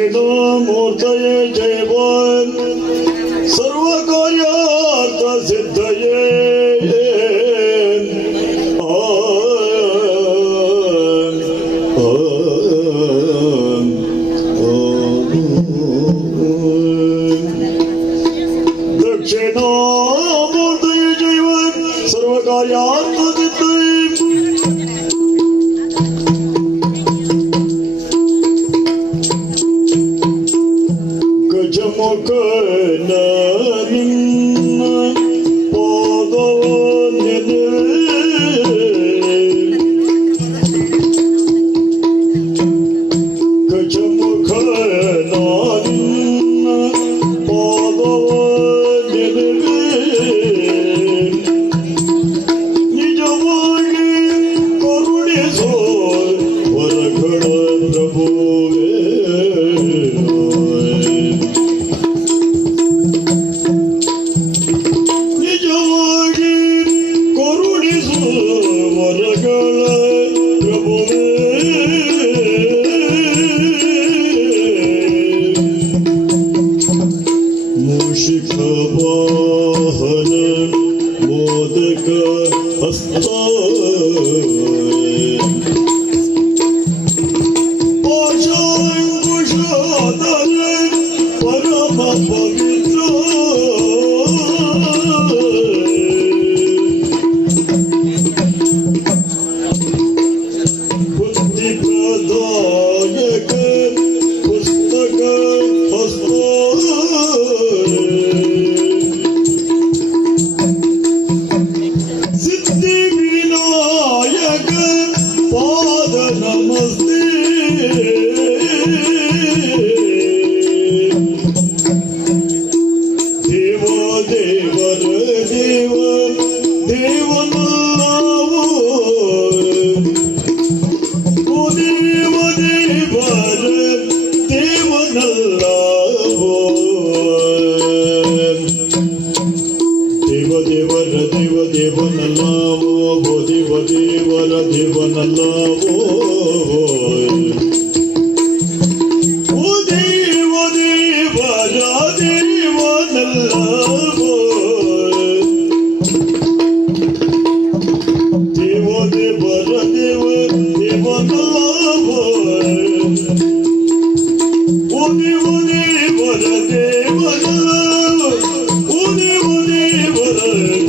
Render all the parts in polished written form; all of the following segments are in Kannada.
दक्षिणामूर्तये जयवान् सर्वकार्यार्थ सिद्धये दक्षिणामूर्तये जयवान् सर्वकार्यार्थ सिद्धये ಗಜಮುಖನ ನಿನ್ನ ಪಾದವನ್ನೆದೆ ಗಜಮುಖನ ನಿನ್ನ ಪಾದವನ್ನೆದೆ ನಿಜವಾಗಿ ಕರುಣಿಸೋ ವರಗಳ ಪ್ರಭುವೇ मूषिकवाहन मोदक हस्त पाशाङ्कुशधर परम पवित्र बुद्धिप्रदायक पुस्तक हस्त नमस्ते देव देवर देव देवनल्लावो ओ देव देवर देवनल्लावो देव देवर देव देवनल्लावो ओ देव देवर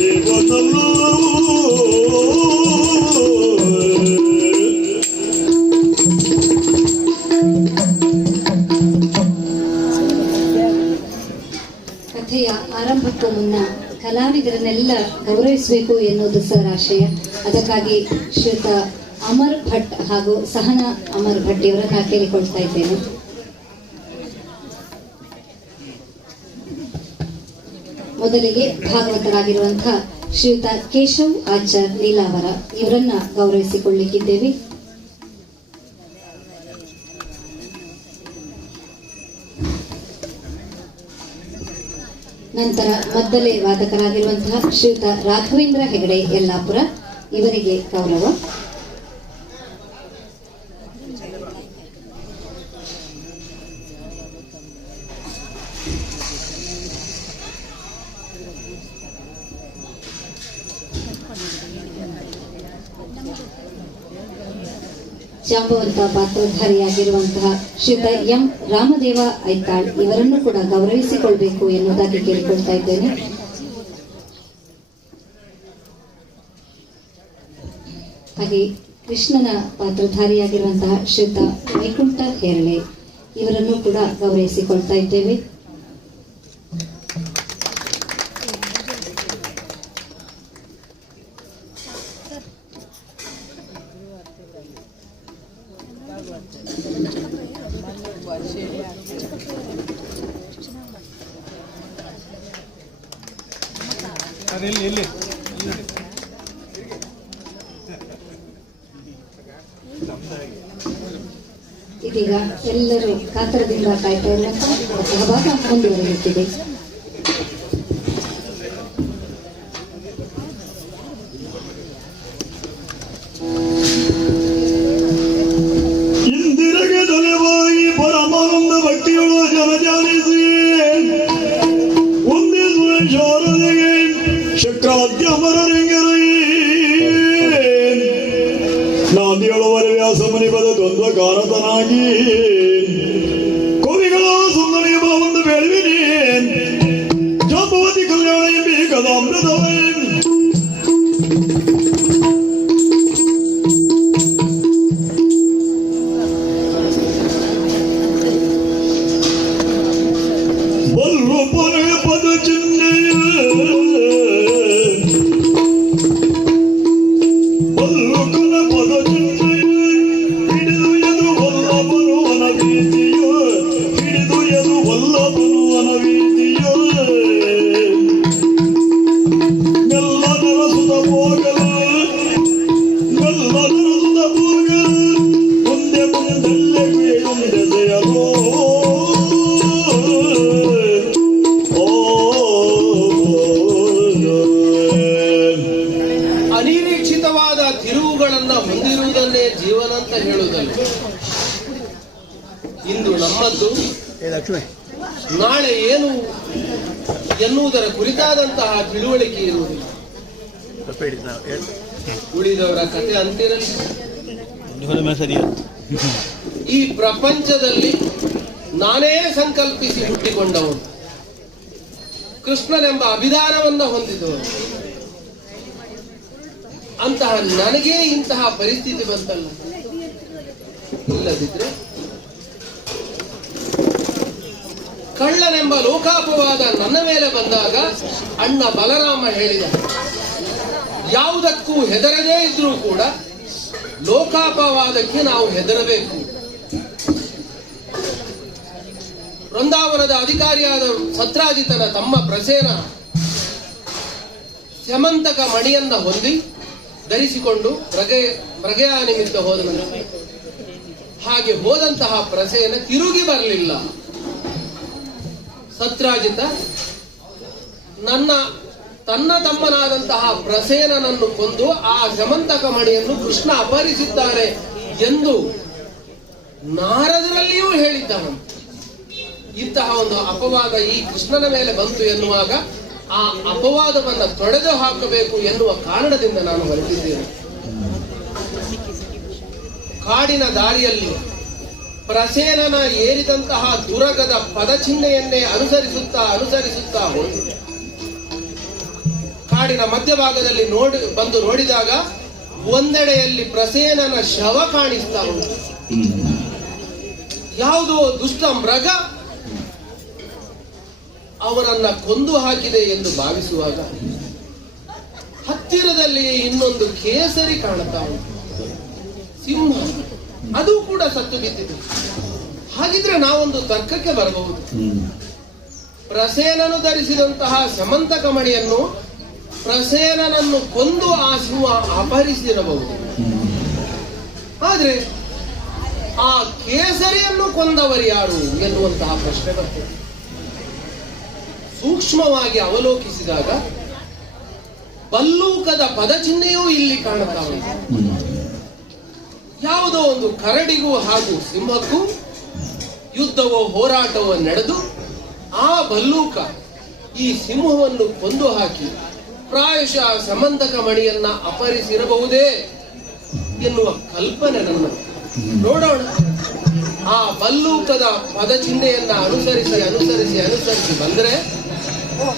देवनल्लावो ಕಥೆಯ ಆರಂಭಕ್ಕೂ ಮುನ್ನ ಕಲಾವಿದರನ್ನೆಲ್ಲ ಗೌರವಿಸಬೇಕು ಎನ್ನುವುದು ಸರ್ ಆಶಯ. ಅದಕ್ಕಾಗಿ ಶ್ರೀಯುತ ಅಮರ್ ಭಟ್ ಹಾಗೂ ಸಹನಾ ಅಮರ್ ಭಟ್ ಇವರನ್ನ ಕೇಳಿಕೊಳ್ತಾ ಇದ್ದೇನೆ. ಮೊದಲಿಗೆ ಭಾಗವತರಾಗಿರುವಂತಹ ಶ್ರೀಯುತ ಕೇಶವ್ ಆಚಾರ್ ನೀಲಾವರ ಇವರನ್ನ ಗೌರವಿಸಿಕೊಳ್ಳಿಕ್ಕಿದ್ದೇವೆ. ನಂತರ ಮದ್ದಲೆ ವಾದಕರಾಗಿರುವಂತಹ ಶ್ರೀಯುತ ರಾಘವೇಂದ್ರ ಹೆಗಡೆ ಯಲ್ಲಾಪುರ ಇವರಿಗೆ ಗೌರವ. ಜಾಂಬವಂತ ಪಾತ್ರಧಾರಿಯಾಗಿರುವಂತಹ ಶ್ರೀಯುತ ಎಂ ರಾಮದೇವ ಐತಾಳ್ ಇವರನ್ನು ಕೂಡ ಗೌರವಿಸಿಕೊಳ್ಬೇಕು ಎನ್ನುವುದಾಗಿ ಕೇಳಿಕೊಳ್ತಾ ಇದ್ದೇನೆ. ಹಾಗೆ ಕೃಷ್ಣನ ಪಾತ್ರಧಾರಿಯಾಗಿರುವಂತಹ ಶ್ರೀಯುತ ವೈಕುಂಠ ಹೇರಳೆ ಇವರನ್ನು ಕೂಡ ಗೌರವಿಸಿಕೊಳ್ತಾ ಇದ್ದೇವೆ. ಈಗ ಎಲ್ಲರೂ ಕಾತರದಿಂದ ಕಾಯ್ತಾ ಇರುವಂತಹ ಸಹಭಾಗ ಮುಂದುವರಿಯುತ್ತಿದೆ. ಇಂದಿರೆಗೆ ತಲೆವಾಗಿ ಪರಮಾನಂದ ಭಕ್ತಿಗಳು ಜನಜಾನಿಸಿ ಒಂದಿಸುವ ಶಾರದೆಗೆ ಚಕ್ರಾದ್ಯಮರರಿಂಗರೈ ನಾಂದಿಯೊಳವರೆ ವ್ಯಾಸಮನಿ ಪದ ದ್ವಂದ್ವ ಕಾರತನಾಗಿ ಕವಿಗಳ ಸುಂದರಿ ಒಂದು ಬೆಳವಿನಿ ಜಾಂಬವತಿ ಕಲ್ಯಾಣ ಎಂಬಿ ಕದಾಮೃತವೇ ಬಲ್ಲುಪನೆ ಪದ ಚಿಹ್ನೆಯ ಬಲ್ಲುಕನ ಪದ ಚಿಹ್ನೆಯ ಹಿಡಿದು ಎದು ವಲ್ಲಭನು ಅನವೀತಿಯ ಹಿಡಿದು ಎದು ವಲ್ಲಭನು ಅನವೀತಿಯ ಮೆಲ್ಲದರ ಸುತ ಹೋಗಲು ಮೆಲ್ಲದರ ಸುತ ಹೋಗಲು ಮುಂದೆ ಮುಂದೆಲ್ಲೆ ಮುಂದೆ ಜಯಲೋ ಅನಿರೀಕ್ಷಿತವಾದ ತಿರುವುಗಳನ್ನ ಹೊಂದಿರುವುದನ್ನೇ ಜೀವನ ಅಂತ ಹೇಳುವುದಲ್ಲ. ಇಂದು ನಮ್ಮದ್ದು ನಾಳೆ ಏನು ಎನ್ನುವುದರ ಕುರಿತಾದಂತಹ ತಿಳುವಳಿಕೆ ಇರುವುದಿಲ್ಲ. ಉಳಿದವರ ಕತೆ ಅಂತಿರಲಿ. ಈ ಪ್ರಪಂಚದಲ್ಲಿ ನಾನೇ ಸಂಕಲ್ಪಿಸಿ ಹುಟ್ಟಿಕೊಂಡವನು, ಕೃಷ್ಣನೆಂಬ ಅಭಿಧಾನವನ್ನ ಹೊಂದಿದವನು. ಅಂತಹ ನನಗೇ ಇಂತಹ ಪರಿಸ್ಥಿತಿ ಬಂತಲ್ಲ. ಇಲ್ಲದಿದ್ರೆ ಕಳ್ಳನೆಂಬ ಲೋಕಾಪವಾದ ನನ್ನ ಮೇಲೆ ಬಂದಾಗ ಅಣ್ಣ ಬಲರಾಮ ಹೇಳಿದ, ಯಾವುದಕ್ಕೂ ಹೆದರದೇ ಇದ್ರೂ ಕೂಡ ಲೋಕಾಪವಾದಕ್ಕೆ ನಾವು ಹೆದರಬೇಕು. ವೃಂದಾವನದ ಅಧಿಕಾರಿಯಾದ ಸತ್ರಾಜಿತನ ತಮ್ಮ ಪ್ರಸೇನ ಸ್ಯಮಂತಕ ಮಣಿಯನ್ನ ಹೊಂದಿ ಧರಿಸಿಕೊಂಡು ಪ್ರಗೆಯ ನಿಮಿತ್ತ ಹೋದನಂತೆ. ಹಾಗೆ ಹೋದಂತಹ ಪ್ರಸೇನ ತಿರುಗಿ ಬರಲಿಲ್ಲ. ಸತ್ರಾಜಿತ ತನ್ನ ತಮ್ಮನಾದಂತಹ ಪ್ರಸೇನನನ್ನು ಕೊಂದು ಆ ಸ್ಯಮಂತಕ ಮಣಿಯನ್ನು ಕೃಷ್ಣ ಅಪಹರಿಸಿದ್ದಾನೆ ಎಂದು ನಾರದರಲ್ಲಿಯೂ ಹೇಳಿದ್ದಾನಂತೆ. ಇಂತಹ ಒಂದು ಅಪವಾದ ಈ ಕೃಷ್ಣನ ಮೇಲೆ ಬಂತು ಎನ್ನುವಾಗ ಆ ಅಪವಾದವನ್ನು ತೊಡೆದು ಹಾಕಬೇಕು ಎನ್ನುವ ಕಾರಣದಿಂದ ನಾನು ಹೊರಟಿದ್ದೇನೆ. ಕಾಡಿನ ದಾರಿಯಲ್ಲಿ ಪ್ರಸೇನನ ಏರಿದಂತಹ ದುರಗದ ಪದಚಿಹ್ನೆಯನ್ನೇ ಅನುಸರಿಸುತ್ತಾ ಹೋಗಿ ಕಾಡಿನ ಮಧ್ಯಭಾಗದಲ್ಲಿ ಬಂದು ನೋಡಿದಾಗ ಒಂದೆಡೆಯಲ್ಲಿ ಪ್ರಸೇನನ ಶವ ಕಾಣಿಸ್ತಾ ಉಂಟು. ಯಾವುದೋ ದುಷ್ಟ ಮೃಗ ಅವರನ್ನ ಕೊಂದು ಹಾಕಿದೆ ಎಂದು ಭಾವಿಸುವಾಗ ಹತ್ತಿರದಲ್ಲಿ ಇನ್ನೊಂದು ಕೇಸರಿ ಕಾಣುತ್ತಾ ಉಂಟು, ಸಿಂಹ. ಅದು ಕೂಡ ಸತ್ತು ಬಿದ್ದಿದೆ. ಹಾಗಿದ್ರೆ ನಾವೊಂದು ತರ್ಕಕ್ಕೆ ಬರಬಹುದು. ಪ್ರಸೇನನು ಧರಿಸಿದಂತಹ ಸಮಂತಕ ಮಣಿಯನ್ನು ಪ್ರಸೇನನನ್ನು ಕೊಂದು ಆ ಸಿಂಹ ಅಪಹರಿಸಿರಬಹುದು. ಆದ್ರೆ ಆ ಕೇಸರಿಯನ್ನು ಕೊಂದವರು ಯಾರು ಎನ್ನುವಂತಹ ಪ್ರಶ್ನೆ ಬರ್ತದೆ. ಸೂಕ್ಷ್ಮವಾಗಿ ಅವಲೋಕಿಸಿದಾಗ ಬಲ್ಲೂಕದ ಪದಚಿಹ್ನೆಯೂ ಇಲ್ಲಿ ಕಾಣುತ್ತಾ ಉಂಟು. ಯಾವುದೋ ಒಂದು ಕರಡಿಗೂ ಹಾಗೂ ಸಿಂಹಕ್ಕೂ ಯುದ್ಧವೋ ಹೋರಾಟವೋ ನಡೆದು ಆ ಬಲ್ಲೂಕ ಈ ಸಿಂಹವನ್ನು ಕೊಂದು ಹಾಕಿ ಪ್ರಾಯಶಃ ಸಮಂತಕ ಮಣಿಯನ್ನ ಅಪಹರಿಸಿರಬಹುದೇ ಎನ್ನುವ ಕಲ್ಪನೆ ನನ್ನ. ನೋಡೋಣ. ಆ ಬಲ್ಲೂಕದ ಪದಚಿಹ್ನೆಯನ್ನ ಅನುಸರಿಸಿ ಬಂದ್ರೆ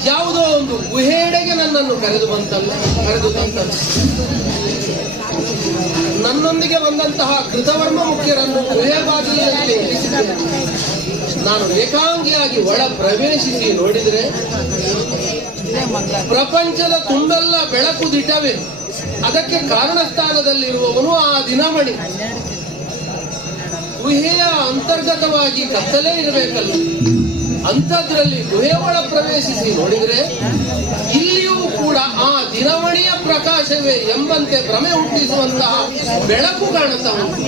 ಯಾವುದೋ ಒಂದು ಗುಹೆಡೆಗೆ ನನ್ನನ್ನು ಕರೆದು ತಂತಲ್ಲ. ನನ್ನೊಂದಿಗೆ ಬಂದಂತಹ ಕೃತವರ್ಮ ಮುಖ್ಯರನ್ನು ಗುಹೆ ಬಾಗಿಲಿನಲ್ಲಿ ಇರಿಸಿದ್ದೇನೆ. ನಾನು ಏಕಾಂಗಿಯಾಗಿ ಒಳ ಪ್ರವೇಶಿಸಿ ನೋಡಿದ್ರೆ ಪ್ರಪಂಚದ ತುಂಬೆಲ್ಲ ಬೆಳಕು ದಿಟವೇ. ಅದಕ್ಕೆ ಕಾರಣ ಸ್ಥಾನದಲ್ಲಿರುವವನು ಆ ದಿನಮಣಿ. ಗುಹೆಯ ಅಂತರ್ಗತವಾಗಿ ಕತ್ತಲೇ ಇರಬೇಕಲ್ಲ, ಅಂಥದ್ರಲ್ಲಿ ಗುಹೆ ಒಳ ಪ್ರವೇಶಿಸಿ ನೋಡಿದ್ರೆ ಇಲ್ಲಿಯೂ ಕೂಡ ಆ ದಿನಮಣಿಯ ಪ್ರಕಾಶವೇ ಎಂಬಂತೆ ಭ್ರಮೆ ಹುಟ್ಟಿಸುವಂತಹ ಬೆಳಕು ಕಾಣುತ್ತಾ ಉಂಟು.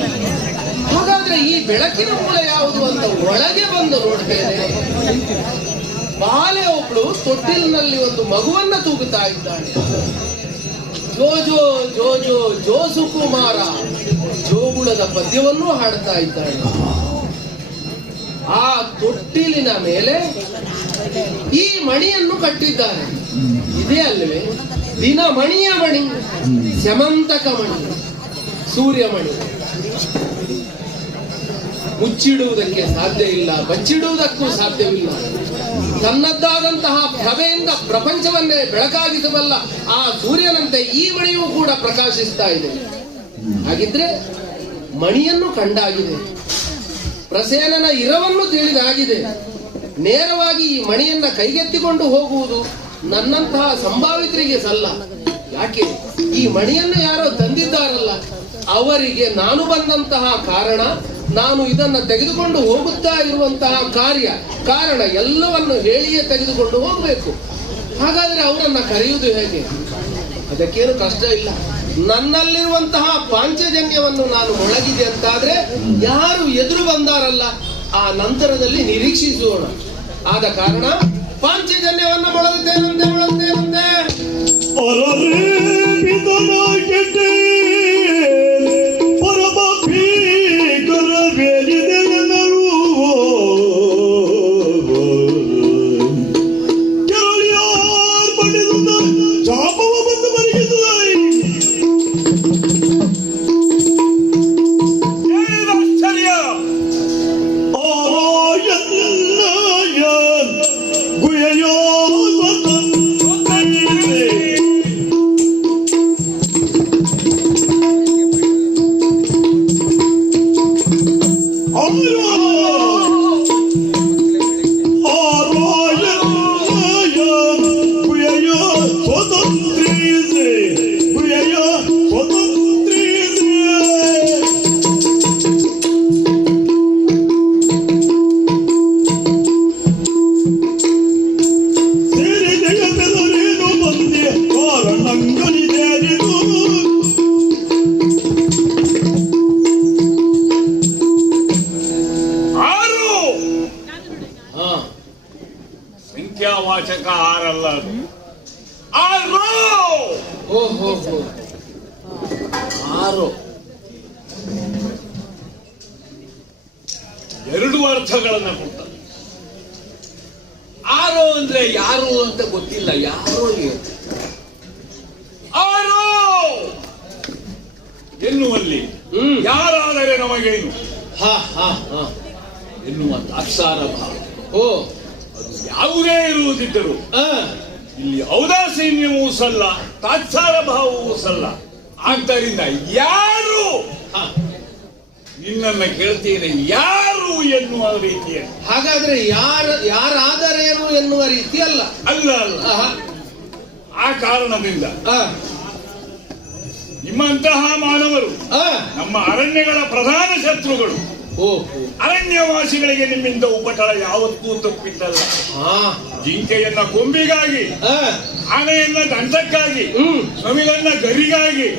ಹಾಗಾದ್ರೆ ಈ ಬೆಳಕಿನ ಮೂಲ ಯಾವುದು ಅಂತ ಒಳಗೆ ಬಂದು ನೋಡ್ತೇನೆ. ಬಾಲೆ ಒಬ್ಳು ತೊಟ್ಟಿಲಿನಲ್ಲಿ ಒಂದು ಮಗುವನ್ನ ತೂಗುತ್ತಾ ಇದ್ದಾಳೆ. ಜೋಜೋ ಜೋಜೋ ಜೋಸು ಕುಮಾರ ಜೋಗುಳದ ಪದ್ಯವನ್ನು ಹಾಡುತ್ತಾ ಇದ್ದಾಳೆ. ಆ ತೊಟ್ಟಿಲಿನ ಮೇಲೆ ಈ ಮಣಿಯನ್ನು ಕಟ್ಟಿದ್ದಾರೆ. ಇದೇ ಅಲ್ಲವೇ ದಿನ ಮಣಿಯ ಮಣಿ, ಸ್ಯಮಂತಕ ಮಣಿ, ಸೂರ್ಯಮಣಿ. ಮುಚ್ಚಿಡುವುದಕ್ಕೆ ಸಾಧ್ಯ ಇಲ್ಲ, ಬಚ್ಚಿಡುವುದಕ್ಕೂ ಸಾಧ್ಯವಿಲ್ಲ. ತನ್ನದ್ದಾದಂತಹ ಪ್ರಭೆಯಿಂದ ಪ್ರಪಂಚವನ್ನೇ ಬೆಳಕಾಗಿಸಬಲ್ಲ ಆ ಸೂರ್ಯನಂತೆ ಈ ಮಣಿಯೂ ಕೂಡ ಪ್ರಕಾಶಿಸ್ತಾ ಇದೆ. ಹಾಗಿದ್ರೆ ಮಣಿಯನ್ನು ಕಂಡಾಗಿದೆ, ಪ್ರಸೇನನ ಇರವನ್ನು ತಿಳಿದಾಗಿದೆ. ನೇರವಾಗಿ ಈ ಮಣಿಯನ್ನ ಕೈಗೆತ್ತಿಕೊಂಡು ಹೋಗುವುದು ನನ್ನಂತಹ ಸಂಭಾವಿತರಿಗೆ ಸಲ್ಲ. ಯಾಕೆ ಈ ಮಣಿಯನ್ನು ಯಾರೋ ತಂದಿದ್ದಾರಲ್ಲ, ಅವರಿಗೆ ನಾನು ಬಂದಂತಹ ಕಾರಣ, ನಾನು ಇದನ್ನ ತೆಗೆದುಕೊಂಡು ಹೋಗುತ್ತಾ ಇರುವಂತಹ ಕಾರಣ ಎಲ್ಲವನ್ನು ಹೇಳಿಯೇ ತೆಗೆದುಕೊಂಡು ಹೋಗಬೇಕು. ಹಾಗಾದ್ರೆ ಅವರನ್ನ ಕರೆಯುವುದು ಹೇಗೆ? ಅದಕ್ಕೇನು ಕಷ್ಟ ಇಲ್ಲ. ನನ್ನಲ್ಲಿರುವಂತಹ ಪಾಂಚಜನ್ಯವನ್ನು ನಾನು ಮೊಳಗಿದೆ ಅಂತಾದ್ರೆ ಯಾರು ಎದುರು ಬಂದಾರಲ್ಲ ಆ ನಂತರದಲ್ಲಿ ನಿರೀಕ್ಷಿಸೋಣ. ಆದ ಕಾರಣ ಪಾಂಚಜನ್ಯವನ್ನ ಮೊಳಗುತ್ತೇನಂತೆ. ಸಂಖ್ಯಾವಾಚಕ ಆರಲ್ಲ, ಆರು. ಎರಡು ಅರ್ಥಗಳನ್ನ ಕೊಡ್ತಾರೆ. ಆರೋ ಅಂದ್ರೆ ಯಾರು ಅಂತ ಗೊತ್ತಿಲ್ಲ, ಯಾರೋ ಆರೋ ಎನ್ನುವಲ್ಲಿ ಯಾರಾದರೆ ನಮಗೇನು ಎನ್ನುವ ತಾತ್ಸಾರ ಭಾವ. ಅದು ಯಾವುದೇ ಇರುವುದಿದ್ದರೂ ಇಲ್ಲಿ ಔದಾಸೀನ್ಯವೂ ಸಲ್ಲ, ತಾತ್ಸಾರ ಭಾವವೂ ಸಲ್ಲ. ಆದ್ದರಿಂದ ಯಾರು ನಿನ್ನನ್ನ ಕೇಳ್ತೇನೆ, ಯಾರು ಎನ್ನುವ ರೀತಿಯಲ್ಲಿ. ಹಾಗಾದ್ರೆ ಯಾರಾದರೇನು ಎನ್ನುವ ರೀತಿ ಅಲ್ಲ. ಅಲ್ಲ. ಆ ಕಾರಣದಿಂದ ನಿಮ್ಮಂತಹ ಮಾನವರು ನಮ್ಮ ಅರಣ್ಯಗಳ ಪ್ರಧಾನ ಶತ್ರುಗಳು. ಅರಣ್ಯವಾಸಿಗಳಿಗೆ ನಿಮ್ಮಿಂದ ಉಪಟಳ ಯಾವತ್ತೂ ತಪ್ಪಿದ್ದಲ್ಲ. ಜಿಂಕೆಯನ್ನ ಕೊಂಬಿಗಾಗಿ, ಆನೆಯನ್ನ ದಂತಕ್ಕಾಗಿ, ನವಿಲನ್ನ ಗರಿಗಾಗಿ,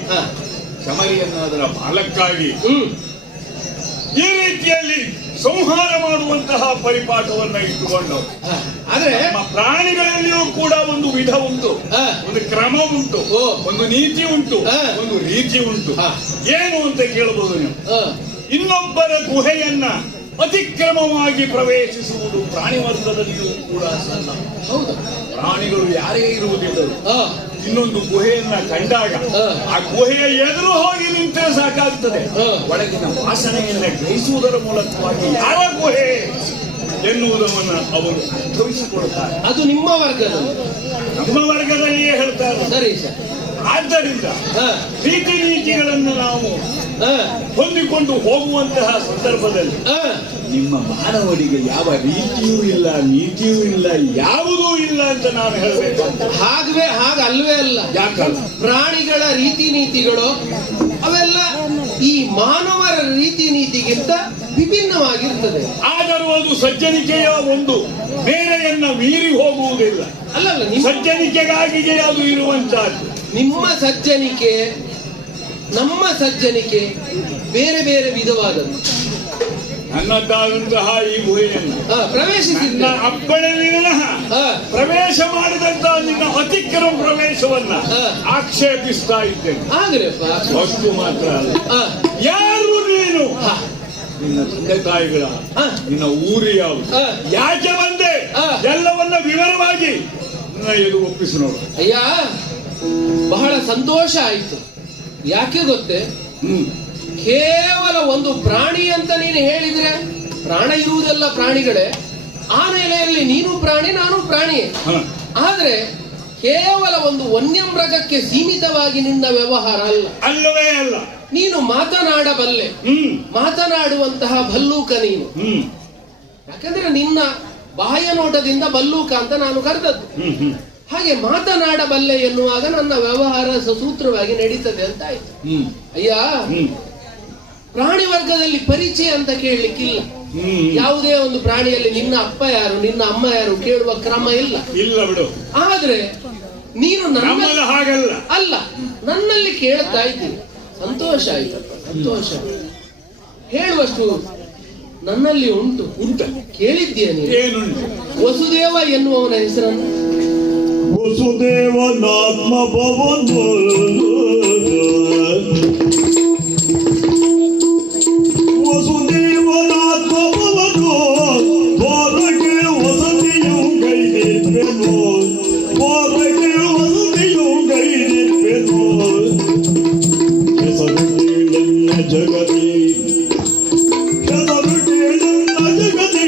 ಚಮರಿಯನ್ನ ಅದರ ಬಾಲಕ್ಕಾಗಿ ಈ ರೀತಿಯಲ್ಲಿ ಸಂಹಾರ ಮಾಡುವಂತಹ ಪರಿಪಾಠವನ್ನ ಇಟ್ಟುಕೊಂಡವು. ಆದ್ರೆ ನಮ್ಮ ಪ್ರಾಣಿಗಳಲ್ಲಿಯೂ ಕೂಡ ಒಂದು ವಿಧ ಉಂಟು, ಒಂದು ಕ್ರಮ ಉಂಟು, ಒಂದು ನೀತಿ ಉಂಟು, ಒಂದು ರೀತಿ ಉಂಟು. ಏನು ಅಂತ ಕೇಳಬಹುದು ನೀವು. ಇನ್ನೊಬ್ಬರ ಗುಹೆಯನ್ನ ಅತಿಕ್ರಮವಾಗಿ ಪ್ರವೇಶಿಸುವುದು ಪ್ರಾಣಿ ವರ್ಗದಲ್ಲಿಯೂ ಕೂಡ ಸಲ್ಲ. ಪ್ರಾಣಿಗಳು ಯಾರೇ ಇರುವುದಿದ್ದರು ಇನ್ನೊಂದು ಗುಹೆಯನ್ನ ಕಂಡಾಗ ಆ ಗುಹೆಯ ಎದುರು ಹೋಗಿ ನಿಂತರೆ ಸಾಕಾಗ್ತದೆ. ಒಳಗಿನ ವಾಸನೆಯನ್ನ ಗ್ರಹಿಸುವುದರ ಮೂಲಕವಾಗಿ ಯಾರ ಗುಹೆ ಎನ್ನುವುದನ್ನು ಅವರು ಅರ್ಥವಿಸಿಕೊಳ್ಳುತ್ತಾರೆ. ಅದು ನಿಮ್ಮ ವರ್ಗದಲ್ಲಿ, ನಮ್ಮ ವರ್ಗದಲ್ಲಿಯೇ ಹೇಳ್ತಾರೆ. ಸರಿ ಸರ್. ಆದ್ದರಿಂದ ರೀತಿ ನೀತಿಗಳನ್ನು ನಾವು ಹೊಂದಿಕೊಂಡು ಹೋಗುವಂತಹ ಸಂದರ್ಭದಲ್ಲಿ ನಿಮ್ಮ ಮಾನವರಿಗೆ ಯಾವ ರೀತಿಯೂ ಇಲ್ಲ, ನೀತಿಯೂ ಇಲ್ಲ, ಯಾವುದೂ ಇಲ್ಲ ಅಂತ ನಾನು ಹೇಳಬೇಕು. ಹಾಗಲ್ವೇ ಅಲ್ಲ. ಯಾಕಲ್ಲ? ಪ್ರಾಣಿಗಳ ರೀತಿ ನೀತಿಗಳು ಅವೆಲ್ಲ ಈ ಮಾನವರ ರೀತಿ ನೀತಿಗಿಂತ ವಿಭಿನ್ನವಾಗಿರ್ತದೆ. ಆದರೂ ಅದು ಸಜ್ಜನಿಕೆಯ ಒಂದು ಮೇರೆಯನ್ನ ಮೀರಿ ಹೋಗುವುದಿಲ್ಲ. ಅಲ್ಲಲ್ಲ, ಸಜ್ಜನಿಕೆಗಾಗಿಯೇ ಅದು ಇರುವಂತಹದ್ದು. ನಿಮ್ಮ ಸಜ್ಜನಿಕೆ ನಮ್ಮ ಸಜ್ಜನಿಕೆ ಬೇರೆ ಬೇರೆ ವಿಧವಾದದ್ದು. ನನ್ನದಾದಂತಹ ಈ ಗುಹೆಯನ್ನು ಪ್ರವೇಶಿಸಿದ್ದ ನನ್ನ ಅಪ್ಪಣೆ ವಿನಃ ಪ್ರವೇಶ ಮಾಡಿದಂತಹ ನಿನ್ನ ಅತಿಕ್ರಮ ಪ್ರವೇಶವನ್ನ ಆಕ್ಷೇಪಿಸ್ತಾ ಇದ್ದೇನೆ. ಆಗಲಪ್ಪ ವಸ್ತು ಮಾತ್ರ ಅಲ್ಲ, ಯಾರು ನೀನು, ನಿನ್ನ ತಂದೆ ತಾಯಿಗಳ, ನಿನ್ನ ಊರು ಯಾವುದು, ಯಾಕೆ ಬಂದೆ, ಎಲ್ಲವನ್ನ ವಿವರವಾಗಿ ನನ್ನ ಎದು ಒಪ್ಪಿಸಿ ನೋಡು. ಅಯ್ಯ, ಬಹಳ ಸಂತೋಷ ಆಯ್ತು. ಯಾಕೆ ಗೊತ್ತೇ? ಕೇವಲ ಒಂದು ಪ್ರಾಣಿ ಅಂತ ನೀನು ಹೇಳಿದ್ರೆ, ಪ್ರಾಣ ಇರುವುದೆಲ್ಲ ಪ್ರಾಣಿಗಳೇ, ಆ ನೆಲೆಯಲ್ಲಿ ನೀನು ಪ್ರಾಣಿ ನಾನು ಪ್ರಾಣಿಯೇ. ಆದ್ರೆ ಕೇವಲ ಒಂದು ವನ್ಯಮೃಗಕ್ಕೆ ಸೀಮಿತವಾಗಿ ನಿನ್ನ ವ್ಯವಹಾರ ಅಲ್ಲ, ಅಲ್ಲವೇ ಅಲ್ಲ. ನೀನು ಮಾತನಾಡಬಲ್ಲೆ, ಮಾತನಾಡುವಂತಹ ಭಲ್ಲೂಕ ನೀನು. ಯಾಕಂದ್ರೆ ನಿನ್ನ ಬಾಹ್ಯ ನೋಟದಿಂದ ಭಲ್ಲೂಕ ಅಂತ ನಾನು ಕರೆದದ್ದು. ಹಾಗೆ ಮಾತನಾಡಬಲ್ಲೆ ಎನ್ನುವಾಗ ನನ್ನ ವ್ಯವಹಾರ ಸಸೂತ್ರವಾಗಿ ನಡೀತದೆ ಅಂತ ಆಯ್ತು. ಅಯ್ಯ, ಪ್ರಾಣಿ ವರ್ಗದಲ್ಲಿ ಪರಿಚಯ ಅಂತ ಕೇಳಲಿಕ್ಕಿಲ್ಲ. ಯಾವುದೇ ಒಂದು ಪ್ರಾಣಿಯಲ್ಲಿ ನಿನ್ನ ಅಪ್ಪ ಯಾರು ನಿನ್ನ ಅಮ್ಮ ಯಾರು ಕೇಳುವ ಕ್ರಮ ಇಲ್ಲ. ಇಲ್ಲ ಬಿಡು. ಆದ್ರೆ ನೀನು ನಮ್ಮಲ್ಲಿ ಹಾಗಲ್ಲ. ಅಲ್ಲ, ನನ್ನಲ್ಲಿ ಕೇಳ್ತಾ ಇದ್ದೀನಿ. ಸಂತೋಷ ಆಯ್ತಪ್ಪ, ಸಂತೋಷ. ಹೇಳುವಷ್ಟು ನನ್ನಲ್ಲಿ ಉಂಟು. ಕೇಳಿದ್ದೀಯ ಏನುಂಟು? ವಸುದೇವ ಎನ್ನುವವನ ಹೆಸರನ್ನು. ವಸುದೇವನಾತ್ಮ ಭವನು ವಸುದೇವನಾತ್ಮ ಭವನು ಹೊರಗೆ ವಸತಿಯು ಗೈದಿರ್ಪೆನು, ಹೊರಗೆ ವಸತಿಯು ಗೈದಿರ್ಪೆನು. ಹೆಸರು ಕೇಳನ್ನ ಜಗತಿ, ಹೆಸರು ಕೇಳನ್ನ ಜಗತಿ,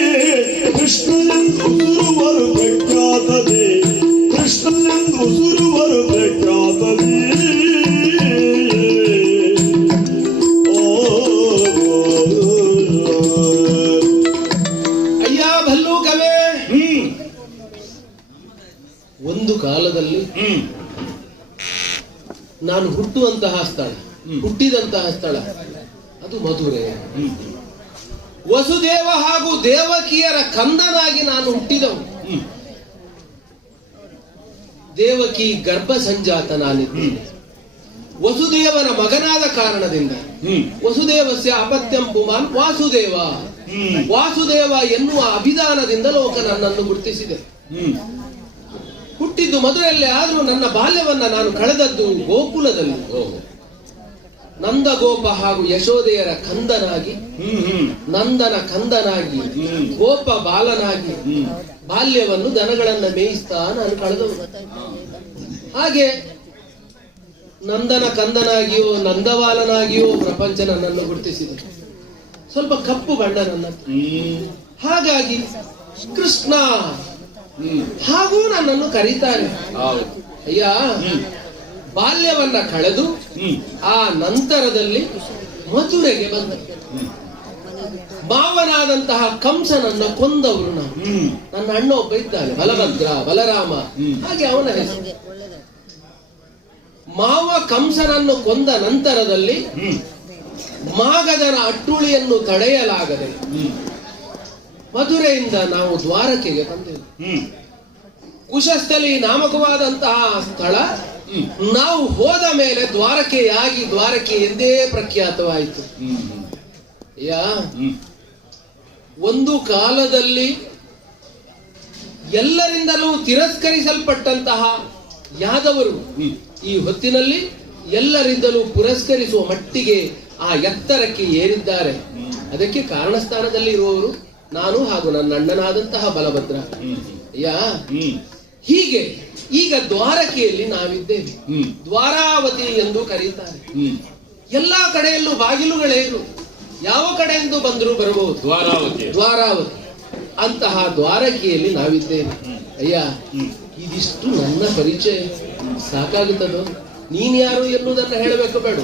ಕೃಷ್ಣನೆಂದು ಸುರುವರು ಪ್ರಖ್ಯಾತದೆ, ಕೃಷ್ಣನೆಂದು ಸುರುವರು ಪ್ರಖ್ಯಾತದೆ. ಅಯ್ಯ ಭಲ್ಲೂಕವೇ, ಒಂದು ಕಾಲದಲ್ಲಿ ನಾನು ಹುಟ್ಟುವಂತಹ ಸ್ಥಳ, ಹುಟ್ಟಿದಂತಹ ಸ್ಥಳ ಅದು ಮಧುರೆ. ವಸುದೇವ ಹಾಗೂ ದೇವಕಿಯರ ಕಂದನಾಗಿ ನಾನು ಹುಟ್ಟಿದವು. ದೇವಕಿ ಗರ್ಭ ಸಂಜಾತ ನಾನಿದ್ದೇನೆ. ವಸುದೇವನ ಮಗನಾದ ಕಾರಣದಿಂದ ವಸುದೇವಸ್ಯ ಅಪತ್ಯಂ ಪುಮಾನ್ ವಾಸುದೇವ, ವಾಸುದೇವ ಎನ್ನುವ ಅಭಿಧಾನದಿಂದ ಲೋಕ ನನ್ನನ್ನು ಗುರುತಿಸಿದೆ. ಹುಟ್ಟಿದ್ದು ಮಧುರೆಯಲ್ಲೇ, ಆದ್ರೂ ನನ್ನ ಬಾಲ್ಯವನ್ನ ನಾನು ಕಳೆದದ್ದು ಗೋಕುಲದಲ್ಲಿ. ನಂದ ಗೋಪ ಹಾಗೂ ಯಶೋದೆಯರ ಕಂದನಾಗಿ, ನಂದನ ಕಂದನಾಗಿ, ಗೋಪ ಬಾಲನಾಗಿ ಬಾಲ್ಯವನ್ನು ದನಗಳನ್ನ ಮೇಯಿಸ್ತಾ ನಾನು ಕಳೆದವು. ಹಾಗೆ ನಂದನ ಕಂದನಾಗಿಯೋ ನಂದಬಾಲನಾಗಿಯೋ ಪ್ರಪಂಚ ನನ್ನನ್ನು ಗುರುತಿಸಿದೆ. ಸ್ವಲ್ಪ ಕಪ್ಪು ಬಣ್ಣ ನನ್ನ, ಹಾಗಾಗಿ ಕೃಷ್ಣ ಹಾಗೂ ನನ್ನನ್ನು ಕರೀತಾರೆ. ಅಯ್ಯ, ಬಾಲ್ಯವನ್ನ ಕಳೆದು ಆ ನಂತರದಲ್ಲಿ ಮಥುರೆಗೆ ಬಂದ. ಮಾವನಾದಂತಹ ಕಂಸನನ್ನ ಕೊಂದವರು ನಾನು. ನನ್ನ ಅಣ್ಣ ಒಬ್ಬ ಇದ್ದಾನೆ, ಬಲಭದ್ರ, ಬಲರಾಮ, ಹಾಗೆ ಅವನ ಹೆಸರು. ಮಾವ ಕಂಸನನ್ನು ಕೊಂದ ನಂತರದಲ್ಲಿ ಮಾಗಧನ ಅಟ್ಟುಳಿಯನ್ನು ತಡೆಯಲಾಗದೆ ಮಧುರೆಯಿಂದ ನಾವು ದ್ವಾರಕೆಗೆ ಬಂದೆವು. ಕುಶಸ್ಥಲಿ ನಾಮಕವಾದಂತಹ ಸ್ಥಳ. ನಾವು ಹೋದ ಮೇಲೆ ದ್ವಾರಕೆಯಾಗಿ ದ್ವಾರಕೆ ಎಂದೇ ಪ್ರಖ್ಯಾತವಾಯಿತು. ಒಂದು ಕಾಲದಲ್ಲಿ ಎಲ್ಲರಿಂದಲೂ ತಿರಸ್ಕರಿಸಲ್ಪಟ್ಟಂತಹ ಯಾದವರು ಈ ಹೊತ್ತಿನಲ್ಲಿ ಎಲ್ಲರಿಂದಲೂ ಪುರಸ್ಕರಿಸುವ ಮಟ್ಟಿಗೆ ಆ ಎತ್ತರಕ್ಕೆ ಏರಿದ್ದಾರೆ. ಅದಕ್ಕೆ ಕಾರಣಸ್ಥಾನದಲ್ಲಿ ಇರುವವರು ನಾನು ಹಾಗೂ ನನ್ನ ಅಣ್ಣನಾದಂತಹ ಬಲಭದ್ರ. ಹೀಗೆ ಈಗ ದ್ವಾರಕೆಯಲ್ಲಿ ನಾವಿದ್ದೇವೆ. ದ್ವಾರಾವತಿ ಎಂದು ಕರೀತಾರೆ. ಎಲ್ಲಾ ಕಡೆಯಲ್ಲೂ ಬಾಗಿಲುಗಳೇ ಇರು, ಯಾವ ಕಡೆಯಿಂದ ಬಂದರೂ ಬರಬಹುದು. ದ್ವಾರಾವತಿ ಅಂತಹ ದ್ವಾರಕೆಯಲ್ಲಿ ನಾವಿದ್ದೇವೆ. ಅಯ್ಯ, ಇದಿಷ್ಟು ನನ್ನ ಪರಿಚಯ ಸಾಕಾಗುತ್ತದೋ? ನೀನ್ ಯಾರು ಎನ್ನುವುದನ್ನ ಹೇಳಬೇಕು ಬೇಡ?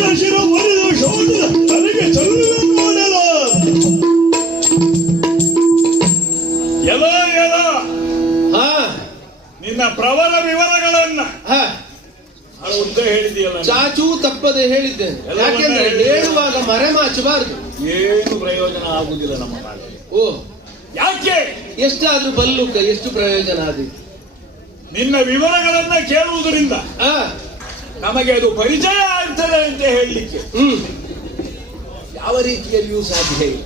ನಿನ್ನ ಶಿರ ಒಡೆದು ಶೋಧಿದ ತಲೆಗೆ ಚಲುವೆ ನೋಡಲ. ಎಲ ಎಲ ಹಾ ನಿನ್ನ ಪ್ರಬಲ ವಿವರಗಳನ್ನ ಹಾ ಉದ್ದ ಹೇಳಿದೆಯಲ್ಲ, ಚಾಚೂ ತಪ್ಪದೆ ಹೇಳಿದ್ದೇನೆ. ಯಾಕೆಂದ್ರೆ ಹೇಳುವಾಗ ಮರೆಮಾಚಬಾರದು. ಏನು ಪ್ರಯೋಜನ ಆಗುದಿಲ್ಲ ನಮ್ಮ ಕಾಲದಲ್ಲಿ. ಓ ಯಾಕೆ? ಎಷ್ಟಾದ್ರೂ ಬಲ್ಲುಕ ಎಷ್ಟು ಪ್ರಯೋಜನ ಆದೀತು. ನಿನ್ನ ವಿವರಗಳನ್ನ ಕೇಳುವುದರಿಂದ ಆ ನಮಗೆ ಅದು ಪರಿಚಯ ಆಗ್ತದೆ ಅಂತ ಹೇಳಲಿಕ್ಕೆ ಯಾವ ರೀತಿಯಲ್ಲಿಯೂ ಸಾಧ್ಯ ಇಲ್ಲ.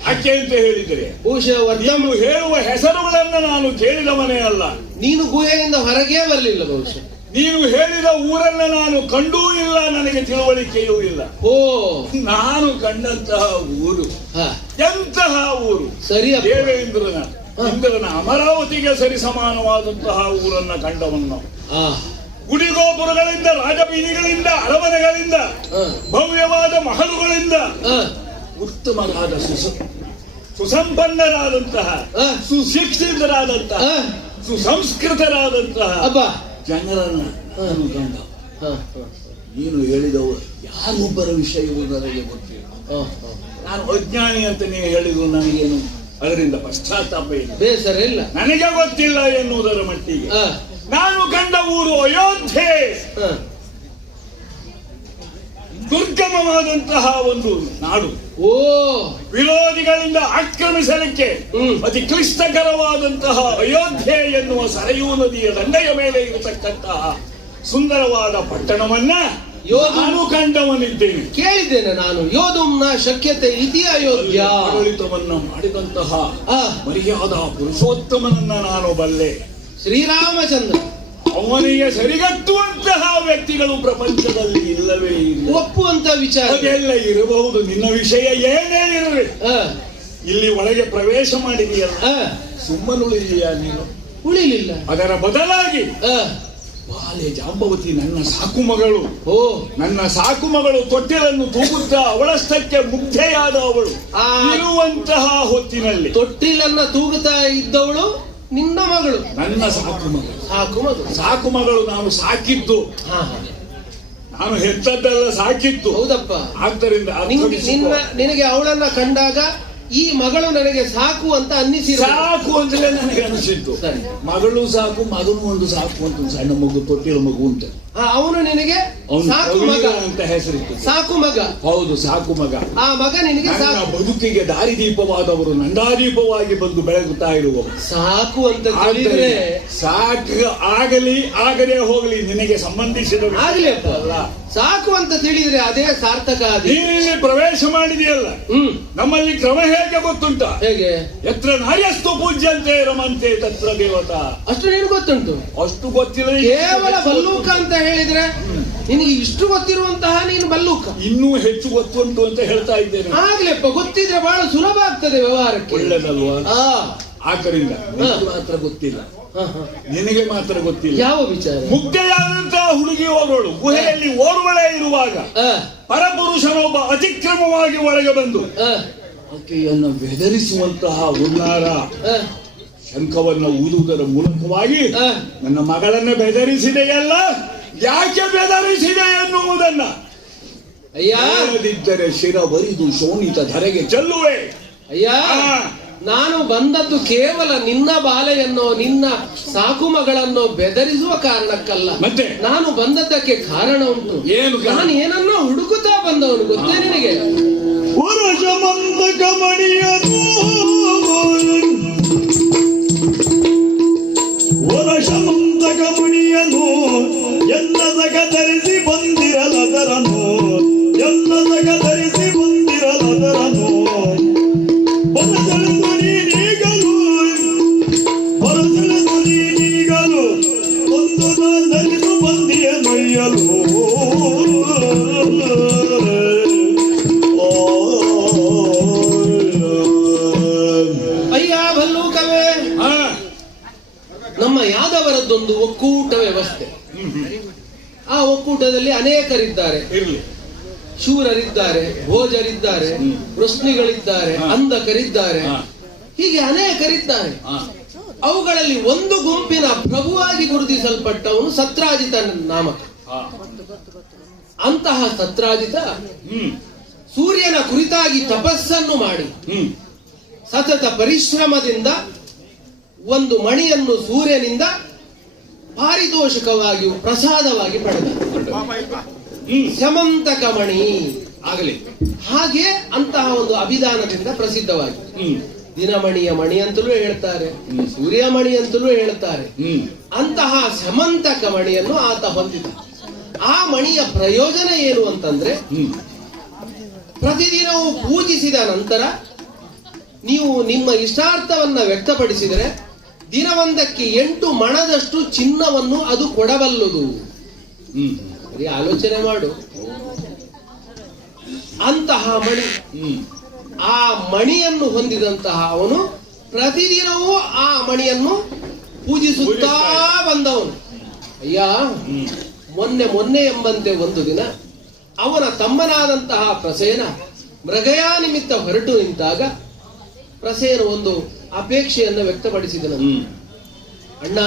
ಯಾಕೆ ಅಂತ ಹೇಳಿದರೆ ಬಹುಶಃ ನೀವು ಹೇಳುವ ಹೆಸರುಗಳನ್ನ ನಾನು ಕೇಳಿದವನೇ ಅಲ್ಲ. ನೀನು ಗುಹೆಯಿಂದ ಹೊರಗೇ ಬರಲಿಲ್ಲ ಬಹುಶಃ. ನೀನು ಹೇಳಿದ ಊರನ್ನ ನಾನು ಕಂಡೂ ಇಲ್ಲ, ನನಗೆ ತಿಳುವಳಿಕೆಯೂ ಇಲ್ಲ. ಓ ನಾನು ಕಂಡಂತಹ ಊರು ಎಂತಹ ಊರು! ಸರಿ ಇಂದ್ರನ ಅಮರಾವತಿಗೆ ಸರಿ ಸಮಾನವಾದಂತಹ ಊರನ್ನ ಕಂಡವನು. ಗುಡಿಗೋಪುರಗಳಿಂದ, ರಾಜಬೀದಿಗಳಿಂದ, ಅರಮನೆಗಳಿಂದ, ಭವ್ಯವಾದ ಮಹಲುಗಳಿಂದ, ಉತ್ತಮವಾದ ಸುಸಂಪನ್ನರಾದಂತಹ, ಸುಶಿಕ್ಷಿತರಾದಂತಹ, ಸುಸಂಸ್ಕೃತರಾದಂತಹ ಜನರನ್ನ ನಾನು ಕಂಡ. ನೀನು ಹೇಳಿದವರು ಯಾರೊಬ್ಬರ ವಿಷಯವೂ ನನಗೆ ಗೊತ್ತಿಲ್ಲ. ನಾನು ಅಜ್ಞಾನಿ ಅಂತ ನೀನು ಹೇಳಿದ್ರು ನನಗೇನು ಅದರಿಂದ ಪಶ್ಚಾತ್ತಾಪ ಇಲ್ಲ, ಬೇಸರ ಇಲ್ಲ. ನನಗೆ ಗೊತ್ತಿಲ್ಲ ಎನ್ನುವುದರ ಮಟ್ಟಿಗೆ ನಾನು ಕಂಡ ಊರು ಅಯೋಧ್ಯೆ. ದುರ್ಗಮವಾದಂತಹ ಒಂದು ನಾಡು. ಓ ವಿರೋಧಿಗಳಿಂದ ಆಕ್ರಮಿಸಲಿಕ್ಕೆ ಅತಿ ಕ್ಲಿಷ್ಟಕರವಾದಂತಹ ಅಯೋಧ್ಯೆ ಎನ್ನುವ ಸರಯೂ ನದಿಯ ದಂಡೆಯ ಮೇಲೆ ಇರತಕ್ಕಂತಹ ಸುಂದರವಾದ ಪಟ್ಟಣವನ್ನ ನಾನು ಕಂಡವನಿದ್ದೇನೆ, ಕೇಳಿದ್ದೇನೆ. ನಾನು ಯೋಧುಮ್ನ ಶಕ್ಯತೆ ಇತಿ ಅಯೋಧ್ಯ ಆಡಳಿತವನ್ನ ಮಾಡಿದಂತಹ ಮರ್ಯಾದ ಪುರುಷೋತ್ತಮನನ್ನ ನಾನು ಬಲ್ಲೆ. ಶ್ರೀರಾಮಚಂದ್ರ ಅವನಿಗೆ ಸರಿಗಟ್ಟುವಂತಹ ವ್ಯಕ್ತಿಗಳು ಪ್ರಪಂಚದಲ್ಲಿ ಇಲ್ಲವೇ ಇಲ್ಲ. ಒಪ್ಪುವಂತ ವಿಚಾರ ಅದೆಲ್ಲ ಇರಬಹುದು. ನಿನ್ನ ವಿಷಯ ಏನೇನಿರಲಿ, ಇಲ್ಲಿ ಒಳಗೆ ಪ್ರವೇಶ ಮಾಡಿದೆಯಲ್ಲ, ಸುಮ್ಮನುಳಿದೆಯಾ ನೀನು? ಉಳಿಲಿಲ್ಲ. ಅದರ ಬದಲಾಗಿ ಬಾಲೆ ಜಾಂಬವತಿ ನನ್ನ ಸಾಕು ಮಗಳು. ನನ್ನ ಸಾಕು ಮಗಳು ತೊಟ್ಟಿಲನ್ನು ತೂಗುತ್ತಾ ಅವಳಷ್ಟಕ್ಕೆ ಮುಗ್ಧೆಯಾದ ಅವಳು ಇರುವಂತಹ ಹೊತ್ತಿನಲ್ಲಿ ತೊಟ್ಟಿಲನ್ನ ತೂಗುತ್ತಾ ಇದ್ದವಳು ನಿನ್ನ ಮಗಳು, ನನ್ನ ಸಾಕು ಮಗಳು. ಸಾಕು ಮಗಳು, ಸಾಕು ಮಗಳು. ನಾನು ಸಾಕಿದ್ದು, ನಾನು ಹೆತ್ತದ್ದೆಲ್ಲ ಸಾಕಿದ್ದು. ಹೌದಪ್ಪ. ಆದ್ದರಿಂದ ನಿನಗೆ ಅವಳನ್ನ ಕಂಡಾಗ ಈ ಮಗಳು ನನಗೆ ಸಾಕು ಅಂತ ಅನ್ನಿಸಿ, ಸಾಕು ಅಂತಲೇ ನನಗೆ ಅನಿಸಿತ್ತು. ಮಗಳು ಸಾಕು, ಮಗನು ಒಂದು ಸಾಕು ಅಂತ ಒಂದು ಸಣ್ಣ ಮಗು, ತೊಟ್ಟಿಲ ಮಗು ಉಂಟು. ಅವನು ನಿನಗೆ ಸಾಕು ಮಗ ಅಂತ ಹೆಸರಿತ್ತು. ಸಾಕು ಮಗ. ಹೌದು, ಸಾಕು ಮಗ. ಆ ಮಗ ನಿನಗೆ ಬದುಕಿಗೆ ದಾರಿದೀಪವಾದವರು, ನಂದಾದೀಪವಾಗಿ ಬಂದು ಬೆಳಗುತ್ತಾ ಇರುವವರು. ಸಾಕು ಅಂತ ಹೇಳಿದ್ರೆ ಸಾಕು ಆಗಲಿ ಆಗದೆ ಹೋಗಲಿ ನಿನಗೆ ಸಂಬಂಧಿಸಿದ ಆಗ್ಲಿ ಅಲ್ಲ. ಸಾಕು ಅಂತ ತಿಳಿದ್ರೆ ಅದೇ ಸಾರ್ಥಕ. ಇಲ್ಲಿ ಪ್ರವೇಶ ಮಾಡಿದೆಯಲ್ಲ, ನಮ್ಮಲ್ಲಿ ಕ್ರಮ ಹೇಗೆ ಗೊತ್ತುಂಟ? ಹೇಗೆ? ಎತ್ರ ನಾರ್ಯಸ್ತು ಪೂಜ್ಯಂತೆ ರಮಂತೆ ತತ್ರ ದೇವತಾ. ಅಷ್ಟು ನಿನಗೆ ಗೊತ್ತುಂಟು? ಅಷ್ಟು ಗೊತ್ತಿಲ್ಲ. ಕೇವಲ ಬಲ್ಲೂಕ ಅಂತ ಹೇಳಿದ್ರೆ ನಿನಗೆ ಇಷ್ಟು ಗೊತ್ತಿರುವಂತಹ ನೀನು ಬಲ್ಲೂಕ. ಇನ್ನೂ ಹೆಚ್ಚು ಗೊತ್ತುಂಟು ಅಂತ ಹೇಳ್ತಾ ಇದ್ದೇನೆ. ಆಗ್ಲಿಪ್ಪ, ಗೊತ್ತಿದ್ರೆ ಬಹಳ ಸುಲಭ ಆಗ್ತದೆ ವ್ಯವಹಾರಕ್ಕೆ. ಒಳ್ಳೆದಲ್ವಾ? ಆದ್ದರಿಂದ ಮಾತ್ರ ಗೊತ್ತಿಲ್ಲ, ನಿನಗೆ ಮಾತ್ರ ಗೊತ್ತಿಲ್ಲ. ಯಾವ ವಿಚಾರ? ಮುಗ್ಧೆಯಾದಂತಹ ಹುಡುಗಿ ಹೋಗೋಳು ಗುಹೆಯಲ್ಲಿ ಓರ್ವಳೆ ಇರುವಾಗ ಪರಪುರುಷನೊಬ್ಬ ಅತಿಕ್ರಮವಾಗಿ ಒಳಗೆ ಬಂದು ಆಕೆಯನ್ನು ಬೆದರಿಸುವಂತಹ ಹುನ್ನಾರ ಶಂಖವನ್ನು ಊದುವುದರ ಮೂಲಕವಾಗಿ ನನ್ನ ಮಗಳನ್ನ ಬೆದರಿಸಿದೆಯಲ್ಲ, ಯಾಕೆ ಬೆದರಿಸಿದೆ ಎನ್ನುವುದನ್ನ ಅಯ್ಯದಿದ್ದರೆ ಶಿರವರಿದು ಶೋಣಿತ ಧರೆಗೆ ಚೆಲ್ಲುವೆ. ಅಯ್ಯ, ನಾನು ಬಂದದ್ದು ಕೇವಲ ನಿನ್ನ ಬಾಲೆಯನ್ನೋ ನಿನ್ನ ಸಾಕು ಮಗಳನ್ನೋ ಬೆದರಿಸುವ ಕಾರಣಕ್ಕಲ್ಲ. ಮತ್ತೆ ನಾನು ಬಂದದ್ದಕ್ಕೆ ಕಾರಣ ಉಂಟು. ಏನು? ನಾನು ಏನನ್ನೋ ಹುಡುಕುತ್ತಾ ಬಂದವನು, ಗೊತ್ತೇ ನಿನಗೆ? ಕಮಣಿಯನು ಎಲ್ಲದಗ ಧರಿಸಿ ಬಂದಿರಲದರನು, ಎಲ್ಲದಗ ಧರಿಸಿ ಬಂದಿರಲದರನು. ಹೊರಸೆಳೆದು ನೀನೀಗಲು, ಹೊರಸೆಳೆದು ನೀನೀಗಲು ಒಂದು ಧರಿಸು ಬಂದಿಯ ನೊಯ್ಯಲು. ಅಯ್ಯ ಭಲ್ಲೂಕವೇ, ನಮ್ಮ ಯಾದವರದ್ದೊಂದು ಒಕ್ಕೂಟ ವ್ಯವಸ್ಥೆ. ಆ ಒಕ್ಕೂಟದಲ್ಲಿ ಅನೇಕರಿದ್ದಾರೆ. ಶೂರರಿದ್ದಾರೆ, ಭೋಜರಿದ್ದಾರೆ, ವೃಷ್ಣಿಗಳಿದ್ದಾರೆ, ಅಂಧಕರಿದ್ದಾರೆ, ಹೀಗೆ ಅನೇಕರಿದ್ದಾರೆ. ಅವುಗಳಲ್ಲಿ ಒಂದು ಗುಂಪಿನ ಪ್ರಭುವಾಗಿ ಗುರುತಿಸಲ್ಪಟ್ಟವನು ಸತ್ರಾಜಿತ ನಾಮಕ. ಅಂತಹ ಸತ್ರಾಜಿತ ಹ್ಮ್ ಸೂರ್ಯನ ಕುರಿತಾಗಿ ತಪಸ್ಸನ್ನು ಮಾಡಿ ಹ್ಮ್ ಸತತ ಪರಿಶ್ರಮದಿಂದ ಒಂದು ಮಣಿಯನ್ನು ಸೂರ್ಯನಿಂದ ಪಾರಿತೋಷಕವಾಗಿ ಪ್ರಸಾದವಾಗಿ ಪಡೆದ. ಸಮಂತಕ ಮಣಿ ಆಗಲಿ. ಹಾಗೆ ಅಂತಹ ಒಂದು ಅಭಿಧಾನದಿಂದ ಪ್ರಸಿದ್ಧವಾಗಿ ದಿನಮಣಿಯ ಮಣಿ ಅಂತಲೂ ಹೇಳ್ತಾರೆ, ಸೂರ್ಯಮಣಿ ಅಂತಲೂ ಹೇಳ್ತಾರೆ. ಅಂತಹ ಸಮಂತಕ ಮಣಿಯನ್ನು ಆತ ಹೊಂದಿದ. ಆ ಮಣಿಯ ಪ್ರಯೋಜನ ಏನು ಅಂತಂದ್ರೆ, ಪ್ರತಿದಿನವೂ ಪೂಜಿಸಿದ ನಂತರ ನೀವು ನಿಮ್ಮ ಇಷ್ಟಾರ್ಥವನ್ನ ವ್ಯಕ್ತಪಡಿಸಿದರೆ ದಿನವೊಂದಕ್ಕೆ 8 ಮಣದಷ್ಟು ಚಿನ್ನವನ್ನು ಅದು ಕೊಡಬಲ್ಲದು. ಆಲೋಚನೆ ಮಾಡು. ಅಂತಹ ಮಣಿ, ಆ ಮಣಿಯನ್ನು ಹೊಂದಿದಂತಹ ಅವನು ಪ್ರತಿದಿನವೂ ಆ ಮಣಿಯನ್ನು ಪೂಜಿಸುತ್ತಾ ಬಂದವನು. ಅಯ್ಯ, ಮೊನ್ನೆ ಎಂಬಂತೆ ಒಂದು ದಿನ ಅವನ ತಮ್ಮನಾದಂತಹ ಪ್ರಸೇನ ಮೃಗಯಾ ನಿಮಿತ್ತ ಹೊರಟು ನಿಂತಾಗ ಪ್ರಸೇನ ಒಂದು ಅಪೇಕ್ಷೆಯನ್ನು ವ್ಯಕ್ತಪಡಿಸಿದನು. ಅಣ್ಣ,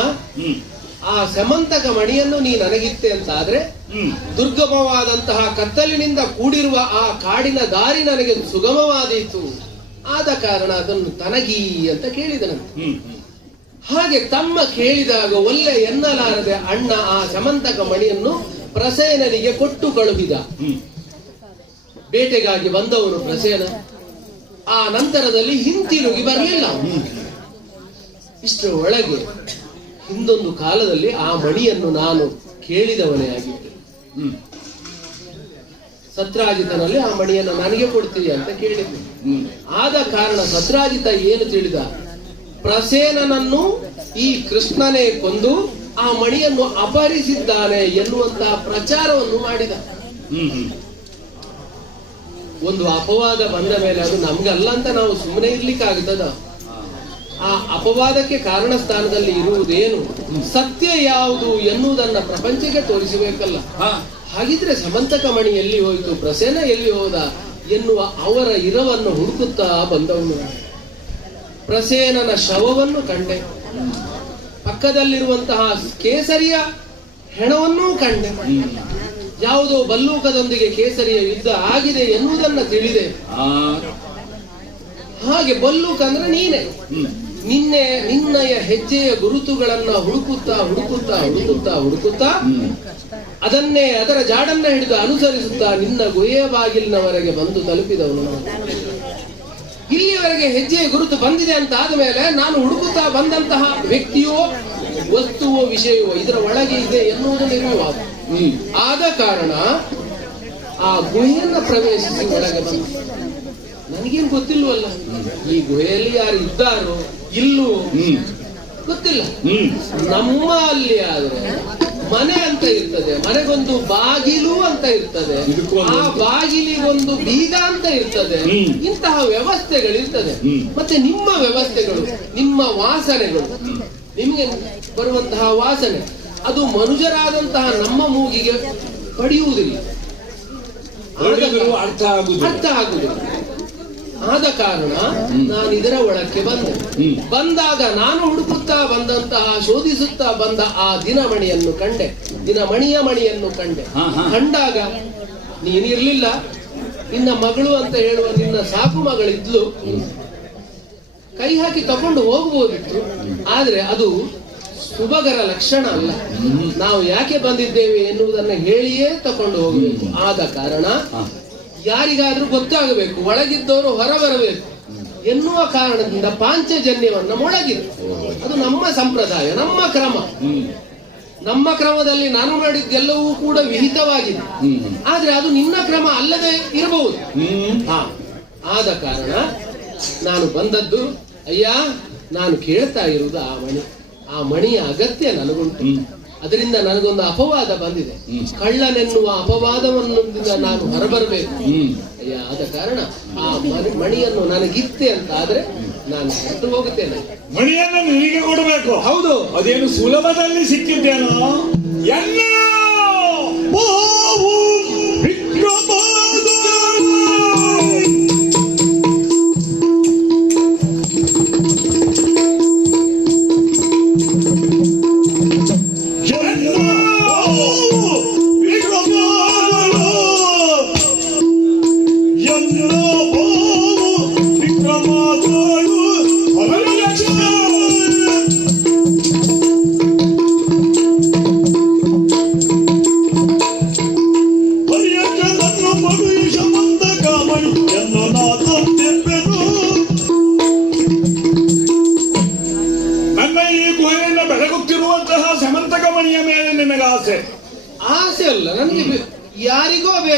ಆ ಸಮಂತಕ ಮಣಿಯನ್ನು ನೀ ನನಗಿತ್ತೆ ಅಂತಾದ್ರೆ ದುರ್ಗಮವಾದಂತಹ ಕತ್ತಲಿನಿಂದ ಕೂಡಿರುವ ಆ ಕಾಡಿನ ದಾರಿ ನನಗೆ ಸುಗಮವಾದೀತು. ಆದ ಕಾರಣ ಅದನ್ನು ತನಗಿ ಅಂತ ಕೇಳಿದನಂತೆ. ಹಾಗೆ ತಮ್ಮ ಕೇಳಿದಾಗ ಒಲ್ಲೆ ಎನ್ನಲಾರದೆ ಅಣ್ಣ ಆ ಸಮಂತಕ ಮಣಿಯನ್ನು ಪ್ರಸೇನನಿಗೆ ಕೊಟ್ಟು ಕಳುಹಿದ. ಬೇಟೆಗಾಗಿ ಬಂದವನು ಪ್ರಸೇನ ಆ ನಂತರದಲ್ಲಿ ಹಿಂತಿರುಗಿ ಬರಲಿಲ್ಲ. ಇಷ್ಟರ ಒಳಗೆ ಹಿಂದೊಂದು ಕಾಲದಲ್ಲಿ ಆ ಮಣಿಯನ್ನು ನಾನು ಕೇಳಿದವನೇ ಆಗಿದ್ದೆ. ಸತ್ರಾಜಿತನಲ್ಲಿ ಆ ಮಣಿಯನ್ನು ನನಗೆ ಕೊಡ್ತೀಯ ಅಂತ ಕೇಳಿದ್ದೆ. ಆದ ಕಾರಣ ಸತ್ರಾಜಿತ ಏನು ತಿಳಿದ, ಪ್ರಸೇನನನ್ನು ಈ ಕೃಷ್ಣನೇ ಕೊಂದು ಆ ಮಣಿಯನ್ನು ಅಪಹರಿಸಿದ್ದಾನೆ ಎನ್ನುವಂತಹ ಪ್ರಚಾರವನ್ನು ಮಾಡಿದ. ಒಂದು ಅಪವಾದ ಬಂದ ಮೇಲೆ ಅದು ನಮ್ಗಲ್ಲ ಅಂತ ನಾವು ಸುಮ್ಮನೆ ಇರ್ಲಿಕ್ಕಾಗ್ತದ? ಆ ಅಪವಾದಕ್ಕೆ ಕಾರಣ ಸ್ಥಾನದಲ್ಲಿ ಇರುವುದೇನು, ಸತ್ಯ ಯಾವುದು ಎನ್ನುವುದನ್ನ ಪ್ರಪಂಚಕ್ಕೆ ತೋರಿಸಬೇಕಲ್ಲ. ಹಾಗಿದ್ರೆ ಸಮಂತಕ ಮಣಿ ಎಲ್ಲಿ ಹೋಯಿತು, ಪ್ರಸೇನ ಎಲ್ಲಿ ಹೋದ ಎನ್ನುವ ಅವರ ಇರವನ್ನು ಹುಡುಕುತ್ತಾ ಬಂದವನು. ಪ್ರಸೇನನ ಶವವನ್ನು ಕಂಡೆ, ಪಕ್ಕದಲ್ಲಿರುವಂತಹ ಕೇಸರಿಯ ಹೆಣವನ್ನೂ ಕಂಡೆ. ಯಾವುದೋ ಬಲ್ಲೂಕದೊಂದಿಗೆ ಕೇಸರಿಯ ಯುದ್ಧ ಆಗಿದೆ ಎನ್ನುವುದನ್ನ ತಿಳಿದೆ. ಹಾಗೆ ಬಲ್ಲೂಕ ಅಂದ್ರೆ ನೀನೆ. ನಿನ್ನಯ ಹೆಜ್ಜೆಯ ಗುರುತುಗಳನ್ನ ಹುಡುಕುತ್ತಾ ಅದನ್ನೇ ಅದರ ಜಾಡನ್ನ ಹಿಡಿದು ಅನುಸರಿಸುತ್ತಾ ನಿನ್ನ ಗುಹೆಯ ಬಾಗಿಲಿನವರೆಗೆ ಬಂದು ತಲುಪಿದವನು. ಇಲ್ಲಿಯವರೆಗೆ ಹೆಜ್ಜೆಯ ಗುರುತು ಬಂದಿದೆ ಅಂತ ಆದ್ಮೇಲೆ ನಾನು ಹುಡುಕುತ್ತಾ ಬಂದಂತಹ ವ್ಯಕ್ತಿಯೋ ವಸ್ತುವೋ ವಿಷಯವೋ ಇದರ ಒಳಗೆ ಇದೆ ಎನ್ನುವುದು ನಿರ್ವಿವಾದ. ಆದ ಕಾರಣ ಆ ಗುಹೆಯನ್ನ ಪ್ರವೇಶಿಸಿ ಒಳಗೆ ಬಂದ. ನನಗೇನು ಗೊತ್ತಿಲ್ವಲ್ಲ, ಈ ಗುಹೆಯಲ್ಲಿ ಯಾರು ಇದ್ದಾರೋ ಇಲ್ಲೋ ಗೊತ್ತಿಲ್ಲ. ನಮ್ಮ ಅಲ್ಲಿ ಆದ್ರೆ ಮನೆ ಅಂತ ಇರ್ತದೆ, ಮನೆಗೊಂದು ಬಾಗಿಲು ಅಂತ ಇರ್ತದೆ, ಆ ಬಾಗಿಲಿಗೊಂದು ಬೀಗ ಅಂತ ಇರ್ತದೆ. ಇಂತಹ ವ್ಯವಸ್ಥೆಗಳಿರ್ತದೆ. ಮತ್ತೆ ನಿಮ್ಮ ವ್ಯವಸ್ಥೆಗಳು, ನಿಮ್ಮ ವಾಸನೆಗಳು, ನಿಮಗೆ ಬರುವಂತಹ ವಾಸನೆ ಅದು ಮನುಜರಾದಂತಹ ನಮ್ಮ ಮೂಗಿಗೆ ಪಡೆಯುವುದಿಲ್ಲ, ಅರ್ಥ ಆಗುವುದಿಲ್ಲ. ಆದ ಕಾರಣ ನಾನು ಇದರ ಒಳಕ್ಕೆ ಬಂದೆ. ಬಂದಾಗ ನಾನು ಹುಡುಕುತ್ತಾ ಬಂದಂತಹ, ಶೋಧಿಸುತ್ತಾ ಬಂದ ಆ ದಿನಮಣಿಯನ್ನು ಕಂಡೆ, ದಿನಮಣಿಯ ಮಣಿಯನ್ನು ಕಂಡೆ. ಕಂಡಾಗ ನೀನಿರ್ಲಿಲ್ಲ, ನಿನ್ನ ಮಗಳು ಅಂತ ಹೇಳುವ ನಿನ್ನ ಸಾಕು ಮಗಳಿದ್ಲು. ಕೈ ಹಾಕಿ ತಕೊಂಡು ಹೋಗಬಹುದಿತ್ತು, ಆದ್ರೆ ಅದು ಶುಭಕರ ಲಕ್ಷಣ ಅಲ್ಲ. ನಾವು ಯಾಕೆ ಬಂದಿದ್ದೇವೆ ಎನ್ನುವುದನ್ನು ಹೇಳಿಯೇ ತಕೊಂಡು ಹೋಗಬೇಕು. ಆದ ಕಾರಣ ಯಾರಿಗಾದ್ರೂ ಗೊತ್ತಾಗಬೇಕು, ಒಳಗಿದ್ದವರು ಹೊರ ಬರಬೇಕು ಎನ್ನುವ ಕಾರಣದಿಂದ ಪಾಂಚಜನ್ಯವನ್ನ ಮೊಳಗಿದೆ. ಅದು ನಮ್ಮ ಸಂಪ್ರದಾಯ, ನಮ್ಮ ಕ್ರಮ. ನಮ್ಮ ಕ್ರಮದಲ್ಲಿ ನಾನು ಮಾಡಿದ್ದೆಲ್ಲವೂ ಕೂಡ ವಿಹಿತವಾಗಿದೆ. ಆದ್ರೆ ಅದು ನಿನ್ನ ಕ್ರಮ ಅಲ್ಲದೆ ಇರಬಹುದು. ಆದ ಕಾರಣ ನಾನು ಬಂದದ್ದು. ಅಯ್ಯ, ನಾನು ಕೇಳ್ತಾ ಇರುವುದು ಆ ಮಣಿಯ ಅಗತ್ಯ ನನಗುಂಟು. ಅದರಿಂದ ನನಗೊಂದು ಅಪವಾದ ಬಂದಿದೆ. ಕಳ್ಳನೆನ್ನುವ ಅಪವಾದವನ್ನು ನಾನು ಹೊರಬರಬೇಕು. ಅಯ್ಯ, ಆದ ಕಾರಣ ಆ ಮಣಿಯನ್ನು ನನಗಿತ್ತೆ ಅಂತ ಆದ್ರೆ ನಾನು ಹೊರಟು ಹೋಗುತ್ತೇನೆ. ಮಣಿಯನ್ನು ನಿನಗೆ ಕೊಡಬೇಕು. ಹೌದು, ಅದೇನು ಸುಲಭದಲ್ಲಿ ಸಿಕ್ಕಿದ್ದೇನೋ ಎಲ್ಲ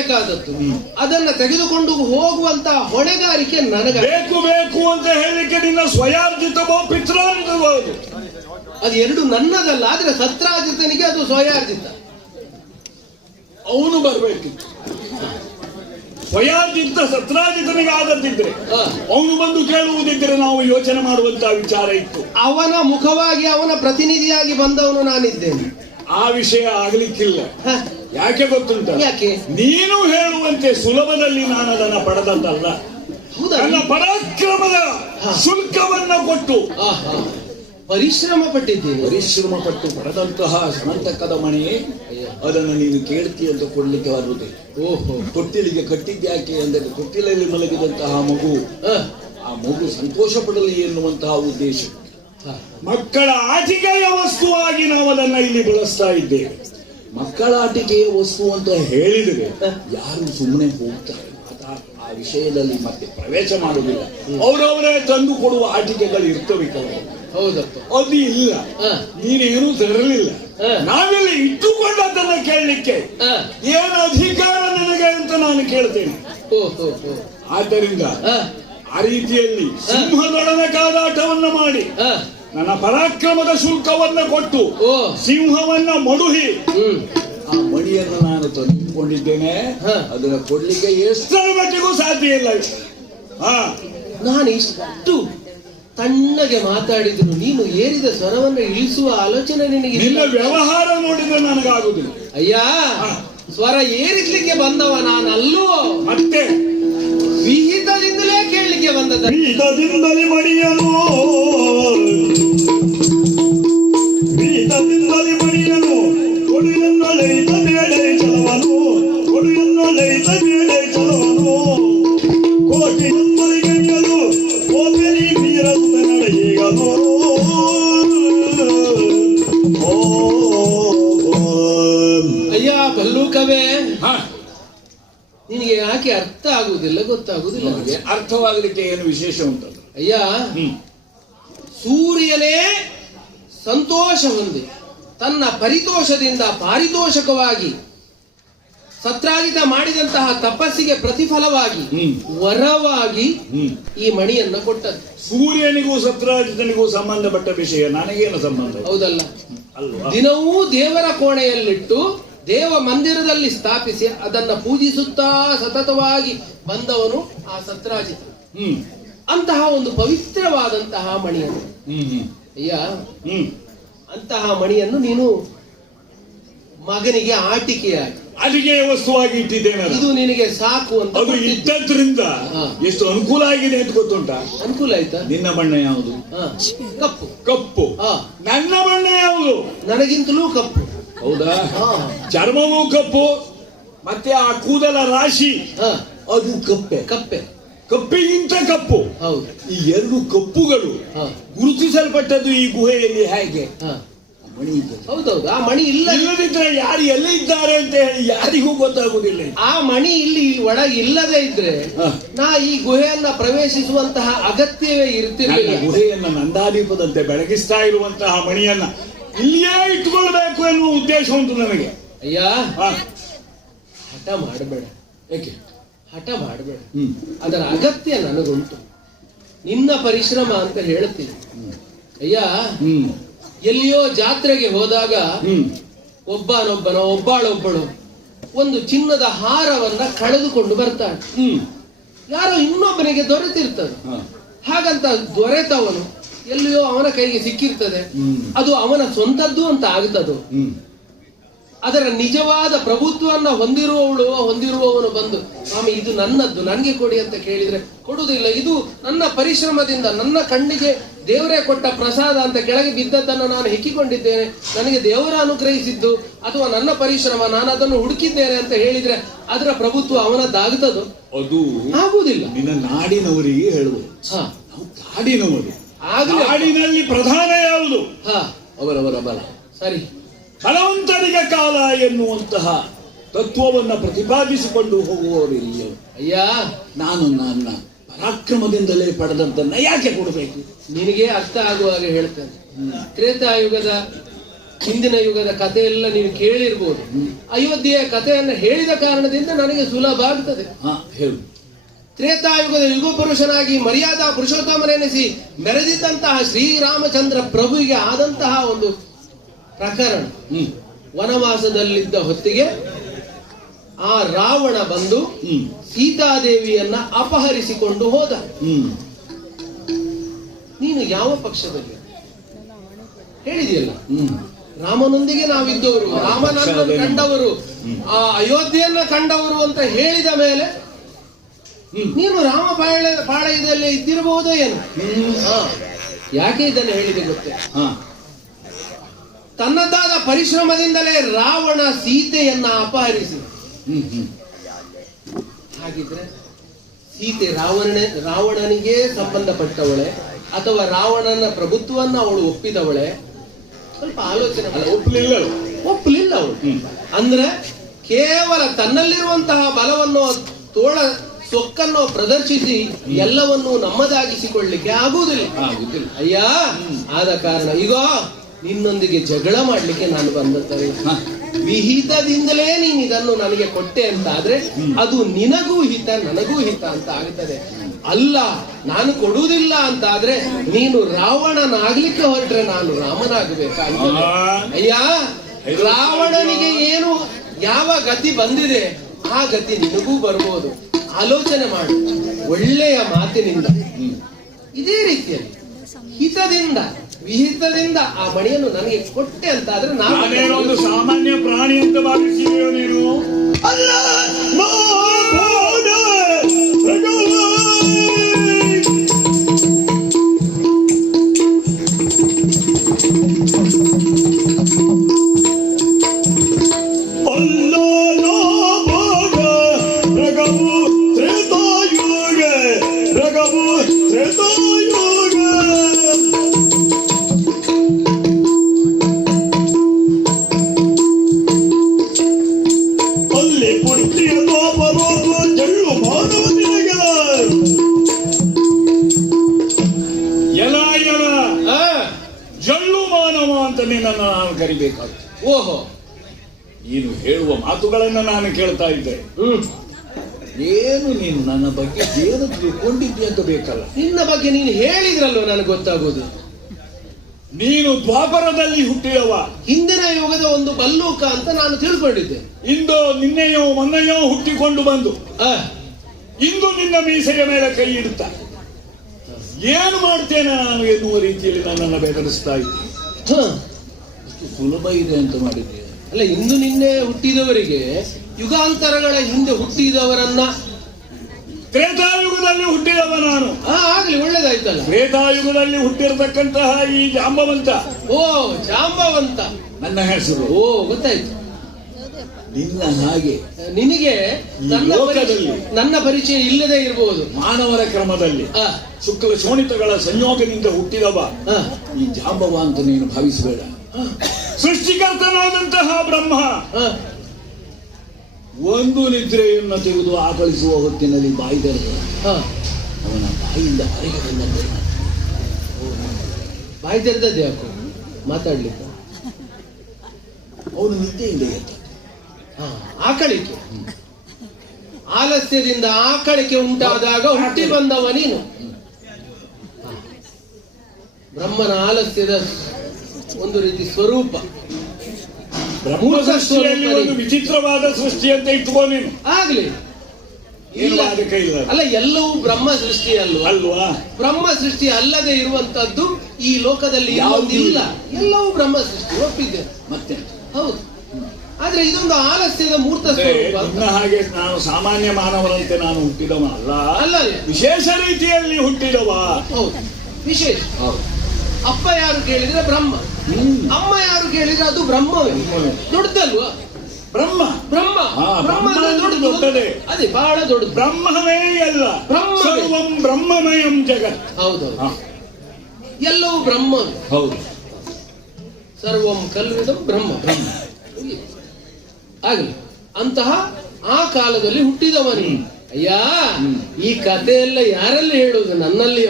ಬೇಕಾದದ್ದು. ಅದನ್ನ ತೆಗೆದುಕೊಂಡು ಹೋಗುವಂತ ಹೊಣೆಗಾರಿಕೆ ನನಗ. ಬೇಕು ಬೇಕು ಅಂತ ಹೇಳಲಿಕ್ಕೆ ನಿನ್ನ ಸ್ವಯಾರ್ಜಿತವೋ ಪಿತ್ರಾರ್ಜಿತವೋ ಅದು ಎರಡು ನನ್ನದಲ್ಲ. ಆದ್ರೆ ಸತ್ರಾರ್ಜಿತನಿಗೆ ಅದು ಸ್ವಯಾರ್ಜಿತ. ಅವನು ಬರಬೇಕಿತ್ತು. ಸ್ವಯಾರ್ಜಿತ ಸತ್ರಾರ್ಜಿತನಿಗೆ ಆಗದಿದ್ರೆ ಅವನು ಬಂದು ಕೇಳುವುದಿದ್ರೆ ನಾವು ಯೋಚನೆ ಮಾಡುವಂತಹ ವಿಚಾರ ಇತ್ತು. ಅವನ ಮುಖವಾಗಿ ಅವನ ಪ್ರತಿನಿಧಿಯಾಗಿ ಬಂದವನು ನಾನಿದ್ದೇನೆ. ಆ ವಿಷಯ ಆಗ್ಲಿಕ್ಕಿಲ್ಲ. ಯಾಕೆ ಗೊತ್ತುಂಟ? ಯಾಕೆ? ನೀನು ಹೇಳುವಂತೆ ಸುಲಭದಲ್ಲಿ ನಾನು ಅದನ್ನ ಪಡೆದದ್ದಲ್ಲ. ನನ್ನ ಪರಾಕ್ರಮದ ಶುಲ್ಕವನ್ನ ಕೊಟ್ಟು ಪರಿಶ್ರಮ ಪಟ್ಟಿದ್ದೀನಿ. ಪರಿಶ್ರಮ ಪಟ್ಟು ಪಡೆದಂತಹ ಸಮಂತಕದ ಮಣಿ ಅದನ್ನು ನೀನು ಕೇಳ್ತಿ ಅಂತ ಕೊಡ್ಲಿಕ್ಕೆ ಬರುವುದೇ. ಓಹೋ, ತೊಟ್ಟಿಲಿಗೆ ಕಟ್ಟಿದ್ಯಾಕೆ ಅಂದರೆ ತೊಟ್ಟಿಲಲ್ಲಿ ಮಲಗಿದಂತಹ ಮಗು, ಆ ಮಗು ಸಂತೋಷ ಪಡಲಿ ಎನ್ನುವಂತಹ ಉದ್ದೇಶ. ಮಕ್ಕಳ ಆಟಿಕೆಯ ವಸ್ತುವಾಗಿ ನಾವು ಅದನ್ನ ಇಲ್ಲಿ ಬಳಸ್ತಾ ಇದ್ದೇವೆ. ಮಕ್ಕಳ ಆಟಿಕೆಯ ವಸ್ತು ಅಂತ ಹೇಳಿದರೆ ಯಾರು ಸುಮ್ಮನೆ ಹೋಗ್ತಾರೆ, ಆ ವಿಷಯದಲ್ಲಿ ಮತ್ತೆ ಪ್ರವೇಶ ಮಾಡುವುದಿಲ್ಲ. ಅವರವರೇ ತಂದು ಕೊಡುವ ಆಟಿಕೆಗಳು ಇರ್ತವೆ ಕೆಲವು. ಹೌದಪ್ಪ, ಅದು ಇಲ್ಲ. ನೀನೇನು ತರಲಿಲ್ಲ. ನಾವೆಲ್ಲ ಇಟ್ಟುಕೊಂಡದನ್ನ ಕೇಳಲಿಕ್ಕೆ ಏನು ಅಧಿಕಾರ ನನಗೆ ಅಂತ ನಾನು ಕೇಳ್ತೇನೆ. ಆದ್ದರಿಂದ ಆ ರೀತಿಯಲ್ಲಿ ಸಿಂಹದೊಡನೆ ಕಾದಾಟವನ್ನ ಮಾಡಿ ನನ್ನ ಪರಾಕ್ರಮದ ಶುಲ್ಕವನ್ನ ಕೊಟ್ಟು ಸಿಂಹವನ್ನ ಮಡುಹಿ ಆ ಮಣಿಯನ್ನು ನಾನು ತಂದುಕೊಂಡಿದ್ದೇನೆ. ಅದನ್ನ ಕೊಡ್ಲಿಕ್ಕೆ ಎಷ್ಟರ ಮಟ್ಟಿಗೂ ಸಾಧ್ಯ ಇಲ್ಲ. ನಾನು ಇಷ್ಟು ತಣ್ಣಗೆ ಮಾತಾಡಿದ್ರು ನೀನು ಏರಿದ ಸ್ವರವನ್ನು ಇಳಿಸುವ ಆಲೋಚನೆ ನಿನಗೆ? ನಿನ್ನ ವ್ಯವಹಾರ ನೋಡಿದ್ರೆ ನನಗಾಗುದಿಲ್ಲ. ಅಯ್ಯ, ಸ್ವರ ಏರಿಸ್ಲಿಕ್ಕೆ ಬಂದವ ನಾನಲ್ಲೋ, ಮತ್ತೆ ವಿಹಿತದಿಂದಲೇ ಕೇಳಲಿಕ್ಕೆ ಬಂದದ. ವಿಹಿತದಿಂದಲೇ ಮಡಿಯನು, ವಿಹಿತದಿಂದಲೇ ಮಡಿಯನು, ಕೊಡುಯನ್ನೊಳೆದ ಬೇಡ ಚಲವನು, ಕೊಡುಯನ್ನೊಳೆದ ಬೇಡ ಚಲವನು, ಕೋಟಿ ನಂಬರಿಗೆಯಲು ಕೋಪೆಲಿ ಮೀರಂತ ನಡೆಯಗಲು. ಅಯ್ಯ ಭಲ್ಲೂಕವೇ, ನಿನಗೆ ಯಾಕೆ ಅರ್ಥ ಆಗುವುದಿಲ್ಲ, ಗೊತ್ತಾಗುವುದಿಲ್ಲ? ಅರ್ಥವಾಗಲಿಕ್ಕೆ ಏನು ವಿಶೇಷ ಉಂಟಲ್ಲ? ಅಯ್ಯ, ಸೂರ್ಯನೇ ಸಂತೋಷ ಹೊಂದಿ ತನ್ನ ಪರಿತೋಷದಿಂದ ಪಾರಿತೋಷಕವಾಗಿ ಸತ್ರಾಜಿತ ಮಾಡಿದಂತಹ ತಪಸ್ಸಿಗೆ ಪ್ರತಿಫಲವಾಗಿ ವರವಾಗಿ ಈ ಮಣಿಯನ್ನು ಕೊಟ್ಟದ್ದು. ಸೂರ್ಯನಿಗೂ ಸತ್ರಾಜಿತನಿಗೂ ಸಂಬಂಧಪಟ್ಟ ವಿಷಯ ನನಗೇನು ಸಂಬಂಧ? ಹೌದಲ್ಲ ಅಲ್ವಾ? ದಿನವೂ ದೇವರ ಕೋಣೆಯಲ್ಲಿಟ್ಟು ದೇವ ಮಂದಿರದಲ್ಲಿ ಸ್ಥಾಪಿಸಿ ಅದನ್ನ ಪೂಜಿಸುತ್ತಾ ಸತತವಾಗಿ ಬಂದವನು ಆ ಸತ್ರಾಜಿತ. ಅಂತಹ ಒಂದು ಪವಿತ್ರವಾದಂತಹ ಮಣಿಯನ್ನು ಅಯ್ಯ, ಅಂತಹ ಮಣಿಯನ್ನು ನೀನು ಮಗನಿಗೆ ಆಟಿಕೆಯಾಗಿ ಅಲ್ಲಿಗೆ ವಸ್ತುವಾಗಿ ಇಟ್ಟಿದ್ದೇನೆ. ಇದು ನಿನಗೆ ಸಾಕು ಅಂತ. ಅದು ಇದ್ದದ್ರಿಂದ ಎಷ್ಟು ಅನುಕೂಲ ಆಗಿದೆ ಅಂತ ಗೊತ್ತುಂಟ? ಅನುಕೂಲ ಆಯ್ತಾ? ನಿನ್ನ ಬಣ್ಣ ಯಾವುದು? ಕಪ್ಪು. ಕಪ್ಪು. ನನ್ನ ಬಣ್ಣ ಯಾವುದು? ನನಗಿಂತಲೂ ಕಪ್ಪು. ಹೌದಾ? ಚರ್ಮವೂ ಕಪ್ಪು, ಮತ್ತೆ ಆ ಕೂದಲ ರಾಶಿ ಅದು ಕಪ್ಪೆ. ಕಪ್ಪೆ ಕಪ್ಪಿಗಿಂತ ಕಪ್ಪು. ಹೌದು. ಈ ಎರಡು ಕಪ್ಪುಗಳು ಗುರುತಿಸಲ್ಪಟ್ಟದ್ದು ಈ ಗುಹೆಯಲ್ಲಿ ಹೇಗೆ? ಮಣಿ. ಹೌದೌದು. ಆ ಮಣಿ ಇಲ್ಲದಿದ್ರೆ ಯಾರು ಎಲ್ಲಿ ಇದ್ದಾರೆ ಅಂತ ಹೇಳಿ ಯಾರಿಗೂ ಗೊತ್ತಾಗುದಿಲ್ಲ. ಆ ಮಣಿ ಇಲ್ಲಿ ಒಳಗೆ ಇಲ್ಲದೆ ಇದ್ರೆ ನಾ ಈ ಗುಹೆಯನ್ನ ಪ್ರವೇಶಿಸುವಂತಹ ಅಗತ್ಯವೇ ಇರ್ತಿರ್ಲಿಲ್ಲ. ಗುಹೆಯನ್ನ ನಂದಾದೀಪದಂತೆ ಬೆಳಗಿಸ್ತಾ ಇರುವಂತಹ ಮಣಿಯನ್ನ ಇಲ್ಲಿಯೇ ಇಟ್ಟುಕೊಳ್ಬೇಕು ಎನ್ನುವ ಉದ್ದೇಶ ಉಂಟು ನನಗೆ. ಅಯ್ಯ, ಹಠ ಮಾಡಬೇಡ. ಏಕೆ ಹಠ ಮಾಡಬೇಡ? ಅದರ ಅಗತ್ಯ ನನಗುಂಟು. ನಿನ್ನ ಪರಿಶ್ರಮ ಅಂತ ಹೇಳ್ತೀನಿ. ಅಯ್ಯ, ಎಲ್ಲಿಯೋ ಜಾತ್ರೆಗೆ ಹೋದಾಗ ಒಬ್ಬಳೊಬ್ಬಳು ಒಂದು ಚಿನ್ನದ ಹಾರವನ್ನ ಕಳೆದುಕೊಂಡು ಬರ್ತಾಳೆ. ಯಾರೋ ಇನ್ನೊಬ್ಬನಿಗೆ ದೊರೆತಿರ್ತದೆ. ಹಾಗಂತ ದೊರೆತವನು ಎಲ್ಲಿಯೋ ಅವನ ಕೈಗೆ ಸಿಕ್ಕಿರ್ತದೆ. ಅದು ಅವನ ಸ್ವಂತದ್ದು ಅಂತ ಆಗ್ತದು. ಅದರ ನಿಜವಾದ ಪ್ರಭುತ್ವವನ್ನ ಹೊಂದಿರುವವನು ಬಂದು ಸ್ವಾಮಿ ಇದು ನನ್ನದ್ದು, ನನಗೆ ಕೊಡಿ ಅಂತ ಕೇಳಿದ್ರೆ ಕೊಡುವುದಿಲ್ಲ. ಇದು ನನ್ನ ಪರಿಶ್ರಮದಿಂದ ನನ್ನ ಕಣ್ಣಿಗೆ ದೇವರೇ ಕೊಟ್ಟ ಪ್ರಸಾದ ಅಂತ ಕೆಳಗೆ ಬಿದ್ದದ್ದನ್ನು ನಾನು ಹೆಕ್ಕಿಕೊಂಡಿದ್ದೇನೆ, ನನಗೆ ದೇವರ ಅನುಗ್ರಹಿಸಿದ್ದು ಅಥವಾ ನನ್ನ ಪರಿಶ್ರಮ, ನಾನು ಅದನ್ನು ಹುಡುಕಿದ್ದೇನೆ ಅಂತ ಹೇಳಿದ್ರೆ ಅದರ ಪ್ರಭುತ್ವ ಅವನದ್ದಾಗುತ್ತದೋ? ಅದು ಆಗುವುದಿಲ್ಲ. ನಿನ್ನ ನಾಡಿನವರಿಗೆ ಹೇಳುವುದು. ನಾವು ಕಾಡಿನವರು. ಕಾಡಿನಲ್ಲಿ ಪ್ರಧಾನ ಯಾವುದು? ಅವರವರ ಬಲ. ಸರಿ. ಫಲವಂತರಿಗೆ ಕಾಲ ಎನ್ನುವಂತಹ ತತ್ವವನ್ನ ಪ್ರತಿಪಾದಿಸಿಕೊಂಡು ಹೋಗುವವರಿಲ್ಲ. ಅಯ್ಯ, ನಾನು ನನ್ನ ಪರಾಕ್ರಮದಿಂದಲೇ ಪಡೆದದ್ದನ್ನ ಯಾಕೆ ಕೊಡಬೇಕು? ನಿನಗೆ ಅರ್ಥ ಆಗುವಾಗ ಹೇಳ್ತೇನೆ. ತ್ರೇತಾಯುಗದ ಹಿಂದಿನ ಯುಗದ ಕಥೆಯೆಲ್ಲ ನೀವು ಕೇಳಿರ್ಬೋದು. ಅಯೋಧ್ಯೆಯ ಕಥೆಯನ್ನು ಹೇಳಿದ ಕಾರಣದಿಂದ ನನಗೆ ಸುಲಭ ಆಗ್ತದೆ. ಹೇಳು. ತ್ರೇತಾಯುಗದ ಯುಗ ಪುರುಷನಾಗಿ ಮರ್ಯಾದಾ ಪುರುಷೋತ್ತಮನೆನಿಸಿ ಮೆರೆದಿದ್ದಂತಹ ಶ್ರೀರಾಮಚಂದ್ರ ಪ್ರಭುವಿಗೆ ಆದಂತಹ ಒಂದು ಪ್ರಕರಣ. ವನವಾಸದಲ್ಲಿದ್ದ ಹೊತ್ತಿಗೆ ಆ ರಾವಣ ಬಂದು ಸೀತಾದೇವಿಯನ್ನ ಅಪಹರಿಸಿಕೊಂಡು ಹೋದ. ನೀನು ಯಾವ ಪಕ್ಷದಲ್ಲಿ ಹೇಳಿದೆಯಲ್ಲ, ರಾಮನೊಂದಿಗೆ ನಾವಿದ್ದವರು, ರಾಮನನ್ನು ಕಂಡವರು, ಆ ಅಯೋಧ್ಯೆಯನ್ನ ಕಂಡವರು ಅಂತ ಹೇಳಿದ ಮೇಲೆ ನೀನು ರಾಮ ಪಾಳಯದಲ್ಲಿ ಇದ್ದಿರಬಹುದೋ ಏನು? ಯಾಕೆ ಇದನ್ನು ಹೇಳಿದೆ ಗೊತ್ತೇ? ತನ್ನದಾದ ಪರಿಶ್ರಮದಿಂದಲೇ ರಾವಣ ಸೀತೆಯನ್ನ ಅಪಹರಿಸಿ. ಹಾಗಿದ್ರೆ ಸೀತೆ ರಾವಣನಿಗೆ ಸಂಬಂಧಪಟ್ಟವಳೆ ಅಥವಾ ರಾವಣನ ಪ್ರಭುತ್ವವನ್ನ ಅವಳು ಒಪ್ಪಿದವಳೆ? ಸ್ವಲ್ಪ ಆಲೋಚನೆ. ಒಪ್ಪಲಿಲ್ಲ ಅವಳು. ಅಂದ್ರೆ ಕೇವಲ ತನ್ನಲ್ಲಿರುವಂತಹ ಬಲವನ್ನು ತೋಳ ಸೊಕ್ಕನ್ನು ಪ್ರದರ್ಶಿಸಿ ಎಲ್ಲವನ್ನೂ ನಮ್ಮದಾಗಿಸಿಕೊಳ್ಳಿಕ್ಕೆ ಆಗುವುದಿಲ್ಲ. ಅಯ್ಯ, ಆದ ಕಾರಣ ಈಗ ನಿನ್ನೊಂದಿಗೆ ಜಗಳ ಮಾಡ್ಲಿಕ್ಕೆ ನಾನು ಬಂದದ್ದಲ್ಲ. ವಿಹಿತದಿಂದಲೇ ನೀನು ಇದನ್ನು ನನಗೆ ಕೊಟ್ಟೆ ಅಂತ ಆದ್ರೆ ಅದು ನಿನಗೂ ಹಿತ ನನಗೂ ಹಿತ ಅಂತ ಆಗ್ತದೆ. ಅಲ್ಲ, ನಾನು ಕೊಡುವುದಿಲ್ಲ ಅಂತ ಆದ್ರೆ ನೀನು ರಾವಣನಾಗ್ಲಿಕ್ಕೆ ಹೊರಟ್ರೆ ನಾನು ರಾಮನಾಗಬೇಕಾಗ್ತದೆ. ಅಯ್ಯ, ರಾವಣನಿಗೆ ಏನು ಯಾವ ಗತಿ ಬಂದಿದೆ ಆ ಗತಿ ನಿನಗೂ ಬರ್ಬೋದು. ಆಲೋಚನೆ ಮಾಡು ಒಳ್ಳೆಯ ಮಾತಿನಿಂದ. ಇದೇ ರೀತಿಯಲ್ಲಿ ಹಿತದಿಂದ ವಿಹಿತದಿಂದ ಆ ಮಣಿಯನ್ನು ನನಗೆ ಕೊಟ್ಟೆ ಅಂತ ಆದ್ರೆ ನಾನೇನೋ ಒಂದು ಸಾಮಾನ್ಯ ಪ್ರಾಣಿ ಅಂತ ಭಾವಿಸಿದೆಯೋ ನೀನು? ಅಲ್ಲ, ನಾನು ಕರಿಬೇಕಾಗುತ್ತೆ. ಓಹೋ, ನೀನು ಹೇಳುವ ಮಾತುಗಳನ್ನ ನಾನು ಕೇಳ್ತಾ ಇದ್ದೆ. ಏನು ನೀನು ನನ್ನ ಬಗ್ಗೆ ಏನು ತಿಳ್ಕೊಂಡಿದ್ದೆ ಅಂತ ಬೇಕಲ್ಲ? ನಿನ್ನ ಬಗ್ಗೆ ನೀನು ಹೇಳಿದ್ರಲ್ವ ನನಗೆ ಗೊತ್ತಾಗೋದು. ನೀನು ದ್ವಾಪರದಲ್ಲಿ ಹುಟ್ಟಿದವ, ಹಿಂದಿನ ಯುಗದ ಒಂದು ಬಲ್ಲೂಕ ಅಂತ ನಾನು ತಿಳ್ಕೊಂಡಿದ್ದೆ. ಇಂದು ನಿನ್ನೆಯೋ ಮೊನ್ನೆಯೋ ಹುಟ್ಟಿಕೊಂಡು ಬಂದು ಇಂದು ನಿನ್ನ ಮೀಸೆಯ ಮೇಲೆ ಕೈ ಇಡುತ್ತ ಏನು ಮಾಡ್ತೇನೆ ನಾನು ಎನ್ನುವ ರೀತಿಯಲ್ಲಿ ನನ್ನನ್ನು ಬೆದರಿಸ್ತಾ ಇದ್ದೆ. ಸುಲಭ ಇದೆ ಅಂತ ಮಾಡಿದ್ದೆ. ಅಲ್ಲ, ಇಂದು ನಿನ್ನೆ ಹುಟ್ಟಿದವರಿಗೆ ಯುಗಾಂತರಗಳ ಹಿಂದೆ ಹುಟ್ಟಿದವರನ್ನ ತ್ರೇತಾಯುಗದಲ್ಲಿ ಹುಟ್ಟಿದವ ನಾನು. ಆಗ್ಲಿ, ಒಳ್ಳೇದಾಯ್ತಲ್ಲ. ತ್ರೇತಾಯುಗದಲ್ಲಿ ಹುಟ್ಟಿರತಕ್ಕಂತಹ ಈ ಜಾಂಬವಂತ. ಓ, ಜಾಂಬವಂತ ನನ್ನ ಹೆಸರು. ಓ, ಗೊತ್ತಾಯ್ತು. ನಿನ್ನ ಹಾಗೆ ನಿನಗೆ ನನ್ನ ಪರಿಚಯ ಇಲ್ಲದೆ ಇರಬಹುದು. ಮಾನವರ ಕ್ರಮದಲ್ಲಿ ಶುಕ್ಲ ಶೋಣಿತಗಳ ಸಂಯೋಗದಿಂದ ಹುಟ್ಟಿದವ ಈ ಜಾಂಬವ ಅಂತ ನೀನು ಭಾವಿಸಬೇಡ. ಸೃಷ್ಟಿಕರ್ತನಾದಂತಹ ಬ್ರಹ್ಮ ಒಂದು ನಿದ್ರೆಯನ್ನು ತೆಗೆದು ಆಕಳಿಸುವ ಹೊತ್ತಿನಲ್ಲಿ ಬಾಯಿ ತೆರೆದ ಅವನ ಬಾಯಿಯಿಂದ ಹೊರಗೆ ಬಂದ ಬಾಯಿ ತೆರೆದದ್ದು ಯಾಕೋ ಮಾತಾಡ್ಲಿಕ್ಕೆ. ಅವನು ನಿದ್ದೆಯಿಂದ ಎದ್ದ. ಆಕಳಿಕೆ, ಆಲಸ್ಯದಿಂದ ಆಕಳಿಕೆ ಉಂಟಾದಾಗ ಹುಟ್ಟಿ ಬಂದವ ನೀನು. ಬ್ರಹ್ಮನ ಆಲಸ್ಯದ ಒಂದು ರೀತಿ ಸ್ವರೂಪ. ಬ್ರಹ್ಮ ಸೃಷ್ಟಿಯಲ್ಲಿ ಒಂದು ವಿಚಿತ್ರವಾದ ಸೃಷ್ಟಿ ಅಂತ ಇಟ್ಕೋ ನೀನು. ಆಗ್ಲಿ, ಇಲ್ಲ ಅಲ್ಲ, ಎಲ್ಲವೂ ಬ್ರಹ್ಮ ಸೃಷ್ಟಿ ಅಲ್ವಾ? ಬ್ರಹ್ಮ ಸೃಷ್ಟಿ ಅಲ್ಲದೆ ಇರುವಂತದ್ದು ಈ ಲೋಕದಲ್ಲಿ ಯಾವುದಿಲ್ಲ. ಎಲ್ಲವೂ ಬ್ರಹ್ಮ ಸೃಷ್ಟಿ, ಒಪ್ಪಿದ್ದೆ. ಮತ್ತೆ ಹೌದು, ಆದ್ರೆ ಇದೊಂದು ಆಲಸ್ಯದ ಮೂರ್ತ ಸ್ವರೂಪ. ಹಾಗೆ ನಾನು ಸಾಮಾನ್ಯ ಮಾನವರಂತೆ ನಾನು ಹುಟ್ಟಿದವ ಅಲ್ಲ, ವಿಶೇಷ ರೀತಿಯಲ್ಲಿ ಹುಟ್ಟಿದವ. ಹೌದು, ವಿಶೇಷ. ಅಪ್ಪ ಯಾರು ಕೇಳಿದ್ರೆ ಬ್ರಹ್ಮ, ಅಮ್ಮ ಯಾರು ಕೇಳಿದ್ರೆ ಅದು ಬ್ರಹ್ಮವೇ. ದೊಡ್ಡದಲ್ವಾ ಬ್ರಹ್ಮ? ಬ್ರಹ್ಮ ದೊಡ್ಡದೇ, ಅದೇ ಬಹಳ ದೊಡ್ಡ. ಬ್ರಹ್ಮವೇ ಅಲ್ಲ, ಸರ್ವಂ ಬ್ರಹ್ಮಮಯಂ ಜಗತ್. ಹೌದೌದು, ಎಲ್ಲವೂ ಬ್ರಹ್ಮ. ಹೌದು, ಸರ್ವಂ ಕಲ್ವಿದಂ ಬ್ರಹ್ಮ. ಬ್ರಹ್ಮ ಆಗಲಿ. ಅಂತಹ ಆ ಕಾಲದಲ್ಲಿ ಹುಟ್ಟಿದವನು. ಅಯ್ಯ, ಈ ಕಥೆ ಎಲ್ಲ ಯಾರಲ್ಲಿ ಹೇಳುವುದು? ನನ್ನಲ್ಲಿ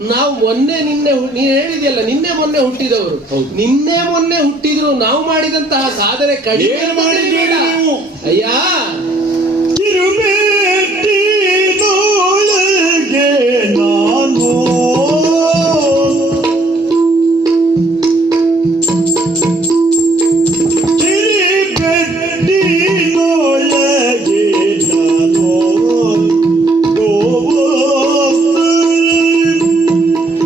ನಾವು ಮೊನ್ನೆ ನಿನ್ನೆ ನೀನ್ ಹೇಳಿದೆಯಲ್ಲ ನಿನ್ನೆ ಮೊನ್ನೆ ಹುಟ್ಟಿದವರು. ಹೌದು. ನಿನ್ನೆ ಮೊನ್ನೆ ಹುಟ್ಟಿದ್ರು ನಾವು ಮಾಡಿದಂತಹ ಸಾಧನೆ ಕಡಿಮೆ ಏನು ಮಾಡಿದ್ದೀರಿ ನೀವು? ಅಯ್ಯ ತಿರುಮೆಟ್ಟಿನೊಳಗೆ ನಾನು ತಿರುಮೆಟ್ಟಿನೊಳಗೆ ನಾನು ಗೋವಿಂದ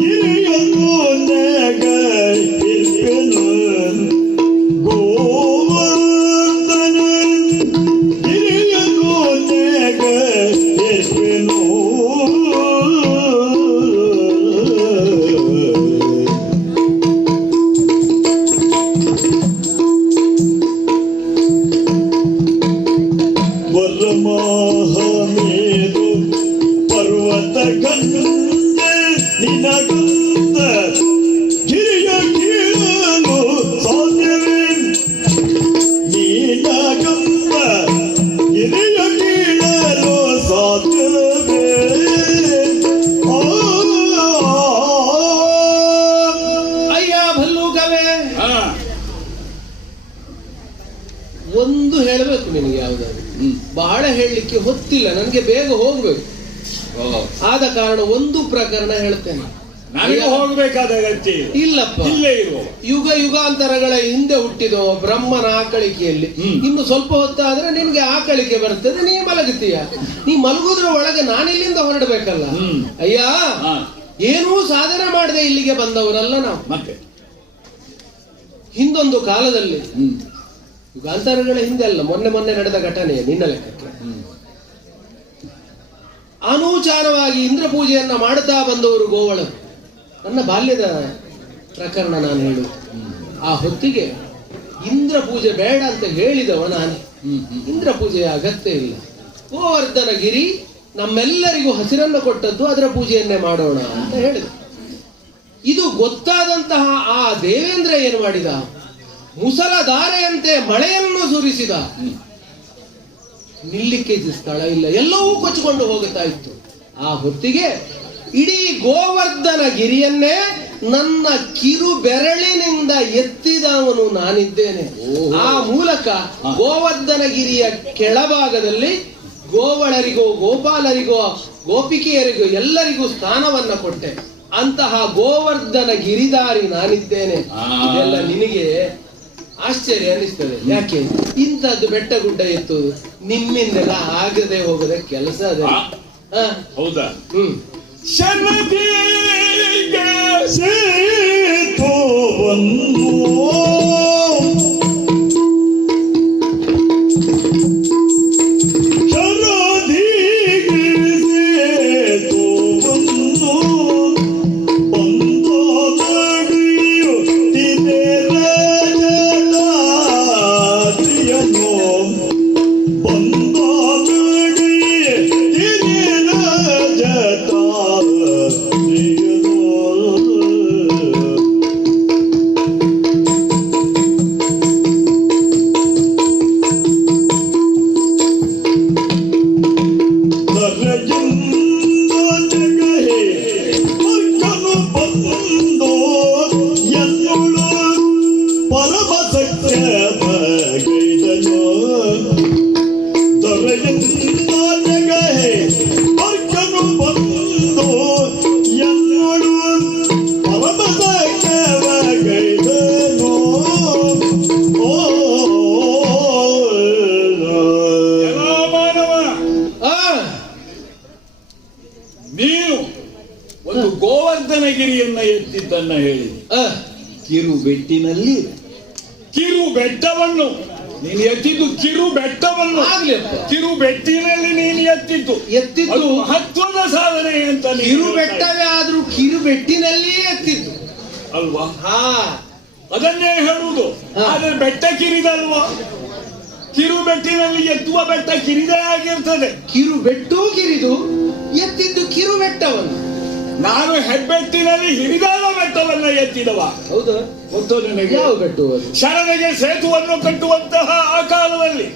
ಇರಿಯನು ನಗರಿಪೆನು ಗೋವಿಂದನ ಇರಿಯನು ನಗರಿಪೆನು ವರಮಹಾಮೇರು ಪರ್ವತ ಗಂಗೆ ನಿನಗಂತ ಗಿರಿಯ ಕೀಳಲು ಸಾಧ್ಯವೇ ನಿನಗಂತ ಗಿರಿಯ ಕೀಳಲು ಸಾಧ್ಯವೇ ಅಯ್ಯ ಭಲ್ಲೂಕವೇ, ಹಾ ಒಂದು ಹೇಳಬೇಕು ನಿನಗೆ ಯಾವ್ದಾದ್ರು. ಬಹಳ ಹೇಳಲಿಕ್ಕೆ ಹೊತ್ತಿಲ್ಲ, ನನಗೆ ಬೇಗ ಹೋಗ್ಬೇಕು. ಆದ ಕಾರಣ ಒಂದು ಪ್ರಕರಣ ಹೇಳ್ತೇನೆ. ನನಗೆ ಹೋಗಬೇಕಾದ ಅಗತ್ಯ ಇಲ್ಲ. ಇಲ್ಲಪ್ಪ, ಇಲ್ಲೇ ಇರುವ ಯುಗ ಯುಗಾಂತರಗಳ ಹಿಂದೆ ಹುಟ್ಟಿದವ ಬ್ರಹ್ಮನ ಆಕಳಿಕೆಯಲ್ಲಿ ಇನ್ನು ಸ್ವಲ್ಪ ಹೊತ್ತಾದ್ರೆ ನಿನ್ಗೆ ಆಕಳಿಕೆ ಬರ್ತದೆ, ನೀ ಮಲಗುತ್ತೀಯ. ನೀ ಮಲಗುದ್ರ ಒಳಗೆ ನಾನಿಲ್ಲಿಂದ ಹೊರಡಬೇಕಲ್ಲ. ಅಯ್ಯ, ಹಾ. ಏನೂ ಸಾಧನೆ ಮಾಡದೆ ಇಲ್ಲಿಗೆ ಬಂದವರಲ್ಲ ನಾವು. ಮತ್ತೆ ಹಿಂದೊಂದು ಕಾಲದಲ್ಲಿ ಯುಗಾಂತರಗಳ ಹಿಂದೆ ಅಲ್ಲ, ಮೊನ್ನೆ ಮೊನ್ನೆ ನಡೆದ ಘಟನೆ ನಿನ್ನ ಲೆಕ್ಕಕ್ಕೆ ಅನೂಚಾರವಾಗಿ ಇಂದ್ರ ಪೂಜೆಯನ್ನ ಮಾಡುತ್ತಾ ಬಂದವರು ಗೋವಳರು. ನನ್ನ ಬಾಲ್ಯದ ಪ್ರಕರಣ ನಾನು ಹೇಳು. ಆ ಹೊತ್ತಿಗೆ ಇಂದ್ರ ಪೂಜೆ ಬೇಡ ಅಂತ ಹೇಳಿದವ ನಾನು. ಇಂದ್ರ ಪೂಜೆಯ ಅಗತ್ಯ ಇಲ್ಲ, ಗೋವರ್ಧನ ಗಿರಿ ನಮ್ಮೆಲ್ಲರಿಗೂ ಹಸಿರನ್ನು ಕೊಟ್ಟದ್ದು, ಅದರ ಪೂಜೆಯನ್ನೇ ಮಾಡೋಣ ಅಂತ ಹೇಳಿದ. ಇದು ಗೊತ್ತಾದಂತಹ ಆ ದೇವೇಂದ್ರ ಏನು ಮಾಡಿದ, ಮುಸಲಧಾರೆಯಂತೆ ಮಳೆಯನ್ನು ಸುರಿಸಿದ. ನಿಲ್ಲಿಕ್ಕೆ ಸ್ಥಳ ಇಲ್ಲ, ಎಲ್ಲವೂ ಕೊಚ್ಚಿಕೊಂಡು ಹೋಗುತ್ತಾ ಇತ್ತು. ಆ ಹೊತ್ತಿಗೆ ಇಡೀ ಗೋವರ್ಧನ ಗಿರಿಯನ್ನೇ ನನ್ನ ಕಿರು ಬೆರಳಿನಿಂದ ಎತ್ತಿದವನು ನಾನಿದ್ದೇನೆ. ಆ ಮೂಲಕ ಗೋವರ್ಧನ ಗಿರಿಯ ಕೆಳಭಾಗದಲ್ಲಿ ಗೋವಳರಿಗೋ ಗೋಪಾಲರಿಗೋ ಗೋಪಿಕೆಯರಿಗೋ ಎಲ್ಲರಿಗೂ ಸ್ಥಾನವನ್ನ ಕೊಟ್ಟೆ. ಅಂತಹ ಗೋವರ್ಧನ ಗಿರಿದಾರಿ ನಾನಿದ್ದೇನೆ. ಇದೆಲ್ಲ ನಿನಗೆ ಆಶ್ಚರ್ಯ ಅನಿಸ್ತದೆ. ಯಾಕೆ ಇಂಥದ್ದು ಬೆಟ್ಟ ಗುಡ್ಡ ಎತ್ತುವುದು ನಿಮ್ಮಿಂದೆಲ್ಲ ಆಗದೆ ಹೋಗದ ಕೆಲಸ ಅದ. ಹೌದಾ? ಶನದಿಗೆ ಸೇತೋ ಬಂದು ಶರದಿಗೆ ಸೇತೋ ಬಂದು ಬಂದು ನಡೆಯುತ್ತಿದೆ ರಾಜದಾರಿಯನು ಬಂದು ನಡೆಯುತ್ತಿದೆ ರಾಜದಾರಿಯನು. ನೀನು ಒಂದು ಗೋವರ್ಧನಗಿರಿಯನ್ನ ಎತ್ತಿದ್ದನ್ನ ಹೇಳಿ ಕಿರು ಬೆಟ್ಟಿನಲ್ಲಿ ಕಿರು ಬೆಟ್ಟವನ್ನು ನೀನು ಎತ್ತಿದ್ದು, ಕಿರು ಬೆಟ್ಟವನ್ನು ಆಗ್ಲಿ. ಕಿರು ಬೆಟ್ಟಿನಲ್ಲಿ ನೀನು ಎತ್ತಿದ್ದು ಎತ್ತಿದ್ದು ಮಹತ್ವದ ಸಾಧನೆ ಅಂತ ಕಿರು ಬೆಟ್ಟವೇ ಆದ್ರೂ ಕಿರು ಬೆಟ್ಟಿನಲ್ಲಿಯೇ ಎತ್ತಿದ್ದು ಅಲ್ವಾ? ಹಾ, ಅದನ್ನೇ ಹೇಳುವುದು. ಆದ್ರೆ ಬೆಟ್ಟ ಕಿರಿದಲ್ವಾ? ಕಿರು ಬೆಟ್ಟಿನಲ್ಲಿ ಎತ್ತುವ ಬೆಟ್ಟ ಕಿರಿದೇ ಆಗಿರ್ತದೆ. ಕಿರು ಬೆಟ್ಟೂ ಕಿರಿದು ಎತ್ತಿದ್ದು ಕಿರು ಬೆಟ್ಟವನ್ನು. ನಾನು ಹೆಬ್ಬೆಟ್ಟಿನಲ್ಲಿ ಹಿರಿದಾದ ಬೆಟ್ಟವನ್ನ ಎತ್ತಿದವ. ಹೌದಾ? ಗೊತ್ತೋ ನಿನಗೆ? ಯಾವ ಬೆಟ್ಟು? ಶರಣೆಗೆ ಸೇತುವನ್ನು ಕಟ್ಟುವಂತಹ ಆ ಕಾಲದಲ್ಲಿ,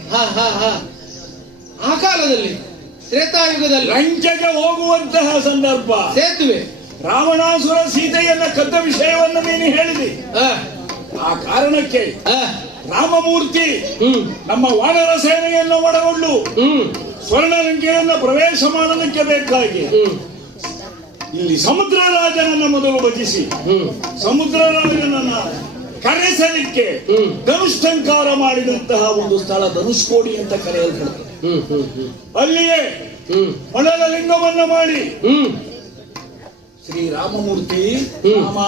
ಆ ಕಾಲದಲ್ಲಿ ತ್ರೇತಾಯುಗದಲ್ಲಿ ಲಂಕೆಗೆ ಹೋಗುವಂತಹ ಸಂದರ್ಭ, ಸೇತುವೆ ರಾವಣಾಸುರ ಸೀತೆಯನ್ನ ಕದ್ದ ವಿಷಯವನ್ನ ನೀನು ಹೇಳಿದಿ. ಆ, ಆ ಕಾರಣಕ್ಕೆ ಆ, ರಾಮಮೂರ್ತಿ ಹ್ಮ್ ನಮ್ಮ ವಾನರ ಸೇನೆಯನ್ನು ಒಳಗೊಂಡು ಹ್ಮ್ ಸ್ವರ್ಣಲಂಕೆಯನ್ನು ಪ್ರವೇಶ ಮಾಡಲಿಕ್ಕೆ ಬೇಕಾಗಿ ಹ್ಮ್ ಇಲ್ಲಿ ಸಮುದ್ರ ರಾಜನನ್ನ ಮೊದಲು ಭಜಿಸಿ ಹ್ಮ್ ಸಮುದ್ರ ರಾಜನನ್ನ ಕರೆಸಲಿಕ್ಕೆ ಹ್ಮ್. ಧನುಷ್ಠಂಕಾರ ಮಾಡಿದಂತಹ ಒಂದು ಸ್ಥಳ ಧನುಷ್ಕೋಡಿ ಅಂತ ಕರೆಯಲ್ಪಡುತ್ತದೆ. ಹ್ಮ್ ಹ್ಮ್ ಹ್ಮ್ ಅಲ್ಲಿಯೇ ಹ್ಮ್ ಮಣಲ ಲಿಂಗವನ್ನ ಮಾಡಿ ಹ್ಮ್ ಶ್ರೀರಾಮಮೂರ್ತಿ ಹ್ಮ್. ರಾಮ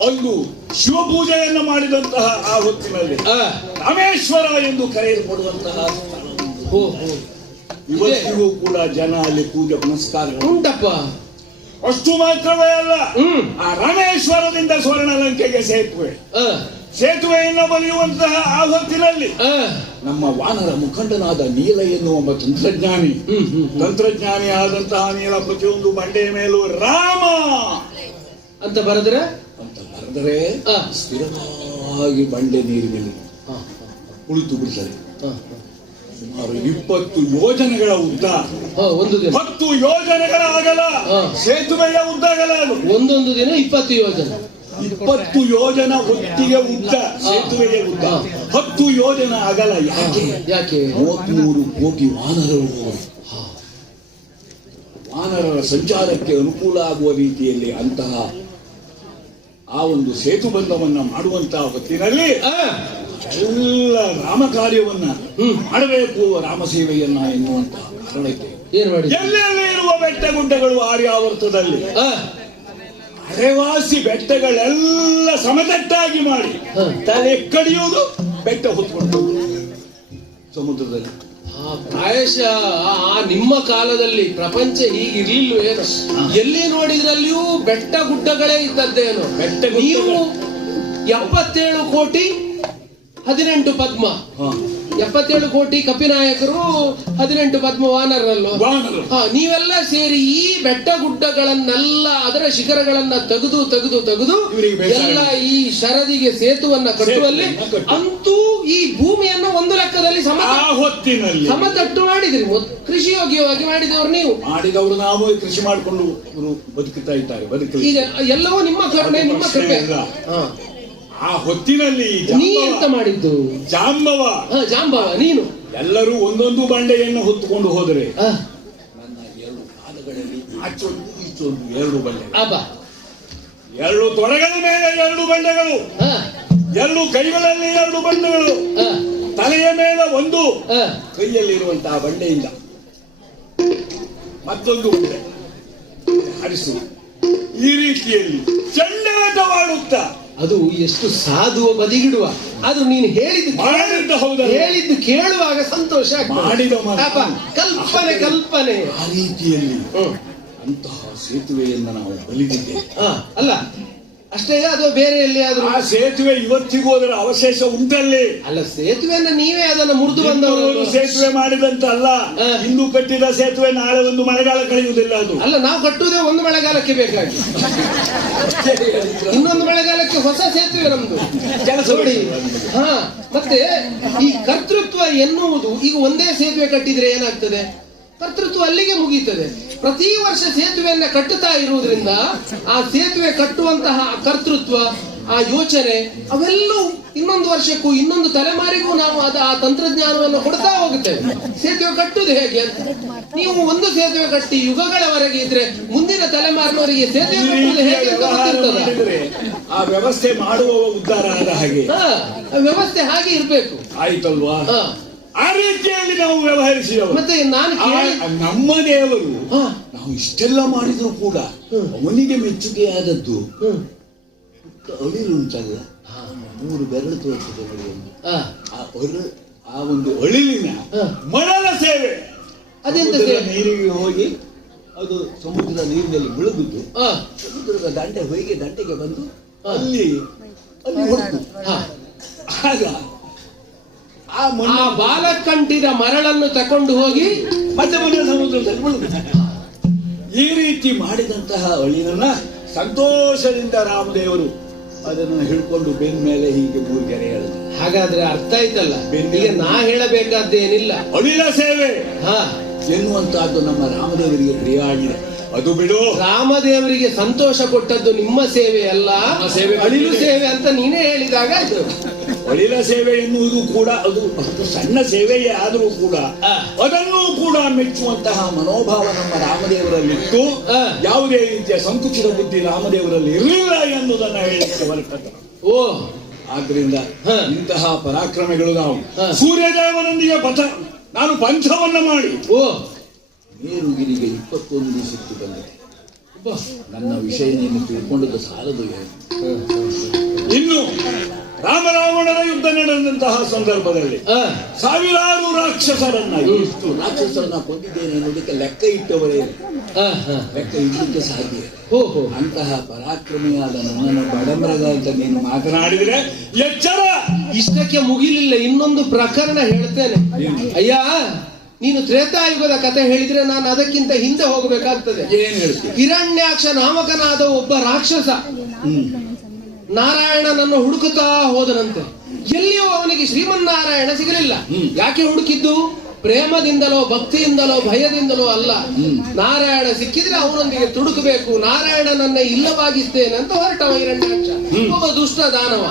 ಅಲ್ಲೂ ಶಿವಪೂಜೆಯನ್ನು ಮಾಡಿದಂತಹ ಆ ಹೊತ್ತಿನಲ್ಲಿ ಆ, ರಾಮೇಶ್ವರ ಎಂದು ಕರೆಯಲ್ಪಡುವಂತಹ ಸ್ಥಳ ಹೋ ಹೋ ಇವತ್ತಿಗೂ ಕೂಡ ಜನ ಅಲ್ಲಿ ಪೂಜೆ ಪುನಸ್ಕಾರ ಉಂಟಪ್ಪ. ಅಷ್ಟು ಮಾತ್ರವೇ ಅಲ್ಲ, ಹ್ಮ್ ಆ ರಾಮೇಶ್ವರದಿಂದ ಸ್ವರ್ಣಲಂಕೆಗೆ ಆ, ಸೇತುವೆಯನ್ನು ಬರೆಯುವಂತಹ ಆ ಹೊತ್ತಿನಲ್ಲಿ ಆ, ನಮ್ಮ ವಾನರ ಮುಖಂಡನಾದ ನೀಲ ಎನ್ನುವ ತಂತ್ರಜ್ಞಾನಿ ಹ್ಮ್ ಹ್ಮ್ ತಂತ್ರಜ್ಞಾನಿ ಆದಂತಹ ನೀಲ ಪ್ರತಿಯೊಂದು ಬಂಡೆಯ ಮೇಲೂ ರಾಮ ಅಂತ ಬರೆದ್ರೆ ಅಂತ ಬರೆದರೆ ಆ. ಸ್ಥಿರವಾಗಿ ಬಂಡೆ ನೀರಿನಲ್ಲಿ ಆ, ಕುಳಿತು ಬಿಡ್ತಾರೆ. ಆ, ಸುಮಾರು 20 ಯೋಜನೆಗಳ ಉದ್ದ, ಆ, ಒಂದು ದಿನ 10 ಯೋಜನೆಗಳ ಅಗಲ, ಆ. ಸೇತುವೆಯ ಉದ್ದ ಅಗಲ ಅದು. ಒಂದೊಂದು ದಿನ 20 ಯೋಜನೆ. 20 ಯೋಜನ ಒಟ್ಟಿಗೆ ಉದ್ದ ಸೇತುವೆಯ ಉದ್ದ, 10 ಯೋಜನ ಅಗಲ. ಯಾಕೆ? ಯಾಕೆ? 33 ಕೋಟಿ ವಾನರರು, ವಾನರರ ಸಂಚಾರಕ್ಕೆ ಅನುಕೂಲ ಆಗುವ ರೀತಿಯಲ್ಲಿ ಅಂತಹ ಆ ಒಂದು ಸೇತುಬಂಧವನ್ನ ಮಾಡುವಂತಹ ಹೊತ್ತಿನಲ್ಲಿ ಆ, ಎಲ್ಲ ರಾಮ ಕಾರ್ಯವನ್ನ ಹ್ಮ್. ಮಾಡಬೇಕು, ರಾಮ ಸೇವೆಯನ್ನ ಎನ್ನುವಂತಹ ಕಾರಣಕ್ಕೆ ಏನ್ ಮಾಡಿ? ಎಲ್ಲೆಲ್ಲಿ ಇರುವ ಬೆಟ್ಟ ಗುಡ್ಡಗಳು ಆರ್ಯಾವರ್ತದಲ್ಲಿ ಆ, ಅರೆವಾಸಿ ಬೆಟ್ಟಗಳೆಲ್ಲ ಸಮತಟ್ಟಾಗಿ ಮಾಡಿ ಹ. ತಲೆ ಕಡಿಯುವುದು, ಬೆಟ್ಟ ಹೊತ್ಕೊಂಡು ಸಮುದ್ರದಲ್ಲಿ. ಪ್ರಾಯಶಃ ಆ ನಿಮ್ಮ ಕಾಲದಲ್ಲಿ ಪ್ರಪಂಚ ಹೀಗಿರ್ಲಿಲ್ಲ ಏನೋ. ಎಲ್ಲಿ ನೋಡಿದ್ರಲ್ಲಿಯೂ ಬೆಟ್ಟ ಗುಡ್ಡಗಳೇ ಇದ್ದದ್ದೇನೋ. ಬೆಟ್ಟ ಗುಡ್ಡ. ನೀವು 77 ಕೋಟಿ 18 ಪದ್ಮ, 77 ಕೋಟಿ ಕಪಿನಾಯಕರು, 18 ಪದ್ಮ ವಾನರಲ್ಲೋ. ವಾನರರು. ನೀವೆಲ್ಲ ಸೇರಿ ಈ ಬೆಟ್ಟ ಗುಡ್ಡಗಳನ್ನೆಲ್ಲ ಅದರ ಶಿಖರಗಳನ್ನ ತೆಗೆದು ತೆಗೆದು ತೆಗೆದು ಇವರಿಗೆ ಬೇಸಾಯ ಎಲ್ಲ ಈ ಶರದಿಗೆ ಸೇತುವನ್ನ ಕಟ್ಟುವಲ್ಲಿ ಸೇತುವನ್ನ ಕಟ್ಟು. ಅಂತೂ ಈ ಭೂಮಿಯನ್ನ ಒಂದು ಲೆಕ್ಕದಲ್ಲಿ ಆ ಹೊತ್ತಿನಲ್ಲಿ ಸಮತಟ್ಟು ಮಾಡಿದ್ರಿ. ಕೃಷಿ ಯೋಗ್ಯವಾಗಿ ಮಾಡಿದವರು ನೀವು. ಮಾಡಿದವರು ನಾವು ಕೃಷಿ ಮಾಡಿಕೊಂಡು ಬದುಕುತ್ತಾ ಇದ್ದಾರೆ. ಬದುಕಲಿ ಈಗ ಎಲ್ಲವೂ ನಿಮ್ಮ ಕರುಣೆ, ನಿಮ್ಮ ಕೃಪೆ. ಹಾ. ಆ ಹೊತ್ತಿನಲ್ಲಿ ನೀ ಎಂತ ಮಾಡಿದ್ದು? ಜಾಂಬವ ಜಾಂಬವ ನೀನು ಎಲ್ಲರೂ ಒಂದೊಂದು ಬಂಡೆಯನ್ನು ಹೊತ್ತುಕೊಂಡು ಹೋದರೆ ಆ, ನನ್ನ 2 ಕಾಲಗಳಲ್ಲಿ ಆಚೊಂದು ಈಚೊಂದು 2 ಬಂಡೆ, ಅಬ್ಬ 2 ತೊಡೆಗಳ ಮೇಲೆ 2 ಬಂಡೆಗಳು, ಆ, 2 ಕೈಗಳಲ್ಲಿ 2 ಬಂಡೆಗಳು, ಆ, ತಲೆಯ ಮೇಲೆ ಒಂದು, ಆ, ಕೈಯಲ್ಲಿರುವಂತಹ ಬಂಡೆಯಿಂದ ಮತ್ತೊಂದು ಬಂಡೆ ಹರಿಸು. ಈ ರೀತಿಯಲ್ಲಿ ಚೆಂಡಾಟವಾಡುತ್ತಾ ಅದು ಎಷ್ಟು ಸಾಧುವ ಬದಿಗಿಡುವ. ಅದು ನೀನು ಮಾಡಿದ್ದು ಹೌದಲ್ಲ? ಹೇಳಿದ್ದು ಕೇಳುವಾಗ ಸಂತೋಷ ಆಗ್ತದೆ. ಮಾಡಿದ ಮಾತು. ಅಬ್ಬ, ಕಲ್ಪನೆ ಕಲ್ಪನೆ. ಆ ರೀತಿಯಲ್ಲಿ ಹ್ಮ್. ಅಂತಹ ಸೇತುವೆಯನ್ನು ನಾವು ಬಲಿದಿದ್ದೇವೆ. ಅಲ್ಲ ಅಷ್ಟೇ, ಅದು ಬೇರೆ ಎಲ್ಲಿಯಾದ್ರೂ? ಆ ಸೇತುವೆ ಇವತ್ತಿಗೂ ಅದರ ಅವಶೇಷ ಉಂಟಲ್ಲಿ. ಅಲ್ಲ, ಸೇತುವೆಯನ್ನ ನೀವೇ ಅದನ್ನ ಮುರಿದು ಬಂದವರು. ಸೇತುವೆ ಮಾಡಿದಂತ ಅಲ್ಲ, ಇಂದು ಕಟ್ಟಿದ ಸೇತುವೆ ನಾಳೆ ಒಂದು ಮಳೆಗಾಲ ಕಳೆಯುವುದಿಲ್ಲ ಅದು. ಅಲ್ಲ, ನಾವು ಕಟ್ಟುವುದೇ ಒಂದು ಮಳೆಗಾಲಕ್ಕೆ ಬೇಕಾಗಿ, ಇನ್ನೊಂದು ಮಳೆಗಾಲಕ್ಕೆ ಹೊಸ ಸೇತುವೆ ನಮ್ದು ಕೆಲಸ ನೋಡಿ. ಹಾ, ಮತ್ತೆ ಈ ಕರ್ತೃತ್ವ ಎನ್ನುವುದು, ಈಗ ಒಂದೇ ಸೇತುವೆ ಕಟ್ಟಿದ್ರೆ ಏನಾಗ್ತದೆ? ಕರ್ತೃತ್ವ ಅಲ್ಲಿಗೆ ಮುಗೀತದೆ. ಪ್ರತಿ ವರ್ಷ ಸೇತುವೆಯನ್ನ ಕಟ್ಟುತ್ತಾ ಇರುವುದರಿಂದ ಆ ಸೇತುವೆ ಕಟ್ಟುವಂತಹ ಕರ್ತೃತ್ವ, ಆ ಯೋಚನೆ ಅವೆಲ್ಲವೂ ಇನ್ನೊಂದು ವರ್ಷಕ್ಕೂ ಇನ್ನೊಂದು ತಲೆಮಾರಿಗೂ ನಾವು ಆ ತಂತ್ರಜ್ಞಾನವನ್ನು ಕೊಡ್ತಾ ಹೋಗುತ್ತೇವೆ. ಸೇತುವೆ ಕಟ್ಟುವುದು ಹೇಗೆ ಅಂತ ನೀವು ಒಂದು ಸೇತುವೆ ಕಟ್ಟಿ ಯುಗಗಳವರೆಗೆ ಇದ್ರೆ ಮುಂದಿನ ತಲೆಮಾರಿನವರಿಗೆ ಸೇತುವೆ ಕಟ್ಟುವುದು ಹೇಗೆ ಅಂತ ಗೊತ್ತಿರ್ತದೆ. ಆ ವ್ಯವಸ್ಥೆ ಮಾಡುವ ಉದ್ಧಾರ ಆದ ಹಾಗೆ ವ್ಯವಸ್ಥೆ ಹಾಗೆ ಇರ್ಬೇಕು. ಆಯ್ತಲ್ವಾ? ಆ ರೀತಿಯಲ್ಲಿ ನಾವು ವ್ಯವಹರಿಸಿದವರು. ಮತ್ತೆ ನಾನು ನಮ್ಮ ದೇವರು ನಾವು ಇಷ್ಟೆಲ್ಲ ಮಾಡಿದ್ರು ಕೂಡ ಅವನಿಗೆ ಮೆಚ್ಚುಗೆಯಾದದ್ದು ಅಳಿಲುಂಟಲ್ಲ, 3 ಬೆರಳು ತೋರಿಸಿದೆ ನೋಡಿ. ಆ ಒಂದು ಅಳಿಲಿನ ಮಣಲ ಸೇವೆ. ಅದೆಂತ ನೀರಿಗೆ ಹೋಗಿ ಅದು ಸಮುದ್ರ ನೀರಿನಲ್ಲಿ ಮುಳುಗುದು, ಸಮುದ್ರದ ದಂಡೆಗೆ ಬಂದು ಅಲ್ಲಿ ಹೊರಟು. ಆಗ ಆ ಬಾಲಕಂಠಿದ ಮರಳನ್ನು ತಕೊಂಡು ಹೋಗಿ ಮತ್ತೆ ಸಮುದ್ರದಲ್ಲಿ ಮುಳುಗುದು. ಈ ರೀತಿ ಮಾಡಿದಂತಹ ಅಳಿಲನ್ನ ಸಂತೋಷದಿಂದ ರಾಮದೇವರು ಅದನ್ನು ಹಿಡ್ಕೊಂಡು ಬೆನ್ನ ಮೇಲೆ ಹೀಗೆ 3 ಕೆರೆ ಹೇಳಿದ್ರು. ಹಾಗಾದ್ರೆ ಅರ್ಥ ಆಯ್ತಲ್ಲ, ಈಗ ನಾ ಹೇಳಬೇಕಾದ್ದೇನಿಲ್ಲ. ಅಳಿಲ ಸೇವೆ ಎನ್ನುವಂತಹದ್ದು ನಮ್ಮ ರಾಮದೇವರಿಗೆ ಪ್ರಿಯ ಆಗಿದೆ. ಅದು ಬಿಡು. ರಾಮದೇವರಿಗೆ ಸಂತೋಷ ಕೊಟ್ಟದ್ದು ನಿಮ್ಮ ಸೇವೆ ಅಲ್ಲ, ನಮ್ಮ ಸೇವೆ. ಅಳಿಲು ಸೇವೆ ಅಂತ ನೀನೇ ಹೇಳಿದಾಗ ಅದು ಅಳಿಲ ಸೇವೆ ಎನ್ನುವುದು ಕೂಡ ಅದು ಸಣ್ಣ ಸೇವೆಯೇ ಆದರೂ ಕೂಡ ಅದನ್ನು ಕೂಡ ಮೆಚ್ಚುವಂತಹ ಮನೋಭಾವ ನಮ್ಮ ರಾಮದೇವರಲ್ಲಿತ್ತು. ಯಾವುದೇ ರೀತಿಯ ಸಂಕುಚಿತ ಬುದ್ಧಿ ರಾಮದೇವರಲ್ಲಿ ಇರಲಿಲ್ಲ ಎನ್ನುವುದನ್ನ ಹೇಳಲಿಕ್ಕೆ ಬರುತ್ತದೆ. ಓ, ಆದ್ರಿಂದ ಇಂತಹ ಪರಾಕ್ರಮಿಗಳು ನಾವು ಸೂರ್ಯದೇವನೊಂದಿಗೆ ನಾನು ಪಂಚವನ್ನ ಮಾಡಿ ಮೇರುಗಿರಿಗೆ 21 ಸಿಕ್ಕು ಬಂದಿದೆ. ನನ್ನ ವಿಷಯ ನೀನು ತಿಳ್ಕೊಂಡದ್ದು ಸಾಲದು. ಇನ್ನು ರಾಮರಾವಣರ ಯುದ್ಧ ನಡೆದಂತಹ ಸಂದರ್ಭದಲ್ಲಿ ಸಾವಿರಾರು ರಾಕ್ಷಸರನ್ನ ಕೊಂದಿದ್ದೇನೆ ಎನ್ನುವುದಕ್ಕೆ ಲೆಕ್ಕ ಇಟ್ಟವರೇ ಲೆಕ್ಕ ಇಡಲಿಕ್ಕೆ ಸಾಧ್ಯ. ಅಂತಹ ಪರಾಕ್ರಮಿಯಾದ ನನ್ನನ್ನು ಬಡಮರಗ ಅಂತ ನೀನು ಮಾತನಾಡಿದ್ರೆ ಎಚ್ಚರ. ಇಷ್ಟಕ್ಕೆ ಮುಗಿಲಿಲ್ಲ, ಇನ್ನೊಂದು ಪ್ರಕರಣ ಹೇಳ್ತೇನೆ. ಅಯ್ಯ, ನೀನು ತ್ರೇತಾಯುಗದ ಕಥೆ ಹೇಳಿದ್ರೆ ನಾನು ಅದಕ್ಕಿಂತ ಹಿಂದೆ ಹೋಗಬೇಕಾಗ್ತದೆ. ಏನ್ ಹೇಳ್ತೀನಿ? ಹಿರಣ್ಯಾಕ್ಷ ನಾಮಕನಾದ ಒಬ್ಬ ರಾಕ್ಷಸ ನಾರಾಯಣನನ್ನು ಹುಡುಕುತ್ತಾ ಹೋದನಂತೆ. ಎಲ್ಲಿಯೂ ಅವನಿಗೆ ಶ್ರೀಮನ್ನಾರಾಯಣ ಸಿಗಲಿಲ್ಲ. ಯಾಕೆ ಹುಡುಕಿದ್ದು? ಪ್ರೇಮದಿಂದಲೋ ಭಕ್ತಿಯಿಂದಲೋ ಭಯದಿಂದಲೋ ಅಲ್ಲ. ನಾರಾಯಣ ಸಿಕ್ಕಿದ್ರೆ ಅವನೊಂದಿಗೆ ತುಡುಕಬೇಕು, ನಾರಾಯಣನನ್ನೇ ಇಲ್ಲವಾಗಿಸ್ತೇನೆ ಅಂತ ಹೊರಟವ ಹಿರಣ್ಯಾಕ್ಷ. ಒಬ್ಬ ದುಷ್ಟ ದಾನವ.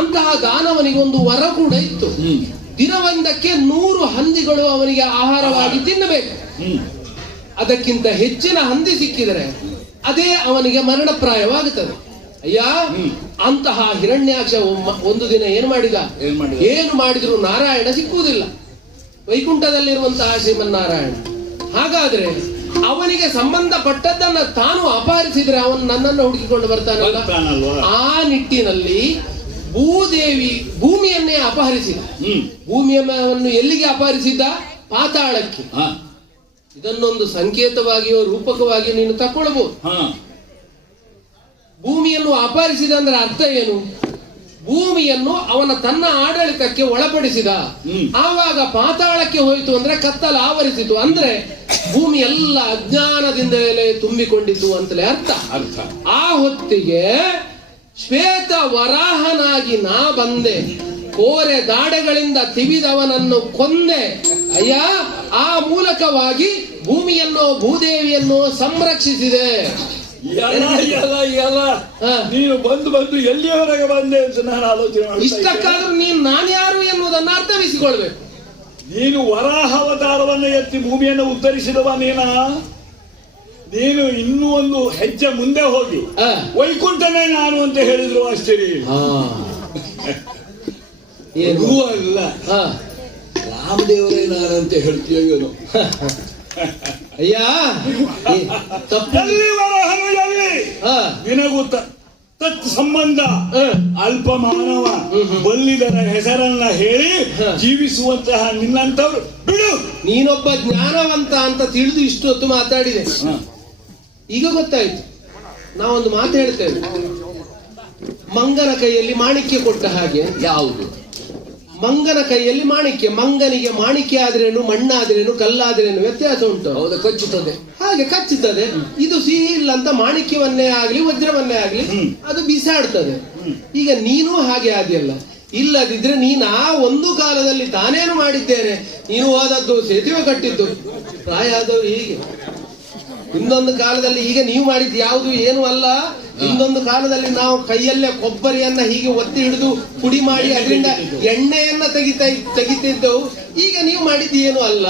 ಅಂತಹ ದಾನವನಿಗೆ ಒಂದು ವರ ಕೂಡ ಇತ್ತು. ದಿನವೊಂದಕ್ಕೆ 100 ಹಂದಿಗಳು ಅವನಿಗೆ ಆಹಾರವಾಗಿ ತಿನ್ನಬೇಕು. ಅದಕ್ಕಿಂತ ಹೆಚ್ಚಿನ ಹಂದಿ ಸಿಕ್ಕಿದರೆ ಅದೇ ಅವನಿಗೆ ಮರಣಪ್ರಾಯವಾಗುತ್ತದೆ. ಅಯ್ಯ, ಅಂತಹ ಹಿರಣ್ಯಾಕ್ಷ ಒಂದು ದಿನ ಏನು ಮಾಡಿದ್ರು ನಾರಾಯಣ ಸಿಕ್ಕುವುದಿಲ್ಲ, ವೈಕುಂಠದಲ್ಲಿರುವಂತಹ ಶ್ರೀಮನ್ನಾರಾಯಣ. ಹಾಗಾದ್ರೆ ಅವನಿಗೆ ಸಂಬಂಧಪಟ್ಟದ್ದನ್ನ ತಾನು ಅಪಹರಿಸಿದ್ರೆ ಅವನು ನನ್ನನ್ನು ಹುಡುಕಿಕೊಂಡು ಬರ್ತಾನಲ್ಲ. ಆ ನಿಟ್ಟಿನಲ್ಲಿ ಭೂಮಿಯನ್ನೇ ಅಪಹರಿಸಿದ. ಭೂಮಿಯನ್ನು ಎಲ್ಲಿಗೆ ಅಪಹರಿಸಿದ್ದ? ಪಾತಾಳಕ್ಕೆ. ಇದನ್ನೊಂದು ಸಂಕೇತವಾಗಿಯೋ ರೂಪಕವಾಗಿಯೋ ನೀನು ತಕ್ಕೊಳ್ಬಹುದು. ಭೂಮಿಯನ್ನು ಅಪಹರಿಸಿದ ಅಂದ್ರೆ ಅರ್ಥ ಏನು? ಭೂಮಿಯನ್ನು ಅವನ ತನ್ನ ಆಡಳಿತಕ್ಕೆ ಒಳಪಡಿಸಿದ. ಆವಾಗ ಪಾತಾಳಕ್ಕೆ ಹೋಯಿತು ಅಂದ್ರೆ ಕತ್ತಲ ಆವರಿಸಿತು, ಅಂದ್ರೆ ಭೂಮಿ ಎಲ್ಲ ಅಜ್ಞಾನದಿಂದಲೇ ತುಂಬಿಕೊಂಡಿತು ಅಂತಲೇ ಅರ್ಥ. ಆ ಹೊತ್ತಿಗೆ ಶ್ವೇತ ವರಾಹನಾಗಿ ನಾ ಬಂದೆ, ಕೋರೆ ದಾಡೆಗಳಿಂದ ತಿವಿದವನನ್ನು ಕೊಂದೆ. ಅಯ್ಯ, ಆ ಮೂಲಕವಾಗಿ ಭೂಮಿಯನ್ನು ಭೂದೇವಿಯನ್ನು ಸಂರಕ್ಷಿಸಿದೆ. ನೀನು ಬಂದು ಎಲ್ಲಿಯವರೆಗೆ ಬಂದೆ ಅಂತ ನಾನು ಆಲೋಚನೆ ಮಾಡಿ. ಇಷ್ಟಕ್ಕಾದ್ರೂ ನೀನು ನಾನ್ಯಾರು ಎನ್ನುವುದನ್ನು ಅರ್ಥವಿಸಿಕೊಳ್ಬೇಕು. ನೀನು ವರಾಹಾವತಾರವನ್ನು ಎತ್ತಿ ಭೂಮಿಯನ್ನು ಉದ್ಧರಿಸಿದವ ನೀನು ಇನ್ನೂ ಒಂದು ಹೆಜ್ಜೆ ಮುಂದೆ ಹೋಗಿ ವೈಕುಂಠನೇ ನಾನು ಅಂತ ಹೇಳಿದ್ರು ಆಶ್ಚರ್ಯ ಅಲ್ಲ. ರಾಮದೇವರೇ ನಾನು ಅಂತ ಹೇಳ್ತೀಯೋ ಅಯ್ಯ, ತಪ್ಪಲ್ಲಿ ನಿನಗೂ ತತ್ ಸಂಬಂಧ ಅಲ್ಪ ಮಾನವ ಬಲ್ಲಿದರ ಹೆಸರನ್ನ ಹೇಳಿ ಜೀವಿಸುವಂತಹ ನಿನ್ನಂತವ್ರು ಬಿಡು. ನೀನೊಬ್ಬ ಜ್ಞಾನವಂತ ಅಂತ ತಿಳಿದು ಇಷ್ಟು ಹೊತ್ತು ಮಾತಾಡಿದೆ. ಈಗ ಗೊತ್ತಾಯ್ತು. ನಾವೊಂದು ಮಾತು ಹೇಳ್ತೇವೆ, ಮಂಗನ ಕೈಯಲ್ಲಿ ಮಾಣಿಕ್ಯ ಕೊಟ್ಟ ಹಾಗೆ. ಯಾವುದು? ಮಂಗನ ಕೈಯಲ್ಲಿ ಮಾಣಿಕ್ಯ. ಮಂಗನಿಗೆ ಮಾಣಿಕ್ಯ ಆದ್ರೇನು, ಮಣ್ಣಾದ್ರೇನು, ಕಲ್ಲಾದ್ರೇನು ವ್ಯತ್ಯಾಸ ಉಂಟು. ಹೌದು, ಕಚ್ಚುತ್ತದೆ. ಹಾಗೆ ಕಚ್ಚುತ್ತದೆ. ಇದು ಸಿಹಿ ಇಲ್ಲ ಅಂತ ಮಾಣಿಕ್ಯವನ್ನೇ ಆಗ್ಲಿ ವಜ್ರವನ್ನೇ ಆಗ್ಲಿ ಅದು ಬಿಸಾಡ್ತದೆ. ಈಗ ನೀನು ಹಾಗೆ ಆದಿಯಲ್ಲ. ಇಲ್ಲದಿದ್ರೆ ನೀನು ಆ ಒಂದು ಕಾಲದಲ್ಲಿ ತಾನೇನು ಮಾಡಿದ್ದೇನೆ, ನೀನು ಹೋದದ್ದು ಸೇತುವೆ ಕಟ್ಟಿದ್ದು ಪ್ರಾಯ ಆದವು ಹೀಗೆ. ಇನ್ನೊಂದು ಕಾಲದಲ್ಲಿ ಈಗ ನೀವು ಮಾಡಿದ್ದು ಯಾವುದು ಏನು ಅಲ್ಲ. ಇನ್ನೊಂದು ಕಾಲದಲ್ಲಿ ನಾವು ಕೈಯಲ್ಲೇ ಕೊಬ್ಬರಿಯನ್ನ ಹೀಗೆ ಒತ್ತಿ ಹಿಡಿದು ಪುಡಿ ಮಾಡಿ ಅದರಿಂದ ಎಣ್ಣೆಯನ್ನ ತೆಗಿತಿದ್ದೆವು. ಈಗ ನೀವು ಮಾಡಿದ್ದು ಏನು ಅಲ್ಲ.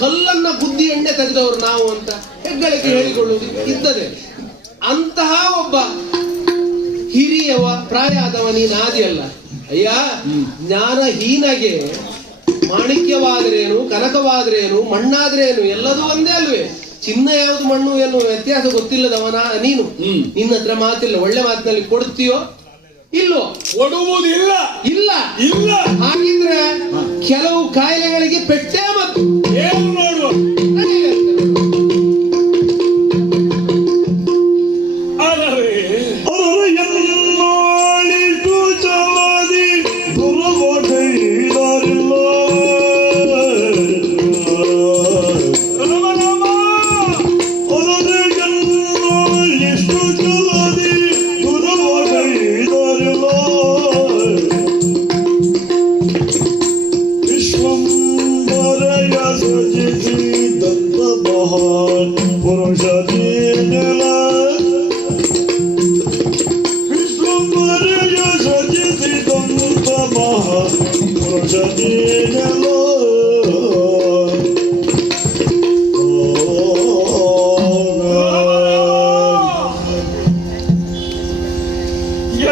ಕಲ್ಲನ್ನ ಬುದ್ಧಿ ಎಣ್ಣೆ ತೆಗೆದವರು ನಾವು ಅಂತ ಹೆಗ್ಗಳಿಕೆ ಹೇಳಿಕೊಳ್ಳುವುದು ಇದ್ದದೆ. ಅಂತಹ ಒಬ್ಬ ಹಿರಿಯವ ಪ್ರಾಯ ಆದವ ನೀನು ಆದಿಯಲ್ಲ. ಅಯ್ಯ, ಜ್ಞಾನಹೀನಗೆ ಮಾಣಿಕ್ಯವಾದ್ರೇನು, ಕನಕವಾದ್ರೇನು, ಮಣ್ಣಾದ್ರೇನು ಎಲ್ಲದೂ ಒಂದೇ ಅಲ್ವೇ. ಚಿನ್ನ ಯಾವುದು ಮಣ್ಣು ಎನ್ನುವ ವ್ಯತ್ಯಾಸ ಗೊತ್ತಿಲ್ಲದವನ ನೀನು. ನಿನ್ನ ಹತ್ರ ಮಾತಿಲ್ಲ. ಒಳ್ಳೆ ಮಾತಿನಲ್ಲಿ ಕೊಡ್ತೀಯೋ ಇಲ್ಲೋ? ಕೊಡುವುದಿಲ್ಲ. ಇಲ್ಲ ಇಲ್ಲ. ಹಾಗಿದ್ರೆ ಕೆಲವು ಕಾಯಿಲೆಗಳಿಗೆ ಪೆಟ್ಟೆ ಮತ್ತು ಏನು ನೋಡುವ. Viశ్వంబరయ ಮಹಾನ್ ಪುರುಷ ದೀನಲ ವಿಶ್ವಂಬರಯ ಸಚಿತಿದಂತ ಮಹಾನ್ ಪುರುಷ ದೀನಲ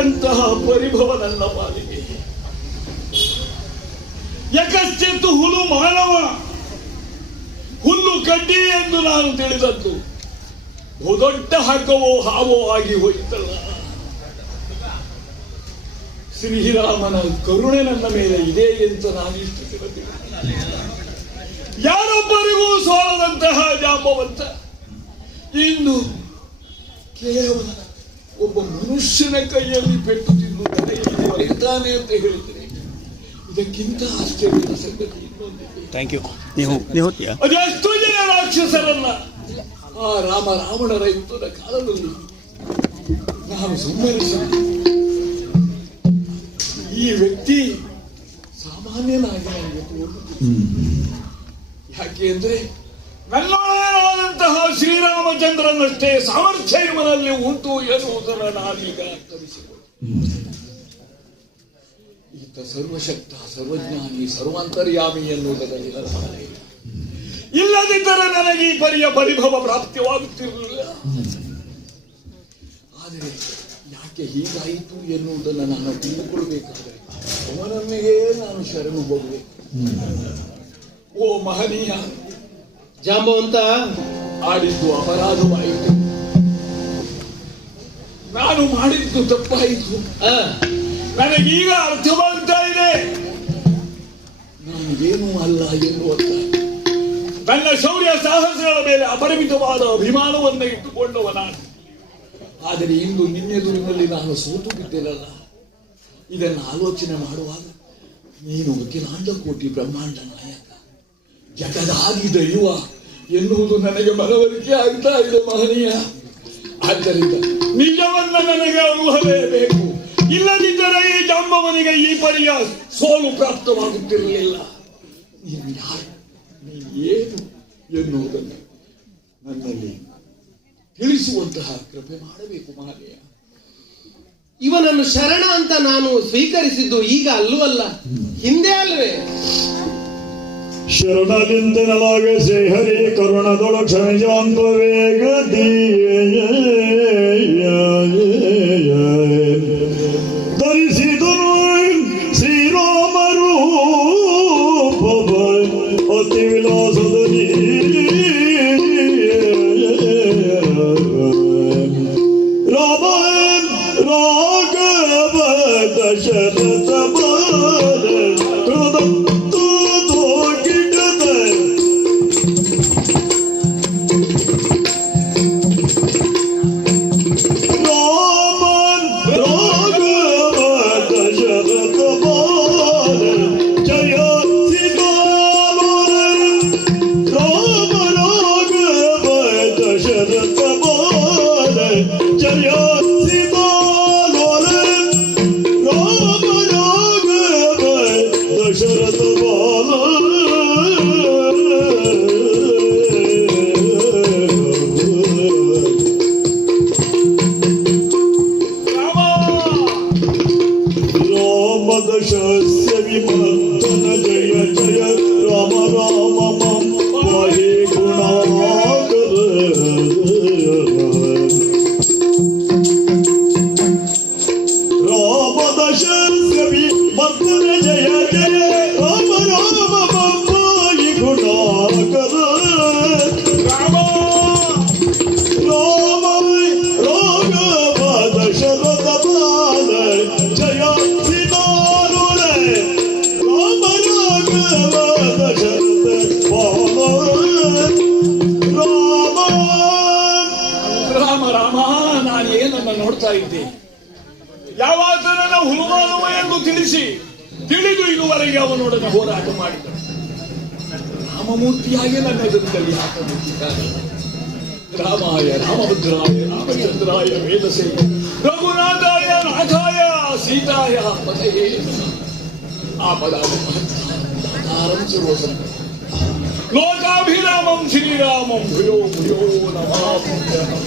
ಎಂತಹ ಪರಿಭವ ನನ್ನ ಪಾಲಿಗೆ. ಯಕಶ್ಚಿತ್ತು ಹುಲು ಮಾನವ, ಹುಲ್ಲು ಕಡ್ಡಿ ಎಂದು ನಾನು ತಿಳಿದದ್ದು ದೊಡ್ಡ ಹಗ್ಗವೋ ಹಾವೋ ಆಗಿ ಹೋಯಿತಲ್ಲ. ಶ್ರೀರಾಮನ ಕರುಣೆ ನನ್ನ ಮೇಲೆ ಇದೆ ಅಂತ ನಾನು ಇಷ್ಟು ತಿಳಿದಿಲ್ಲ. ಯಾರೊಬ್ಬರಿಗೂ ಸೋಲದಂತಹ ಜಾಂಬವಂತ ಇಂದು ಕೇವಲ ಒಬ್ಬ ಮನುಷ್ಯನ ಕೈಯಲ್ಲಿ ಪೆಟ್ಟು ತಿಂದು ಬರೀತಾನೆ ಅಂತ ಹೇಳ್ತೀನಿ. ಇದಕ್ಕಿಂತ ಆಶ್ಚರ್ಯದ ಸಂಗತಿ ಇನ್ನೊಂದಿದೆ. Thank you. ನೀವು ಹೋಗ್ತೀಯಾ? ಅದೆಷ್ಟು ಜನ ರಾಕ್ಷಸರನ್ನ ಆ ರಾವಣರ ಯುದ್ಧದ ಕಾಲದಲ್ಲಿ ನಾನು ಸಂಹರಿಸ. ಈ ವ್ಯಕ್ತಿ ಸಾಮಾನ್ಯನಾಗಿ ನನಗೆ ತೋರುತ್ತಿಲ್ಲ. ಯಾಕೆ ಅಂದ್ರೆ ನನ್ನೊಳಗಾದಂತಹ ಶ್ರೀರಾಮಚಂದ್ರನಷ್ಟೇ ಸಾಮರ್ಥ್ಯ ಇವನಲ್ಲಿ ಉಂಟು ಎನ್ನುವುದನ್ನು ನಾನೀಗ ಅರ್ಥವಿಸಿಕೊಂಡೆ. ಈತ ಸರ್ವಶಕ್ತ, ಸರ್ವಜ್ಞಾನಿ, ಸರ್ವಾಂತರ್ಯಾಮಿ ಎನ್ನುವುದರಲ್ಲಿ ಇಲ್ಲದಿದ್ದರೆ ನನಗೆ ಈ ಪರಿಯ ಪರಿಭವ ಪ್ರಾಪ್ತಿಯಾಗುತ್ತಿರಲಿಲ್ಲ. ಆದರೆ ಯಾಕೆ ಹೀಗಾಯಿತು ಎನ್ನುವುದನ್ನು ನಾನು ತಿಳಿದುಕೊಳ್ಳಬೇಕಾದರೆ ಅವನನ್ನೇ ನಾನು ಶರಣು ಹೋಗಬೇಕು. ಓ ಮಹನೀಯ ಜಾಂಬವಂತ, ಆಡಿದ್ದು ಅಪರಾಧವಾಯಿತು, ನಾನು ಮಾಡಿದ್ದು ತಪ್ಪಾಯಿತು. ನನಗೀಗ ಅರ್ಥವಾಗ್ತಾ ಇದೆ ನಾನು ಏನೂ ಅಲ್ಲ ಎನ್ನುವಂತ. ನನ್ನ ಶೌರ್ಯ ಸಾಹಸಗಳ ಮೇಲೆ ಅಪರಿಮಿತವಾದ ಅಭಿಮಾನವನ್ನು ಇಟ್ಟುಕೊಂಡವ ನಾನು. ಆದರೆ ಇಂದು ನಿನ್ನೆದುರಿನಲ್ಲಿ ನಾನು ಸೋತು ಬಿದ್ದೆನಲ್ಲ. ಇದನ್ನು ಆಲೋಚನೆ ಮಾಡುವಾಗ ನೀನು ಅಖಿಲಾಂಡ ಕೋಟಿ ಬ್ರಹ್ಮಾಂಡ ನಾಯಕ, ಜಗದಾದಿ ದೈವ ಎನ್ನುವುದು ನನಗೆ ಮನವರಿಕೆ ಆಗ್ತಾ ಇದೆ ಮಹನೀಯ. ಆದ್ದರಿಂದ ನಿಜವನ್ನ ನನಗೆ ಅನುಭವಲೇಬೇಕು. ಇಲ್ಲದಿದ್ದರೆ ಈ ಜಾಂಬವನಿಗೆ ಈ ಪರಿಯ ಸೋಲು ಪ್ರಾಪ್ತವಾಗುತ್ತಿರಲಿಲ್ಲ. ನೀನು ಯಾರು, ನೀನು ಏನು ಎನ್ನುವುದನ್ನು ನನ್ನಲ್ಲಿ ತಿಳಿಸುವಂತಹ ಕೃಪೆ ಮಾಡಬೇಕು ಮಹನೀಯ. ಇವನನ್ನು ಶರಣ ಅಂತ ನಾನು ಸ್ವೀಕರಿಸಿದ್ದು ಈಗ ಅಲ್ಲವಲ್ಲ, ಹಿಂದೆ ಅಲ್ವೇ? ಶರಣದಿಂದಲಾಗ ಶ್ರೀ ಹರಿ ಕರುಣದೊಳ ಕ್ಷಮಿಜಾಂತ ವೇಗದಿ ಧರಿಸಿದನು ಶ್ರೀರಾಮರು ಅತಿ ವಿಲಾಸದಲ್ಲಿ ರಾಮ ರಾಘವ ದಶರಥ ನೋಡ್ತಾ ಇದ್ದೆ. ಯಾವಾಗ ನನ್ನ ಹುಲುಮಾನವ ಎಂದು ತಿಳಿದು ಇದುವರೆಗೆ ಅವನೊಡನೆ ಹೋರಾಟ ಮಾಡಿದನು. ರಾಮಮೂರ್ತಿಯಾಗಿ ನನ್ನ ಎದುರಿನಲ್ಲಿ ಹಾಕಬೇಕಿದ್ದಾರೆ. ರಾಮಾಯ ರಾಮಭದ್ರಾಯ ರಾಮಚಂದ್ರಾಯ ವೇದಸೇ ರಘುನಾಥಾಯ ನಾಥಾಯ ಸೀತಾಯ ಪದಯೇ ಆ ಪದ ಸರ್ವಸಂತ ಲೋಕಾಭಿರಾಮಂ ಶ್ರೀರಾಮಂ ಭೂಯೋ ಭೂಯೋ ನಮಾಮ್ಯಹಂ.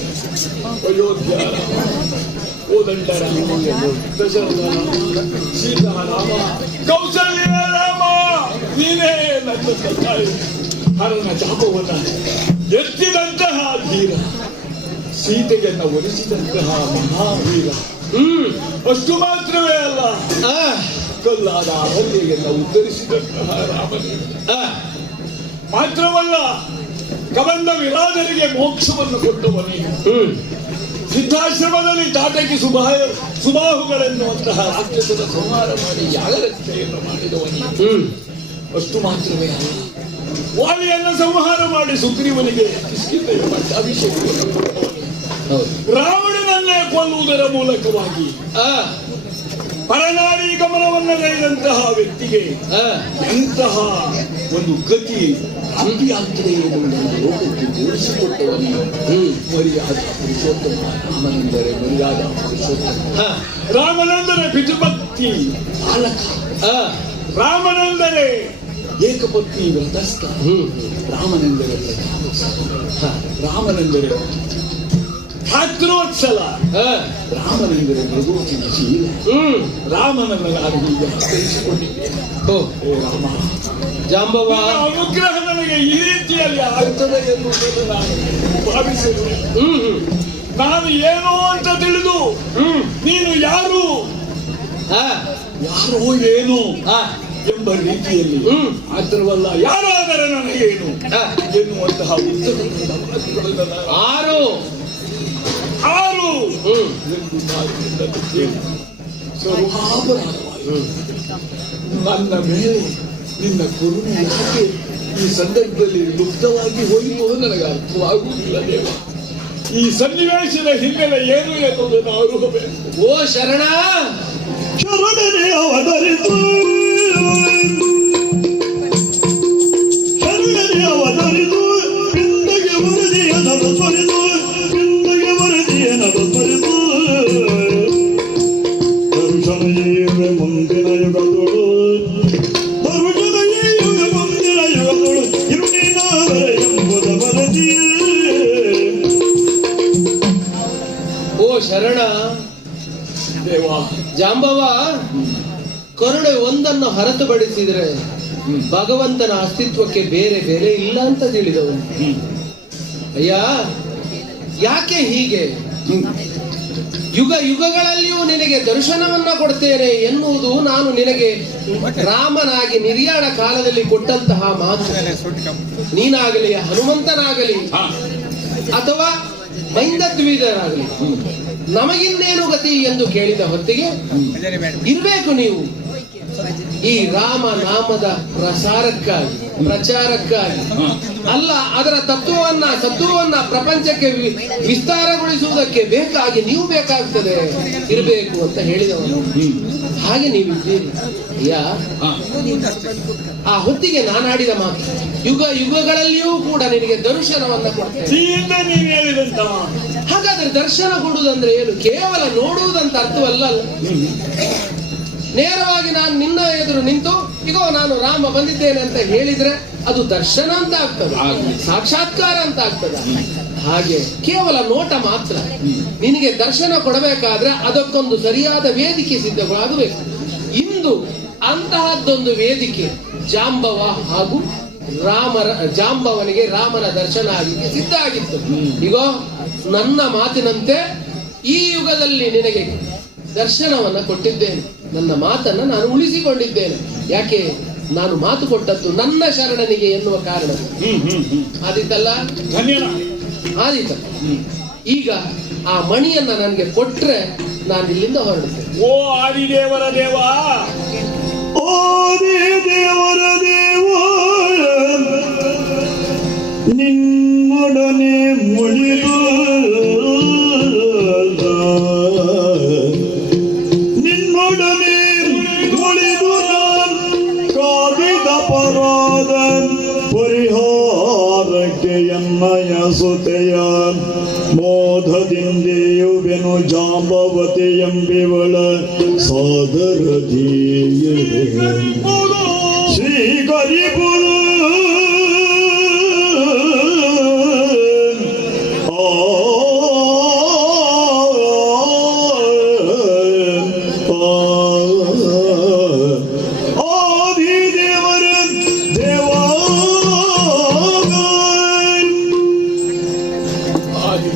ಅಯೋಧ್ಯ ಕೋದಂಡ ರಾಮ, ದಶರಥ ರಾಮ, ಸೀತಾರಾಮ, ಕೌಸಲ್ಯ ರಾಮ, ನೀನೇ ನನ್ನ ತಾಯಿ. ಹರನ ಚಾಪವನ್ನ ಎತ್ತಿದಂತಹ ಧೀರ, ಸೀತೆಯನ್ನ ಒಲಿಸಿದಂತಹ ಮಹಾವೀರ. ಅಷ್ಟು ಮಾತ್ರವೇ ಅಲ್ಲ, ಕಲ್ಲಾದ ಅಹಲ್ಯೆಯನ್ನ ಉದ್ಧರಿಸಿದಂತಹ ರಾಮನೇ. ಮಾತ್ರವಲ್ಲ, ಕಬಂಧ ವಿರಾಜರಿಗೆ ಮೋಕ್ಷವನ್ನು ಕೊಟ್ಟವನೇ. ಸಿದ್ಧಾಶ್ರಮದಲ್ಲಿ ತಾಟಕಿ ಸುಬಾಹುಗಳೆನ್ನುವಂತಹ ರಾಕ್ಷಸರ ಸಂಹಾರ ಮಾಡಿ ಯಾಗರಕ್ಷೆಯನ್ನು ಮಾಡಿದವನೇ. ಅಷ್ಟು ಮಾತ್ರವೇ ಅಲ್ಲ, ವಾಲಿಯನ್ನು ಸಂಹಾರ ಮಾಡಿ ಸುಗ್ರೀವನಿಗೆ ಕಿಷ್ಕಿಂಧೆಯ ಪಟ್ಟಾಭಿಷೇಕವನ್ನು ಕೊಟ್ಟವನೇ. ರಾವಣನನ್ನೇ ಕೊಲ್ಲುವುದರ ಮೂಲಕವಾಗಿ ಪರನಾರಿ ಗಮನವನ್ನು ಗೈದಂತಹ ವ್ಯಕ್ತಿಗೆ ಎಂತಹ ಒಂದು ಗತಿ ಅತಿಯಾಗ್ತದೆ ಎನ್ನುವುದನ್ನು ಲೋಕಕ್ಕೆ ತೋರಿಸಿಕೊಟ್ಟವನೇ ಮರ್ಯಾದ ಪುರುಷೋತ್ತಮ. ರಾಮನೆಂದರೆ ಮರ್ಯಾದ ಪುರುಷೋತ್ತಮ, ರಾಮನೆಂದರೆ ಪಿತೃಭಕ್ತಿ ಪಾಲಕ, ರಾಮನೆಂದರೆ ಏಕಪತ್ನಿ ವ್ರತಸ್ಥ, ರಾಮನೆಂದರೆ ರಾಮನೆಂದರೆ ಭಾತೃವತ್ಸಲ, ರಾಮನೆಂದರೆ ಮೃಗೋಚನಶೀಲ. ರಾಮನನ್ನು ನಾನು ಹೀಗೆ ಆಚರಿಸಿಕೊಂಡಿದ್ದೇನೆ. ರಾಮ ಜಾಂಬವ, ಅನುಗ್ರಹ ನನಗೆ ಈ ರೀತಿಯಲ್ಲಿ ಆಗ್ತದೆ ಎನ್ನುವುದನ್ನು ನಾನು ಭಾವಿಸಿದೆ. ನಾನು ಏನೋ ಅಂತ ತಿಳಿದು ನೀನು ಯಾರು ಯಾರೋ ಏನು ಎಂಬ ರೀತಿಯಲ್ಲಿ ಮಾತ್ರವಲ್ಲ, ಯಾರಾದರೆ ನನಗೇನು ಎನ್ನುವಂತಹ ಆರು ನನ್ನ ಮೇಲೆ ನಿನ್ನ ಕರುಣೆ ಯಾಕೆ ಈ ಸಂದರ್ಭದಲ್ಲಿ ಲುಪ್ತವಾಗಿ ಹೋಯಿತು ನನಗೆ ಅರ್ಥವಾಗುವುದಿಲ್ಲ ದೇವ. ಈ ಸನ್ನಿವೇಶದ ಹಿನ್ನೆಲೆ ಏನು ಎನ್ನುವುದನ್ನು ಅರಿಯಬೇಕು. ಓ ಶರಣ, ಶರಣನೇ ಅವತರಿಸು, ಶರಣನೇ ಅವತರಿಸು, ಬಿಂದಗೆ ವರದಿಯನದು ತೊರೆದು, ಬಿಂದಗೆ ವರದಿಯನದು ತೊರೆದು, ದರ್ಶನವೇ ಮುಂದಿನ ಯುಗದೊಳು, ದರ್ಶನವೇ ಮುಂದಿನ ಯುಗದೊಳು, ಇರುಳಿನವರ ಎಂಬುದ ವರದಿಯೇ. ಓ ಶರಣ ದೇವ, ಜಾಂಬವ, ಕರುಣೆ ಒಂದನ್ನು ಹೊರತುಪಡಿಸಿದರೆ ಭಗವಂತನ ಅಸ್ತಿತ್ವಕ್ಕೆ ಬೇರೆ ಬೇರೆ ಇಲ್ಲ ಅಂತ ತಿಳಿದವನು. ಅಯ್ಯ, ಯಾಕೆ ಹೀಗೆ? ಯುಗ ಯುಗಗಳಲ್ಲಿಯೂ ನಿನಗೆ ದರ್ಶನವನ್ನ ಕೊಡ್ತೇನೆ ಎನ್ನುವುದು ನಾನು ನಿನಗೆ ರಾಮನಾಗಿ ನಿರ್ಯಾಣ ಕಾಲದಲ್ಲಿ ಕೊಟ್ಟಂತಹ ಮಾತು. ನೀನಾಗಲಿ, ಹನುಮಂತನಾಗಲಿ, ಅಥವಾ ಮೈಂದದ್ವೀದರಾಗಲಿ, ನಮಗಿನ್ನೇನು ಗತಿ ಎಂದು ಕೇಳಿದ ಹೊತ್ತಿಗೆ ಇರಬೇಕು ನೀವು ಈ ರಾಮ ನಾಮದ ಪ್ರಚಾರಕ್ಕಾಗಿ ಅಲ್ಲ, ಅದರ ತತ್ವವನ್ನ ಪ್ರಪಂಚಕ್ಕೆ ವಿಸ್ತಾರಗೊಳಿಸುವುದಕ್ಕೆ ಬೇಕಾಗಿ ನೀವು ಬೇಕಾಗ್ತದೆ ಇರಬೇಕು ಅಂತ ಹೇಳಿದವನು. ಹಾಗೆ ನೀವಿದ್ದೀರಿ. ಆ ಹೊತ್ತಿಗೆ ನಾನಾಡಿದ ಮಾತು ಯುಗ ಯುಗಗಳಲ್ಲಿಯೂ ಕೂಡ ನಿನಗೆ ದರ್ಶನವನ್ನ ಕೊಡ್ತೇನೆ. ಹಾಗಾದ್ರೆ ದರ್ಶನ ಕೊಡುವುದಂದ್ರೆ ಏನು? ಕೇವಲ ನೋಡುವುದಂತ ಅರ್ಥವಲ್ಲ. ನೇರವಾಗಿ ನಾನು ನಿನ್ನ ಎದುರು ನಿಂತು ಇಗೋ ನಾನು ರಾಮ ಬಂದಿದ್ದೇನೆ ಅಂತ ಹೇಳಿದ್ರೆ ಅದು ದರ್ಶನ ಅಂತ ಆಗ್ತದೆ, ಸಾಕ್ಷಾತ್ಕಾರ ಅಂತ ಆಗ್ತದೆ. ಹಾಗೆ ಕೇವಲ ನೋಟ ಮಾತ್ರ. ನಿನಗೆ ದರ್ಶನ ಕೊಡಬೇಕಾದ್ರೆ ಅದಕ್ಕೊಂದು ಸರಿಯಾದ ವೇದಿಕೆ ಸಿದ್ಧವಾಗಬೇಕು. ಇಂದು ಅಂತಹದ್ದೊಂದು ವೇದಿಕೆ ಜಾಂಬವ ಹಾಗೂ ಜಾಂಬವನಿಗೆ ರಾಮನ ದರ್ಶನ ಆಗಲಿಕ್ಕೆ ಸಿದ್ಧ ಆಗಿತ್ತು. ಇಗೋ ನನ್ನ ಮಾತಿನಂತೆ ಈ ಯುಗದಲ್ಲಿ ನಿನಗೆ ದರ್ಶನವನ್ನ ಕೊಟ್ಟಿದ್ದೇನೆ. ನನ್ನ ಮಾತನ್ನ ನಾನು ಉಳಿಸಿಕೊಂಡಿದ್ದೇನೆ. ಯಾಕೆ? ನಾನು ಮಾತು ಕೊಟ್ಟದ್ದು ನನ್ನ ಶರಣನಿಗೆ ಎನ್ನುವ ಕಾರಣ. ಆದಿತ್ತಲ್ಲ? ಆದಿತ. ಈಗ ಆ ಮಣಿಯನ್ನ ನನಗೆ ಕೊಟ್ರೆ ನಾನು ಇಲ್ಲಿಂದ ಹೊರಡುತ್ತೇನೆ. ಓ ಆದಿದೇವರ ದೇವ, ದೇವರ ದೇವ, ನಿನ್ನೊಡನೆ ಮುಳಿದು ನಿನ್ನೊಡನೆ ಮುಳಿದು ಕಾದಿದ ಪರಾದ ಪರಿಹಾರಕ್ಕೆ ಎನ್ನಯ ಸುತೆಯ ಮೋಧದಿಂದೇಯುವೆನು ಜಾಂಬವತಿ ಎಂಬಿವಳ ಸಾದರದಿಯೇ ಶ್ರೀ ಗರಿಪುರ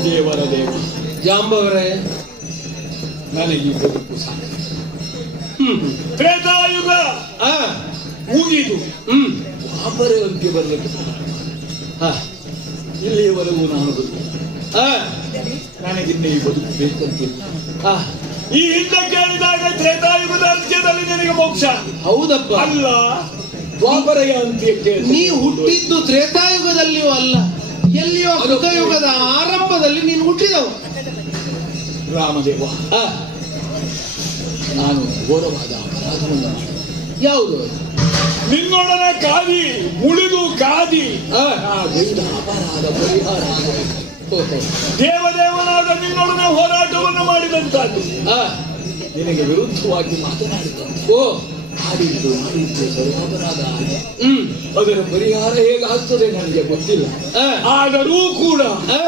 ದೇವರ ದೇವ, ಜಾಂಬವರೇ, ನನಗೆ ಈ ಬದುಕು ಸಾಕು. ಹ್ಮ್ ತ್ರೇತಾಯುಗ ಆ ಮುಗಿದು ಹ್ಮ್ ದ್ವಾಪರಕ್ಕೆ ಬರಲಿಕ್ಕೆ ಹಾ ಇಲ್ಲಿಯವರೆಗೂ ನಾನು ಬದುಕು, ಆ ನನಗಿನ್ನ ಈ ಬದುಕು ಬೇಕಂತಿಲ್ಲ. ಆ ಈ ಹಿಂದೆ ಕೇಳಿದಾಗ ತ್ರೇತಾಯುಗದ ಅಂತ್ಯದಲ್ಲಿ ನಿನಗೆ ಮೋಕ್ಷ, ಹೌದಪ್ಪ. ಅಲ್ಲ ದ್ವಾಪರೆಯ ಅಂತ್ಯಕ್ಕೆ ನೀ ಹುಟ್ಟಿದ್ದು ತ್ರೇತಾಯುಗದಲ್ಲಿಯೂ ಅಲ್ಲ, ಎಲ್ಲಿಯೋ ಕೃತಯುಗದ ಆರಂಭದಲ್ಲಿ ನೀನು ಹುಟ್ಟಿದವ. ರಾಮದೇವ, ಆ ನಾನು ಘೋರವಾದ ಅಪರಾಧವನ್ನು ಮಾಡಿದೆ. ಯಾವುದು? ನಿನ್ನೊಡನೆ ಕಾದಿ ಮುಳಿದು ಕಾದಿ ಆ ಗೈದ ಅಪರಾಧ ಪರಿಹಾರ ಆಗಬೇಕು. ಓಹೋ. ದೇವದೇವನಾದ ನಿನ್ನೊಡನೆ ಹೋರಾಟವನ್ನು ಮಾಡಿದಂತಾದ್ದು, ಆ ನಿನಗೆ ವಿರುದ್ಧವಾಗಿ ಮಾತನಾಡಿದಂತ ಓ ಮಾಡಿದ್ದು ಸರ್ವಾಪರಾಧ ಆಗಿ ಹ್ಮ್ ಅದರ ಪರಿಹಾರ ಹೇಗಾಗ್ತದೆ ನನಗೆ ಗೊತ್ತಿಲ್ಲ. ಆ ಆದರೂ ಕೂಡ ಆ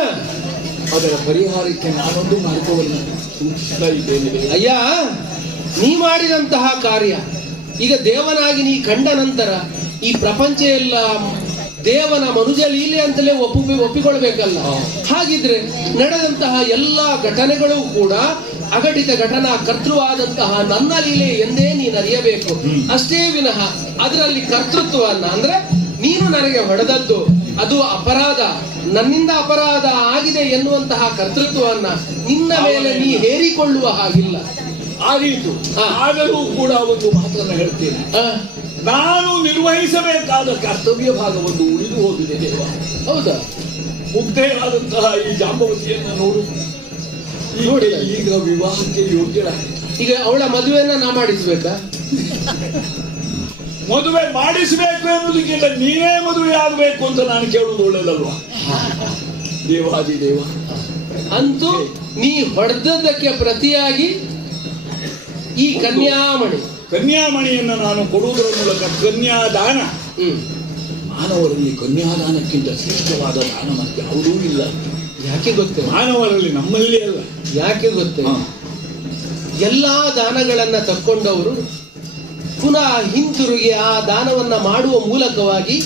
ಅದರ ಪರಿಹಾರಕ್ಕೆ ನಾನೊಂದು ಮಾರ್ಗವನ್ನು ಸೂಚಿಸ್ತಾ ಇದ್ದೇನೆ. ಅಯ್ಯ, ನೀ ಮಾಡಿದಂತಹ ಕಾರ್ಯ ಈಗ ದೇವನಾಗಿ ನೀ ಕಂಡ ನಂತರ ಈ ಪ್ರಪಂಚ ಎಲ್ಲ ದೇವನ ಮನುಜ ಲೀಲೆ ಅಂತಲೇ ಒಪ್ಪಿಕೊಳ್ಬೇಕಲ್ಲ. ಹಾಗಿದ್ರೆ ನಡೆದಂತಹ ಎಲ್ಲಾ ಘಟನೆಗಳು ಕೂಡ ಅಘಟಿತ ಘಟನಾ ಕರ್ತೃವಾದಂತಹ ನನ್ನ ಲೀಲೆ ಎಂದೇ ನೀನು ಅರಿಯಬೇಕು. ಅಷ್ಟೇ ವಿನಃ ಅದರಲ್ಲಿ ಕರ್ತೃತ್ವವನ್ನ, ಅಂದ್ರೆ ನೀನು ನನಗೆ ಹೊಡೆದದ್ದು ಅದು ಅಪರಾಧ, ನನ್ನಿಂದ ಅಪರಾಧ ಆಗಿದೆ ಎನ್ನುವಂತಹ ಕರ್ತೃತ್ವವನ್ನ ನಿನ್ನ ಮೇಲೆ ನೀ ಹೇರಿಕೊಳ್ಳುವ ಹಾಗಿಲ್ಲ. ಆದೀತು. ಆದರೂ ಕೂಡ ಒಂದು ಮಾತನ್ನು ಹೇಳ್ತೇನೆ. ಆ, ನಾನು ನಿರ್ವಹಿಸಬೇಕಾದ ಕರ್ತವ್ಯ ಭಾಗವನ್ನು ಉಳಿದು ಹೋಗಿದೆ ದೇವ. ಹೌದಾ? ಮುಗ್ಧೆಯಾದಂತಹ ಈ ಜಾಂಬವತಿಯನ್ನು ನೋಡು, ಈಗ ವಿವಾಹಕ್ಕೆ ಯೋಗ್ಯಳಾಗಿದೆ. ಈಗ ಅವಳ ಮದುವೆಯನ್ನ ನಾ ಮಾಡಿಸ್ಬೇಕಾ? ಮದುವೆ ಮಾಡಿಸಬೇಕು ಎನ್ನುವುದಕ್ಕಿಂತ ನೀನೇ ಮದುವೆ ಆಗಬೇಕು ಅಂತ ನಾನು ಕೇಳುವುದು ಒಳ್ಳೇದಲ್ವಾ? ದೇವಾದಿ ದೇವ, ಅಂತೂ ನೀ ಹೊಡೆದದ್ದಕ್ಕೆ ಪ್ರತಿಯಾಗಿ ಈ ಕನ್ಯಾಮಣಿಯನ್ನು ನಾನು ಕೊಡುವುದರ ಮೂಲಕ ಕನ್ಯಾದಾನ, ಮಾನವರಲ್ಲಿ ಕನ್ಯಾದಾನಕ್ಕಿಂತ ಶ್ರೇಷ್ಠವಾದ ದಾನ ಮತ್ತೆ ಯಾವುದೂ ಇಲ್ಲ. ಯಾಕೆ ಗೊತ್ತೇ? ಮಾನವರಲ್ಲಿ, ನಮ್ಮಲ್ಲಿ ಅಲ್ಲ. ಯಾಕೆ ಗೊತ್ತೇ? ಎಲ್ಲಾ ದಾನಗಳನ್ನ ತಕ್ಕೊಂಡವರು ಪುನಃ ಹಿಂತಿರುಗಿ ಆ ದಾನವನ್ನ ಮಾಡುವ ಮೂಲಕವಾಗಿ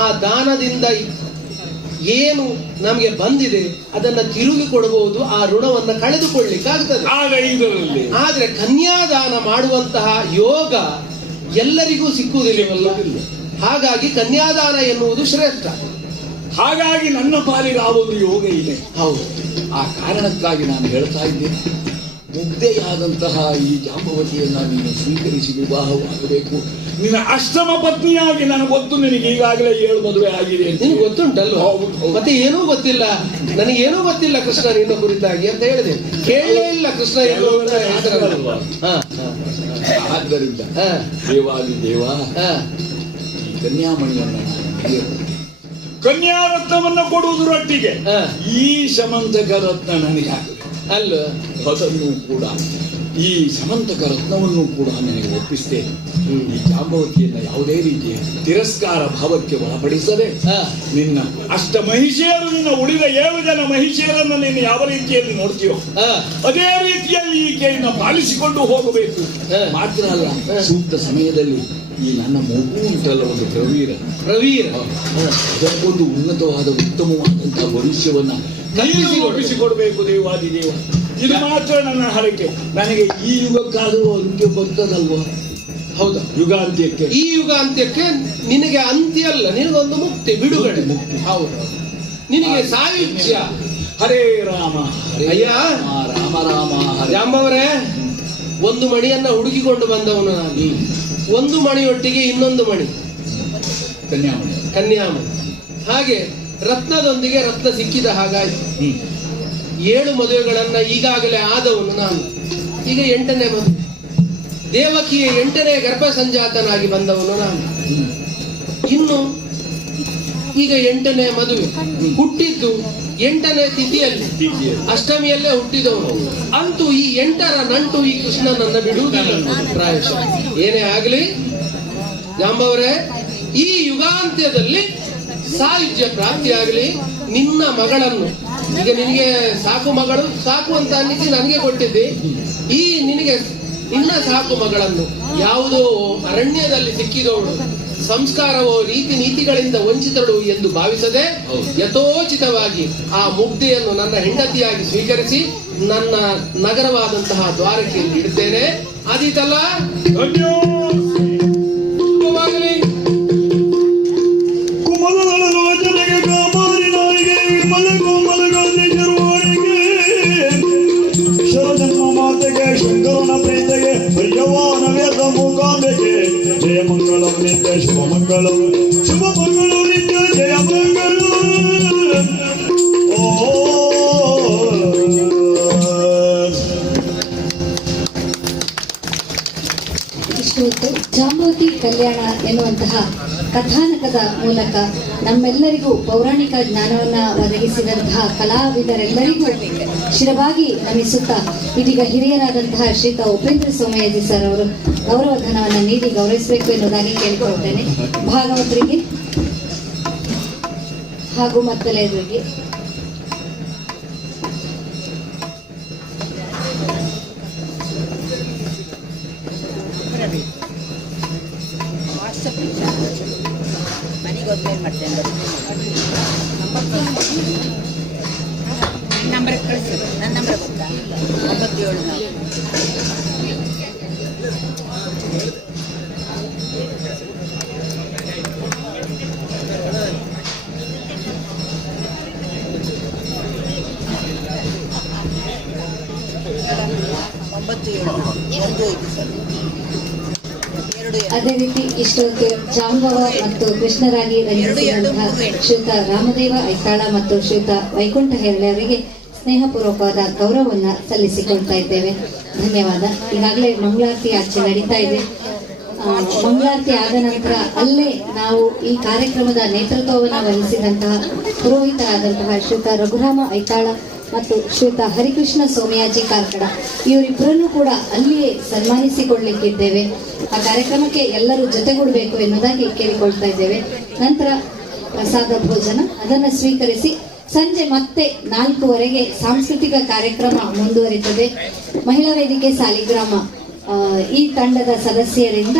ಆ ದಾನದಿಂದ ಏನು ನಮಗೆ ಬಂದಿದೆ ಅದನ್ನ ತಿರುಗಿ ಕೊಡಬಹುದು, ಆ ಋಣವನ್ನ ಕಳೆದುಕೊಳ್ಳಿಕ್ಕಾಗ್ತದೆ. ಆದ್ರೆ ಕನ್ಯಾದಾನ ಮಾಡುವಂತಹ ಯೋಗ ಎಲ್ಲರಿಗೂ ಸಿಕ್ಕುವುದಿಲ್ಲವಲ್ಲ. ಹಾಗಾಗಿ ಕನ್ಯಾದಾನ ಎನ್ನುವುದು ಶ್ರೇಷ್ಠ. ಹಾಗಾಗಿ ನನ್ನ ಪಾಲಿಗೆ ಆ ಒಂದು ಯೋಗ ಇದೆ. ಹೌದು. ಆ ಕಾರಣಕ್ಕಾಗಿ ನಾನು ಹೇಳ್ತಾ ಇದ್ದೇನೆ, ಮುಗ್ಧೆಯಾದಂತಹ ಈ ಜಾಂಬವತಿಯನ್ನ ನೀನು ಸ್ವೀಕರಿಸಿ ವಿವಾಹವಾಗಬೇಕು. ನಿನ್ನ ಅಷ್ಟಮ ಪತ್ನಿಯಾಗಿ ನನಗೆ ಗೊತ್ತು, ನಿನಗೆ ಈಗಾಗಲೇ 7 ಮದುವೆ ಆಗಿದೆ. ನಿನಗೆ ಗೊತ್ತುಂಟಲ್ವ? ಮತ್ತೆ ಏನೂ ಗೊತ್ತಿಲ್ಲ, ನನಗೇನೂ ಗೊತ್ತಿಲ್ಲ ಕೃಷ್ಣ ನಿನ್ನ ಕುರಿತಾಗಿ ಅಂತ ಹೇಳಿದೆ. ಕೇಳಲೇ ಇಲ್ಲ ಕೃಷ್ಣ ಏನು ಅಂತ ಹೇಳ್ತಾರಲ್ವ. ಆದ್ದರಿಂದ ದೇವಾದಿ ದೇವ, ಈ ಕನ್ಯಾಮಣಿಯನ್ನ ಕನ್ಯಾರತ್ನವನ್ನ ಕೊಡುವುದರೊಟ್ಟಿಗೆ ಈ ಸಮಂತಕ ರತ್ನ ನನಗೆ ಆಗಬೇಕು ಅಲ್ಲ. ಅದನ್ನು ಕೂಡ, ಈ ಸಮಂತಕ ರತ್ನವನ್ನು ಕೂಡ ನನಗೆ ಒಪ್ಪಿಸ್ತೇನೆ. ಈ ಜಾಂಬವತಿಯನ್ನ ಯಾವುದೇ ರೀತಿಯ ತಿರಸ್ಕಾರ ಭಾವಕ್ಕೆ ಒಳಪಡಿಸದೆ ನಿನ್ನ ಅಷ್ಟ ಮಹಿಷಿಯರು, ನಿನ್ನ ಉಳಿದ 7 ಜನ ಮಹಿಷಿಯರನ್ನು ನೀನು ಯಾವ ರೀತಿಯಲ್ಲಿ ನೋಡ್ತೀಯೋ ಅದೇ ರೀತಿಯಲ್ಲಿ ಈಕೆಯನ್ನು ಪಾಲಿಸಿಕೊಂಡು ಹೋಗಬೇಕು. ಮಾತ್ರ ಅಲ್ಲ, ಸೂಕ್ತ ಸಮಯದಲ್ಲಿ ಈ ನನ್ನ ಮಗು ಉಂಟಲ್ಲ, ಒಂದು ಪ್ರವೀರ ಅದಕ್ಕೊಂದು ಉನ್ನತವಾದ ಉತ್ತಮವಾದಂತಹ ಭವಿಷ್ಯವನ್ನ ಒಪ್ಪಿಸಿಕೊಡ್ಬೇಕು ದೇವಾದಿ ದೇವ. ಇದು ಮಾತ್ರ ನನ್ನ ಹರಕೆ. ನನಗೆ ಈ ಯುಗಕ್ಕಾದರೂ ಅಂತ್ಯ ಬರ್ತದಲ್ವಾ? ಹೌದಾ? ಯುಗಾಂತ್ಯಕ್ಕೆ, ಈ ಯುಗಾಂತ್ಯಕ್ಕೆ ನಿನಗೆ ಅಂತ್ಯ ಅಲ್ಲ, ನಿನಗೊಂದು ಮುಕ್ತಿ, ಬಿಡುಗಡೆ. ಹೌದು, ನಿನಗೆ ಸಾಯುಜ್ಯ. ಹರೇ ರಾಮ ಹರೇ ಅಯ್ಯ ರಾಮ ರಾಮ ಹರೇ. ಜಾಂಬವರೇ, ಒಂದು ಮಣಿಯನ್ನ ಹುಡುಕಿಕೊಂಡು ಬಂದವನು ನಾನು. ಒಂದು ಮಣಿಯೊಟ್ಟಿಗೆ ಇನ್ನೊಂದು ಮಣಿ, ಕನ್ಯಾಮಣಿ. ಹಾಗೆ ರತ್ನದೊಂದಿಗೆ ರತ್ನ ಸಿಕ್ಕಿದ ಹಾಗಾಯ್ತು. 7 ಮದುವೆಗಳನ್ನ ಈಗಾಗಲೇ ಆದವನು ನಾನು. ಈಗ 8ನೇ ಮದುವೆ. ದೇವಕಿಯ 8ನೇ ಗರ್ಭ ಸಂಜಾತನಾಗಿ ಬಂದವನು ನಾನು. ಇನ್ನು ಈಗ 8ನೇ ಮದುವೆ. ಹುಟ್ಟಿದ್ದು 8ನೇ ತಿಥಿಯಲ್ಲಿ, ಅಷ್ಟಮಿಯಲ್ಲೇ ಹುಟ್ಟಿದವನು. ಅಂತೂ ಈ 8ರ ನಂಟು ಈ ಕೃಷ್ಣನನ್ನ ಬಿಡುವುದಿಲ್ಲ ಪ್ರಾಯಶಃ. ಏನೇ ಆಗಲಿ ಜಾಂಬವರೇ, ಈ ಯುಗಾಂತ್ಯದಲ್ಲಿ ಸಾಯುಜ್ಯ ಪ್ರಾಪ್ತಿಯಾಗಲಿ. ನಿನ್ನ ಮಗಳನ್ನು, ಈಗ ನಿನಗೆ ಸಾಕು ಮಗಳು, ಸಾಕು ಅಂತ ಅನ್ನಿಸಿ ನನಗೆ ಕೊಟ್ಟಿದ್ದೆ. ಈ ನಿನಗೆ ನಿನ್ನ ಸಾಕು ಮಗಳನ್ನು ಯಾವುದೋ ಅರಣ್ಯದಲ್ಲಿ ಸಿಕ್ಕಿದವಳು ಸಂಸ್ಕಾರವೋ ರೀತಿ ನೀತಿಗಳಿಂದ ವಂಚಿತರು ಎಂದು ಭಾವಿಸದೆ ಯಥೋಚಿತವಾಗಿ ಆ ಮುಗ್ಧೆಯನ್ನು ನನ್ನ ಹೆಂಡತಿಯಾಗಿ ಸ್ವೀಕರಿಸಿ ನನ್ನ ನಗರವಾದಂತಹ ದ್ವಾರಕೆಯಲ್ಲಿ ಇಡುತ್ತೇನೆ. ಆದೀತಲ್ಲ? ಶುಭವಾಗಲಿ. ಕುಮಲದಳಲೋಚನೆಗೆ ಕಾಮಾರಿ ನಾಯಿಗೆ ಮಲಗೋಮಲಗಾದೆ ಜರುವಾಣಿಗೆ ಶರಜನ್ಮ ಮಾತೆಗೆ ಶಂಕರನ ಪ್ರೀತೆಗೆ ಪ್ರಿಯವಾನ ವೇದ ಮೂಕಾಂಬೆಗೆ ಜಯ ಮಂಗಳಂ ನಿತ್ಯ ಶುಭ ಮಂಗಳಂ ಶುಭ ಮಂಗಳಂ ನಿತ್ಯ ಜಯ ಮಂಗಳಂ. ಇಷ್ಟು ಹೊತ್ತು ಜಾಂಬವತಿ ಕಲ್ಯಾಣ ಎನ್ನುವಂತಹ ಕಥಾನಕದ ಮೂಲಕ ನಮ್ಮೆಲ್ಲರಿಗೂ ಪೌರಾಣಿಕ ಜ್ಞಾನವನ್ನ ಒದಗಿಸಿದಂತಹ ಕಲಾವಿದರೆಲ್ಲರಿಗೂ ಶಿರವಾಗಿ ನಮಿಸುತ್ತಾ ಇದೀಗ ಹಿರಿಯರಾದಂತಹ ಶ್ರೀತ ಉಪೇಂದ್ರ ಸೋಮಯಾಜಿ ಸರ್ ಅವರು ಗೌರವಧನವನ್ನು ನೀಡಿ ಗೌರವಿಸಬೇಕು ಎನ್ನುವುದಾಗಿ ಕೇಳಿಕೊಳ್ಳುತ್ತೇನೆ. ಭಾಗವತರಿಗೆ ಹಾಗೂ ಮತ್ತಲೆಯರಿಗೆ ಮನೆಗೆ ಹೋದ್ಮೇಲೆ ಮಾಡ್ತೇನೆ. ನಂಬರ್ ಕಳಿಸಿ. ನನ್ನ ನಂಬರ್ ಗೊತ್ತಾ? 97 ಅದೇ ರೀತಿ ಇಷ್ಟೊತ್ತು ಜಾಂಬವ ಮತ್ತು ಕೃಷ್ಣರಾಗಿ ರಂಜಿಸಿದಂತಹ ಶ್ರೀಯುತ ರಾಮದೇವ ಐತಾಳ ಮತ್ತು ಶ್ರೀಯುತ ವೈಕುಂಠ ಹೆರಳೆ ಅವರಿಗೆ ಸ್ನೇಹಪೂರ್ವಕವಾದ ಗೌರವವನ್ನು ಸಲ್ಲಿಸಿಕೊಳ್ತಾ ಇದ್ದೇವೆ. ಧನ್ಯವಾದ. ಈಗಾಗಲೇ ಮಂಗಳಾರತಿ ಆಚೆ ನಡೀತಾ ಇದೆ. ಮಂಗಳಾರತಿ ಆದ ನಂತರ ಅಲ್ಲೇ ನಾವು ಈ ಕಾರ್ಯಕ್ರಮದ ನೇತೃತ್ವವನ್ನು ವಹಿಸಿದಂತಹ ಪುರೋಹಿತರಾದಂತಹ ಶ್ರೀಯುತ ರಘುರಾಮ ಐತಾಳ ಮತ್ತು ಶ್ರೀಯುತ ಹರಿಕೃಷ್ಣ ಸೋಮಯಾಜಿ ಕಾರ್ಕಡ ಇವರಿಬ್ಬರನ್ನು ಕೂಡ ಅಲ್ಲಿಯೇ ಸನ್ಮಾನಿಸಿಕೊಳ್ಳಲಿಕ್ಕಿದ್ದೇವೆ. ಆ ಕಾರ್ಯಕ್ರಮಕ್ಕೆ ಎಲ್ಲರೂ ಜೊತೆಗೂಡಬೇಕು ಎನ್ನುವುದಾಗಿ ಕೇಳಿಕೊಳ್ತಾ ಇದ್ದೇವೆ. ನಂತರ ಪ್ರಸಾದ ಭೋಜನ ಅದನ್ನು ಸ್ವೀಕರಿಸಿ ಸಂಜೆ ಮತ್ತೆ 4:00 ಸಾಂಸ್ಕೃತಿಕ ಕಾರ್ಯಕ್ರಮ ಮುಂದುವರಿತದೆ. ಮಹಿಳಾ ವೇದಿಕೆ ಸಾಲಿಗ್ರಾಮ ಈ ತಂಡದ ಸದಸ್ಯರಿಂದ